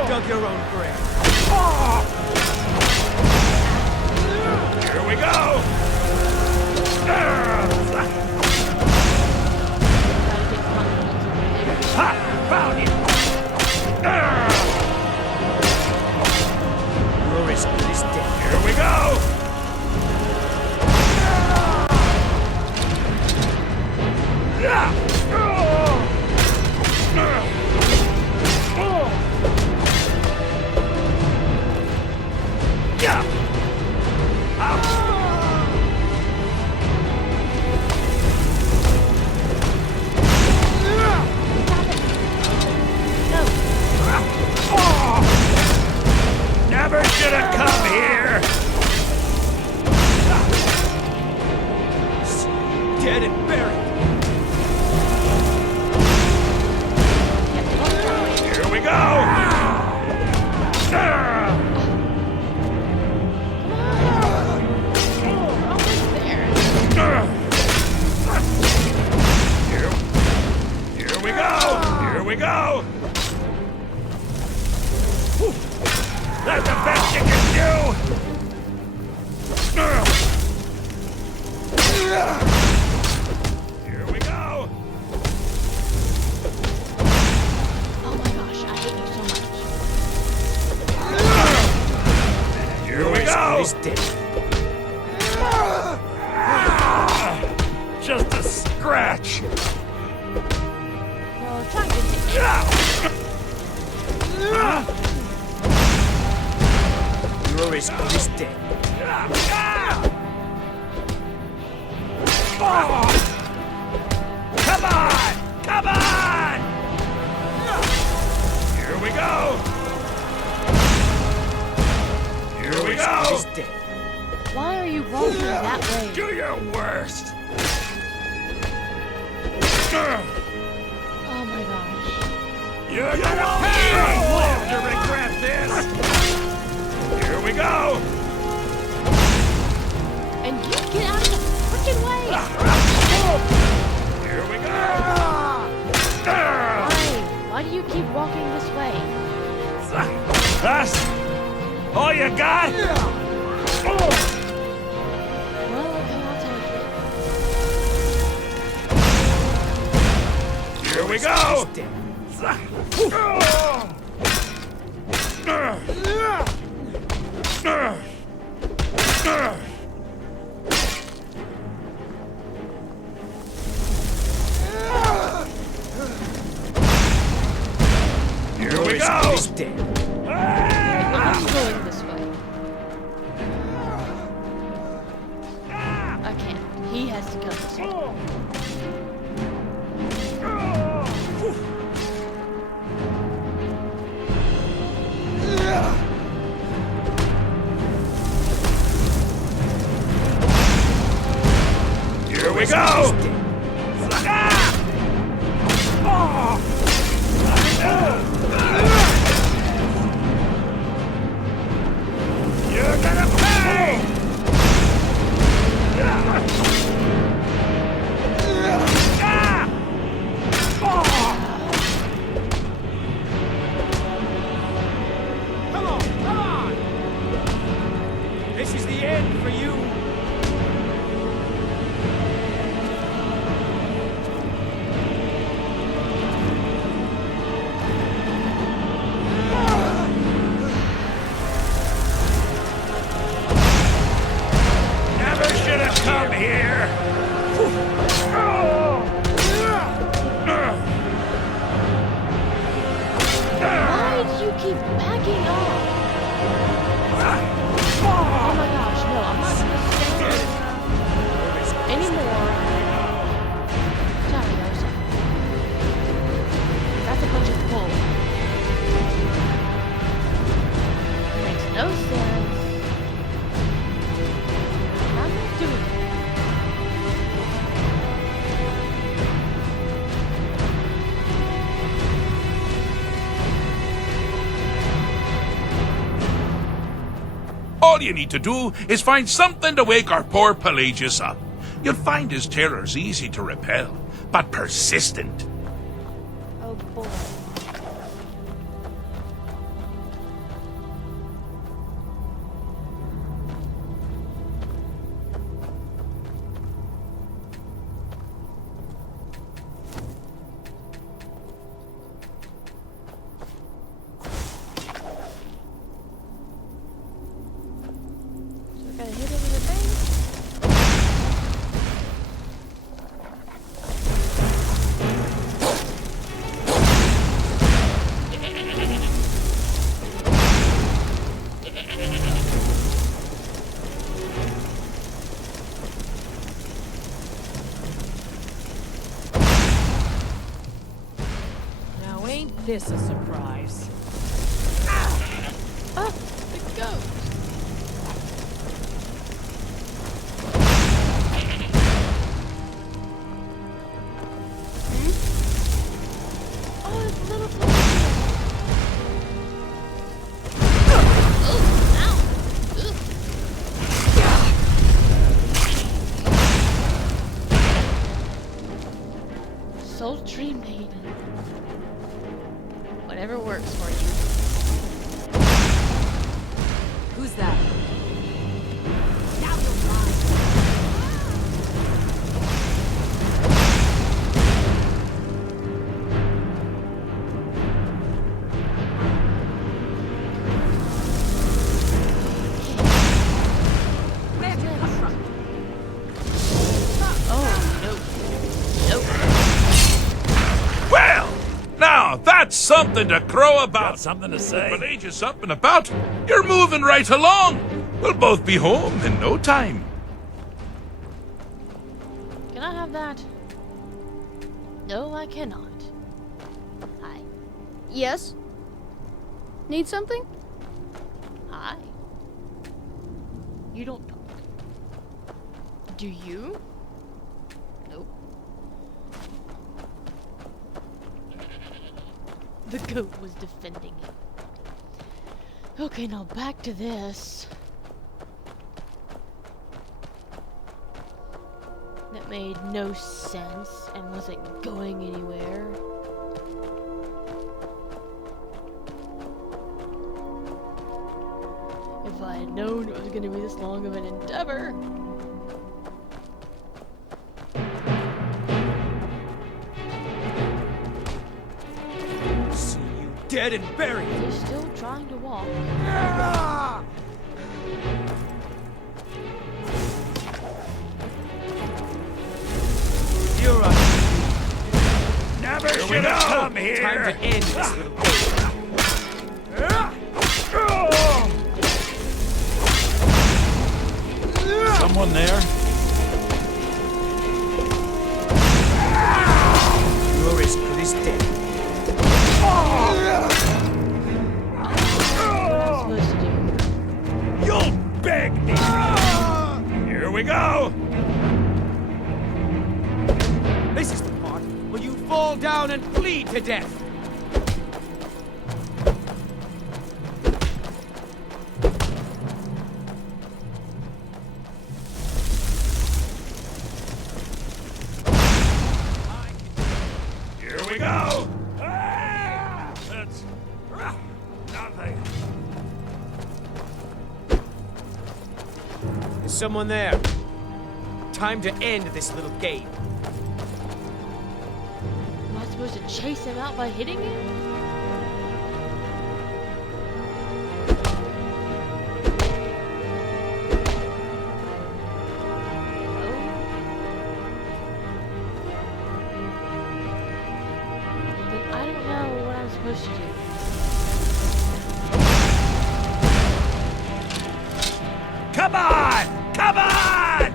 Dug your own grave. Here we go! Ha! Found you! You're as good as dead. Here we go! Never should have come here! Dead and buried. Here we go! Here we go! Here we go! That's the best you can do! Here we go! Oh my gosh, I hate you so much. Here we go! He's dead. Just a scratch! Well, try to hit me. You're as good as dead. Come on! Come on! Here we go! Here we go! He's dead. Why are you walking that way? Do your worst! Oh my gosh. You're gonna pay! Live to regret this! Here we go! And you get out of the freaking way! Here we go! Why? Why do you keep walking this way? That's all you got? Well, okay, I'll take it. Here we go! Here we go! He's dead. I'm going this way. I can't. He has to go this way. Here we go! All you need to do is find something to wake our poor Pelagius up. You'll find his terrors easy to repel, but persistent. Oh boy. Now ain't this a surprise? Oh, the goat. Oh, it's a little Sultry maiden. Whatever works for you. Who's that? Well, now that's something to crow about. Got something to say? Pelagius up and about. You're moving right along. We'll both be home in no time. Can I have that? No, I cannot. Hi. Yes? Need something? Hi. You don't talk. Do you? Nope. The goat was defending it. Okay, now back to this. That made no sense and wasn't going anywhere. If I had known it was going to be this long of an endeavor. See you dead and buried. They're still trying to walk. You're a... Never Here we should have go. come here. Time to end this little game. Someone there? You're as good as dead. You'll beg me. Here we go. This is the part where you fall down and bleed to death. Here we go. That's nothing. Is someone there? Time to end this little game. Am I supposed to chase him out by hitting him? Then I don't know what I'm supposed to do. Come on! Come on!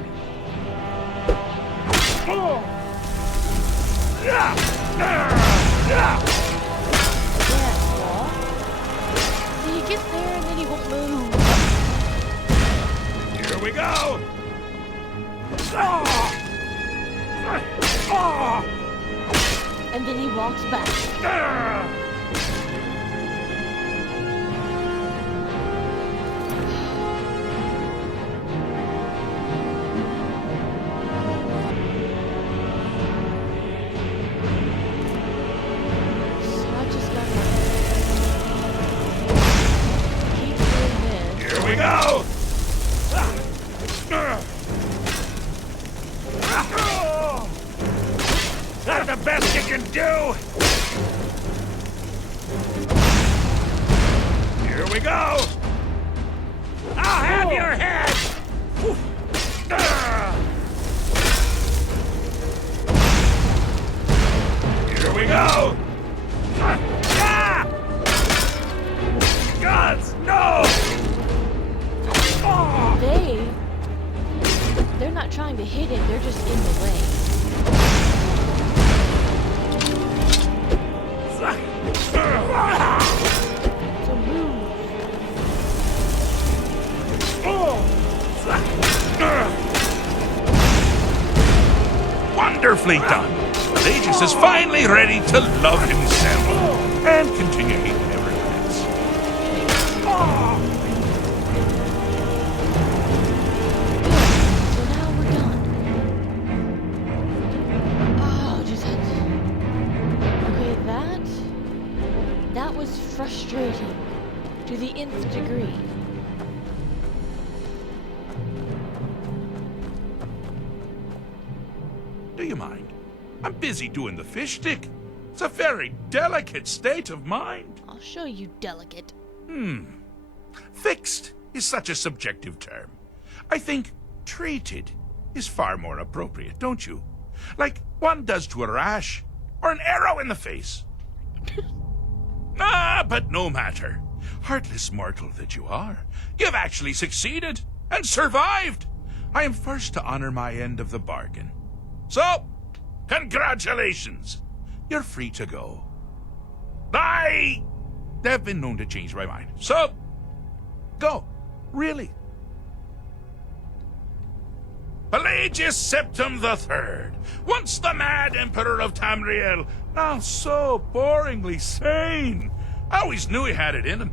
See, he gets there and then he won't move. Here we go! And then he walks back. you! Here we go! I'll have your head! Here we go! Gods, no! They're not trying to hit it, they're just in the way. So move. Wonderfully done! Aegis is finally ready to love himself and continue hating everyone else. So now we're done. Oh, just had to... Okay, that was frustrating to the nth degree. Do you mind? I'm busy doing the fish stick. It's a very delicate state of mind. I'll show you delicate. Fixed is such a subjective term. I think treated is far more appropriate, don't you? Like one does to a rash or an arrow in the face. But no matter. Heartless mortal that you are, you've actually succeeded and survived. I am first to honor my end of the bargain. So, congratulations! You're free to go. I have been known to change my mind. So, go. Really. Pelagius Septim III, once the mad Emperor of Tamriel, now so boringly sane. I always knew he had it in him.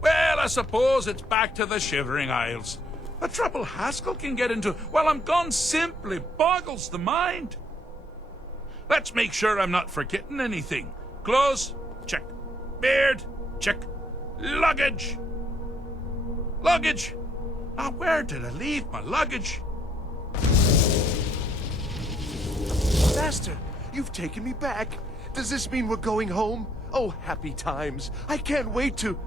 Well, I suppose it's back to the Shivering Isles. The trouble Haskell can get into while I'm gone simply boggles the mind. Let's make sure I'm not forgetting anything. Clothes, check. Beard, check. Luggage. Luggage. Now, where did I leave my luggage? Master, you've taken me back. Does this mean we're going home? Oh, happy times. I can't wait to...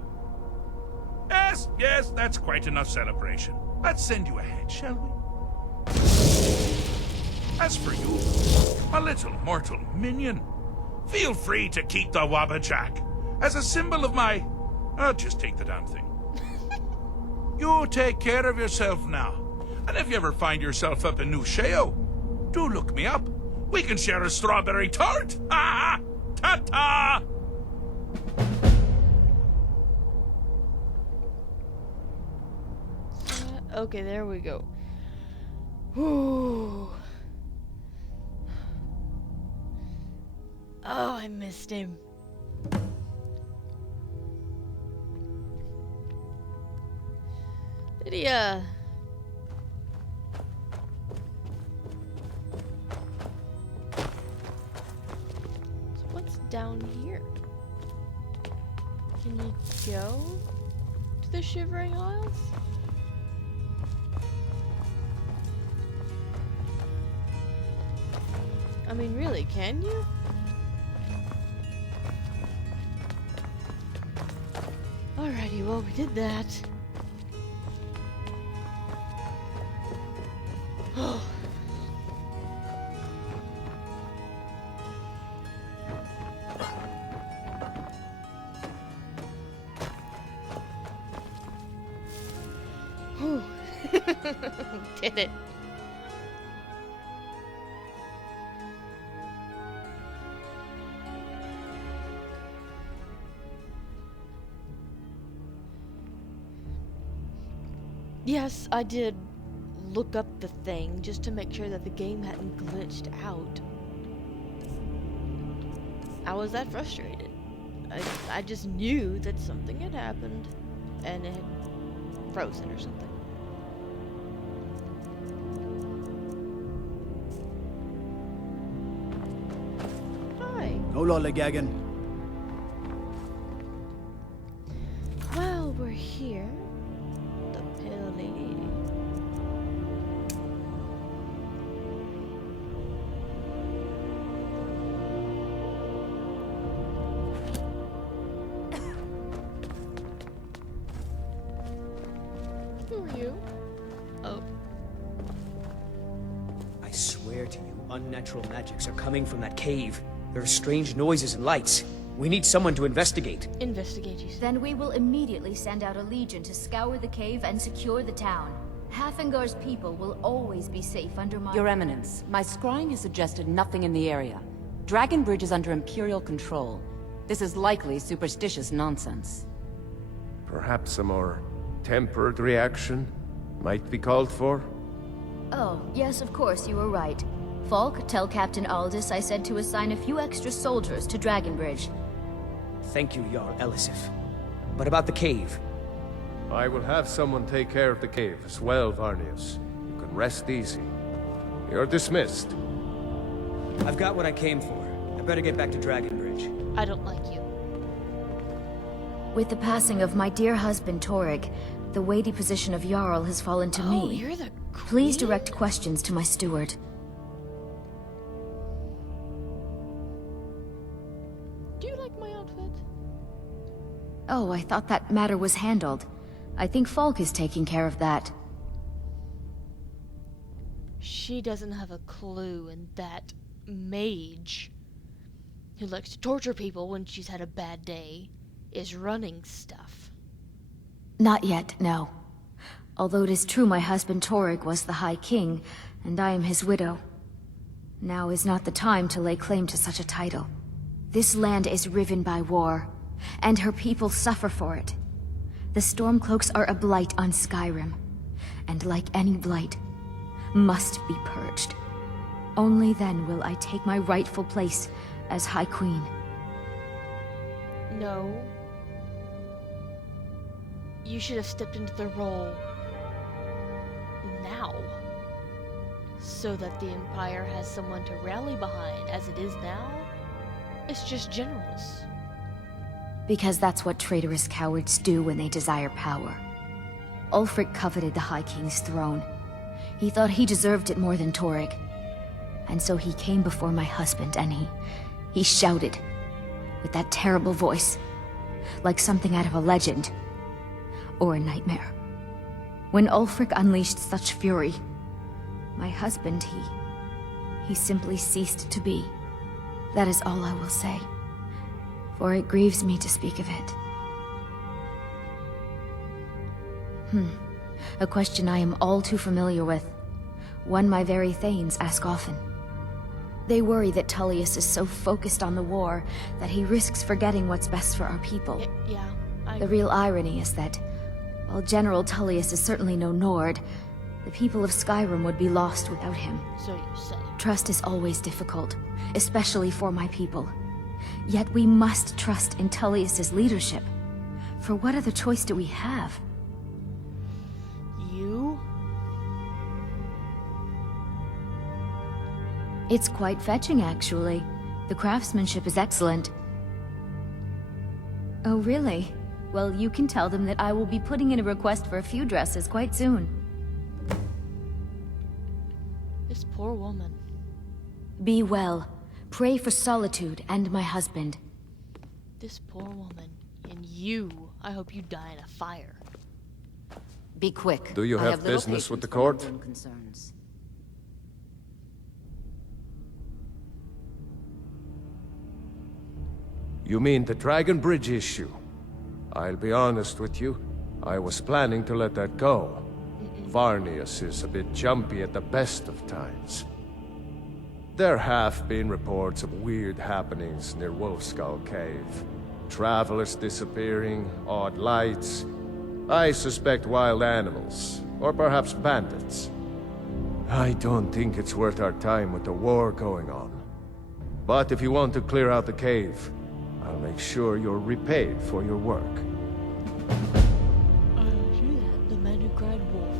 Yes, that's quite enough celebration. Let's send you ahead, shall we? As for you, my little mortal minion, feel free to keep the Wabbajack as a symbol of my... I'll just take the damn thing. You take care of yourself now. And if you ever find yourself up in New Sheo, do look me up. We can share a strawberry tart. Ha! Ta-ta! Okay, there we go. Whew. Oh, I missed him. Did he, So what's down here? Can you go to the Shivering Isles? I mean, really, can you? Alrighty, well, we did that. Whew. Did it. Yes, I did look up the thing just to make sure that the game hadn't glitched out. I was that frustrated. I just knew that something had happened and it had frozen or something. Hi. No lollygagging. While we're here, the Pale Lady. unnatural magics are coming from that cave. There are strange noises and lights. We need someone to investigate. Investigate, you said. Then we will immediately send out a legion to scour the cave and secure the town. Hafingar's people will always be safe under my... Your Eminence, my scrying has suggested nothing in the area. Dragonbridge is under Imperial control. This is likely superstitious nonsense. Perhaps a more tempered reaction might be called for? Oh, yes, of course, you were right. Falk, tell Captain Aldous I said to assign a few extra soldiers to Dragonbridge. Thank you, Jarl Elisif. But about the cave? I will have someone take care of the cave as well, Varnius. You can rest easy. You're dismissed. I've got what I came for. I better get back to Dragonbridge. I don't like you. With the passing of my dear husband Torrig, the weighty position of Jarl has fallen to me. You're the Please direct questions to my steward. Do you like my outfit? Oh, I thought that matter was handled. I think Falk is taking care of that. She doesn't have a clue, and that mage, who likes to torture people when she's had a bad day, is running stuff. Not yet, no. Although it is true my husband Torrig was the High King, and I am his widow. Now is not the time to lay claim to such a title. This land is riven by war, and her people suffer for it. The Stormcloaks are a blight on Skyrim, and like any blight, must be purged. Only then will I take my rightful place as High Queen. No. You should have stepped into the role now, so that the Empire has someone to rally behind. As it is now, it's just generals. Because that's what traitorous cowards do when they desire power. Ulfric coveted the High King's throne. He thought he deserved it more than Torrig. And so he came before my husband and he shouted, with that terrible voice, like something out of a legend, or a nightmare. When Ulfric unleashed such fury, my husband, he simply ceased to be. That is all I will say, for it grieves me to speak of it. A question I am all too familiar with. One my very thanes ask often. They worry that Tullius is so focused on the war that he risks forgetting what's best for our people. Yeah, The real irony is that, while General Tullius is certainly no Nord, the people of Skyrim would be lost without him. So you say. Trust is always difficult, especially for my people. Yet we must trust in Tullius's leadership. For what other choice do we have? You? It's quite fetching, actually. The craftsmanship is excellent. Oh, really? Well, you can tell them that I will be putting in a request for a few dresses quite soon. This poor woman. Be well. Pray for solitude and my husband. This poor woman. And you. I hope you die in a fire. Be quick. Do you I have little business with the patience court? for mundane concerns. You mean the Dragon Bridge issue? I'll be honest with you. I was planning to let that go. Varnius is a bit jumpy at the best of times. There have been reports of weird happenings near Wolfskull Cave. Travelers disappearing, odd lights. I suspect wild animals, or perhaps bandits. I don't think it's worth our time with the war going on. But if you want to clear out the cave, I'll make sure you're repaid for your work. I'll do that. The man who cried wolf.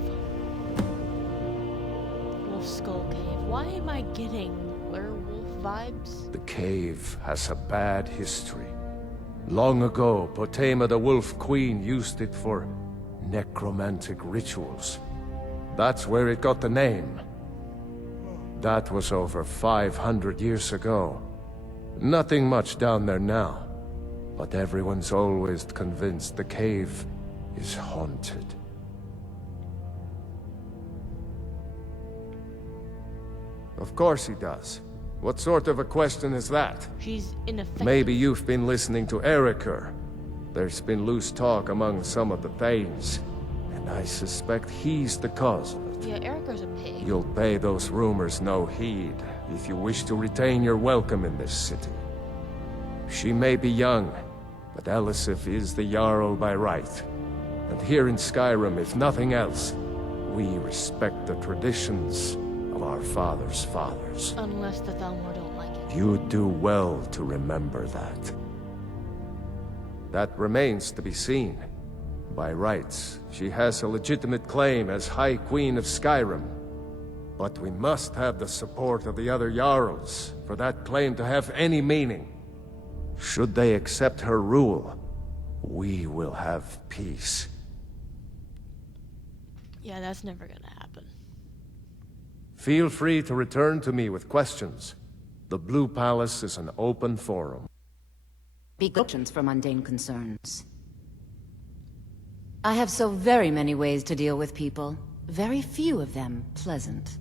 Wolfskull Cave. Why am I getting werewolf vibes? The cave has a bad history. Long ago, Potema the Wolf Queen used it for necromantic rituals. That's where it got the name. That was over 500 years ago. Nothing much down there now, but everyone's always convinced the cave is haunted. Of course he does. What sort of a question is that? She's ineffective. Maybe you've been listening to Eriker. There's been loose talk among some of the Thanes, and I suspect he's the cause of it. Yeah, Erica's a pig. You'll pay those rumors no heed if you wish to retain your welcome in this city. She may be young, but Elisif is the Jarl by right. And here in Skyrim, if nothing else, we respect the traditions of our fathers' fathers. Unless the Thalmor don't like it. You'd do well to remember that. That remains to be seen. By rights, she has a legitimate claim as High Queen of Skyrim. But we must have the support of the other Jarls for that claim to have any meaning. Should they accept her rule, we will have peace. Yeah, that's never gonna happen. Feel free to return to me with questions. The Blue Palace is an open forum. Be questions for mundane concerns. I have so very many ways to deal with people. Very few of them pleasant.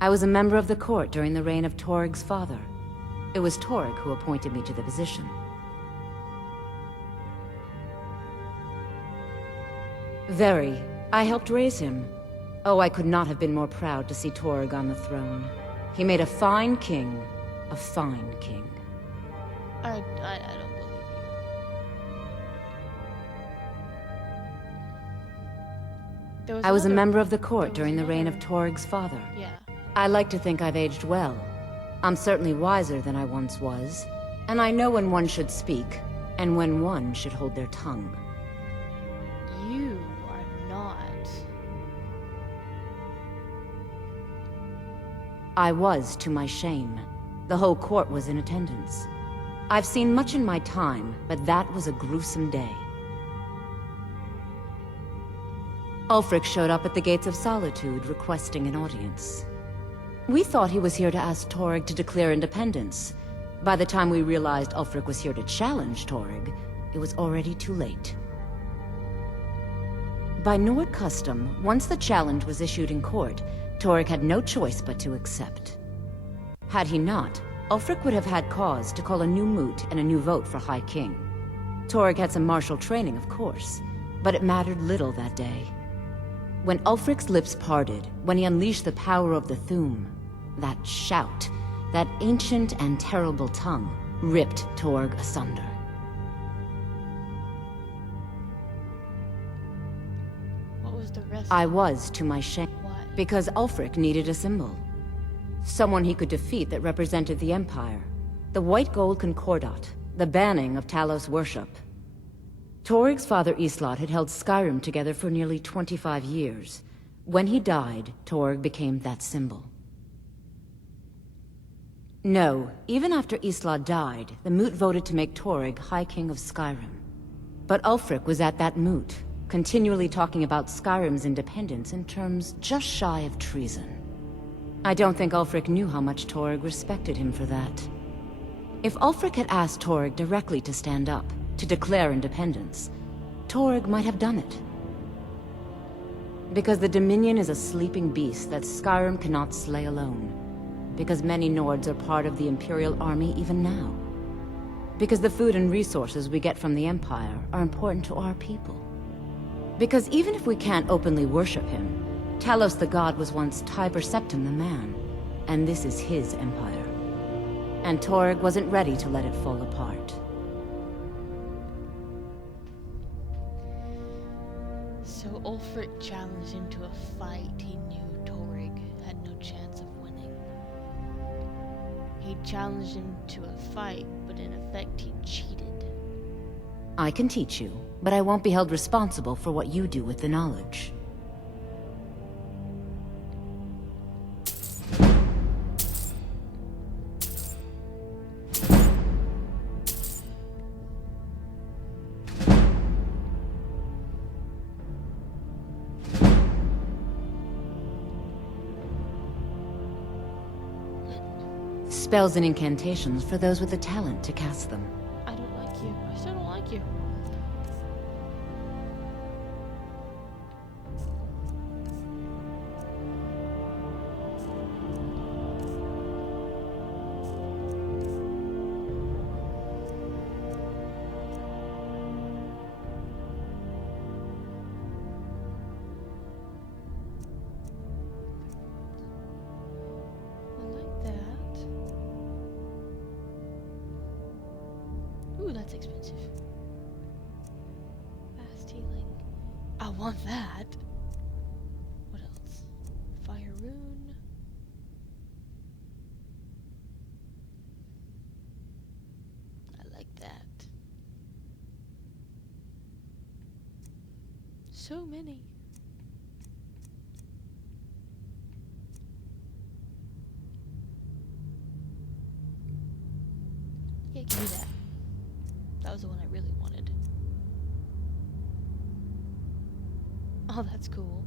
I was a member of the court during the reign of Toryg's father. It was Toryg who appointed me to the position. Very. I helped raise him. Oh, I could not have been more proud to see Toryg on the throne. He made a fine king. A fine king. I don't believe you. I was a member of the court during the reign of Toryg's father. Yeah. I like to think I've aged well. I'm certainly wiser than I once was. And I know when one should speak, and when one should hold their tongue. You are not. I was, to my shame. The whole court was in attendance. I've seen much in my time, but that was a gruesome day. Ulfric showed up at the Gates of Solitude, requesting an audience. We thought he was here to ask Toryg to declare independence. By the time we realized Ulfric was here to challenge Toryg, it was already too late. By Nord custom, once the challenge was issued in court, Toryg had no choice but to accept. Had he not, Ulfric would have had cause to call a new moot and a new vote for High King. Toryg had some martial training, of course, but it mattered little that day. When Ulfric's lips parted, when he unleashed the power of the Thu'um, that shout, that ancient and terrible tongue, ripped Toryg asunder. What was the rest? I was, to my shame. Why? Because Ulfric needed a symbol. Someone he could defeat that represented the Empire. The white gold concordat, the banning of Talos worship. Toryg's father Islot had held Skyrim together for nearly 25 years. When he died, Toryg became that symbol. No, even after Islot died, the moot voted to make Toryg High King of Skyrim. But Ulfric was at that moot, continually talking about Skyrim's independence in terms just shy of treason. I don't think Ulfric knew how much Toryg respected him for that. If Ulfric had asked Toryg directly to stand up, to declare independence, Toryg might have done it. Because the Dominion is a sleeping beast that Skyrim cannot slay alone. Because many Nords are part of the Imperial Army even now. Because the food and resources we get from the Empire are important to our people. Because even if we can't openly worship him, Talos the God was once Tiber Septim the man, and this is his empire. And Toryg wasn't ready to let it fall apart. So Ulfric challenged him to a fight he knew Toryg had no chance of winning. He challenged him to a fight, but in effect he cheated. I can teach you, but I won't be held responsible for what you do with the knowledge. Spells and incantations for those with the talent to cast them. I don't like you. I still don't like you. expensive. Fast healing. I want that. What else? Fire rune. I like that. So many. Yeah, give me that. That was the one I really wanted. Oh, that's cool.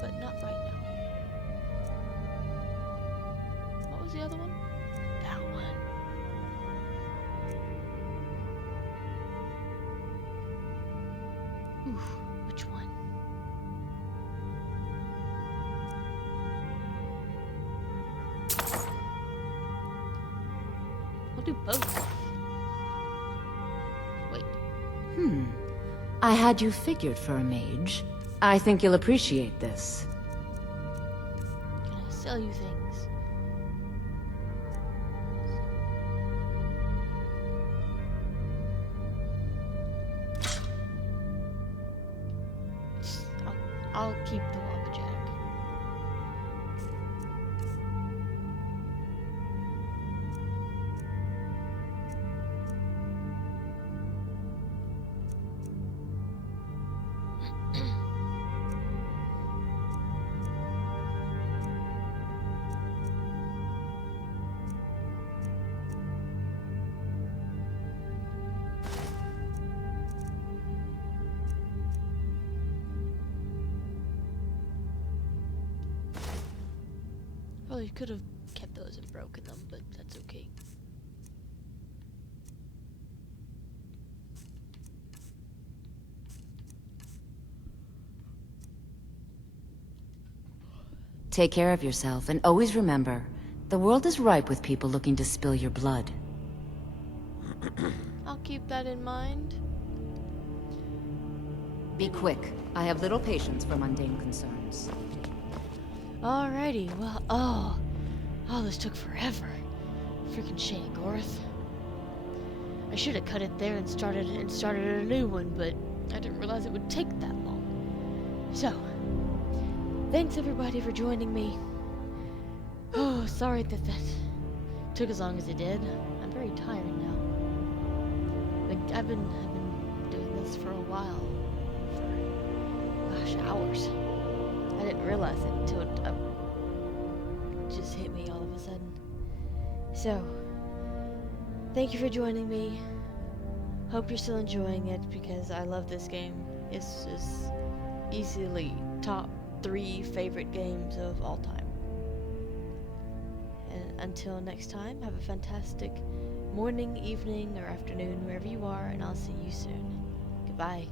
But not right now. What was the other one? That one. Oof, which one? I'll do both. Wait. I had you figured for a mage. I think you'll appreciate this. Can I sell you things? I'll keep the Wabbajack. Probably could have kept those and broken them, but that's okay. Take care of yourself, and always remember, the world is ripe with people looking to spill your blood. I'll keep that in mind. Be quick. I have little patience for mundane concerns. Alrighty, well, oh, this took forever. Freaking Sheogorath. I should have cut it there and started a new one, but I didn't realize it would take that long. So, thanks everybody for joining me. Oh, sorry that took as long as it did. I'm very tired now. Like, I've been doing this for a while. For, gosh, hours. I didn't realize it until it just hit me all of a sudden. So, thank you for joining me. Hope you're still enjoying it because I love this game. It's just easily top 3 favorite games of all time. And until next time, have a fantastic morning, evening, or afternoon, wherever you are, and I'll see you soon. Goodbye.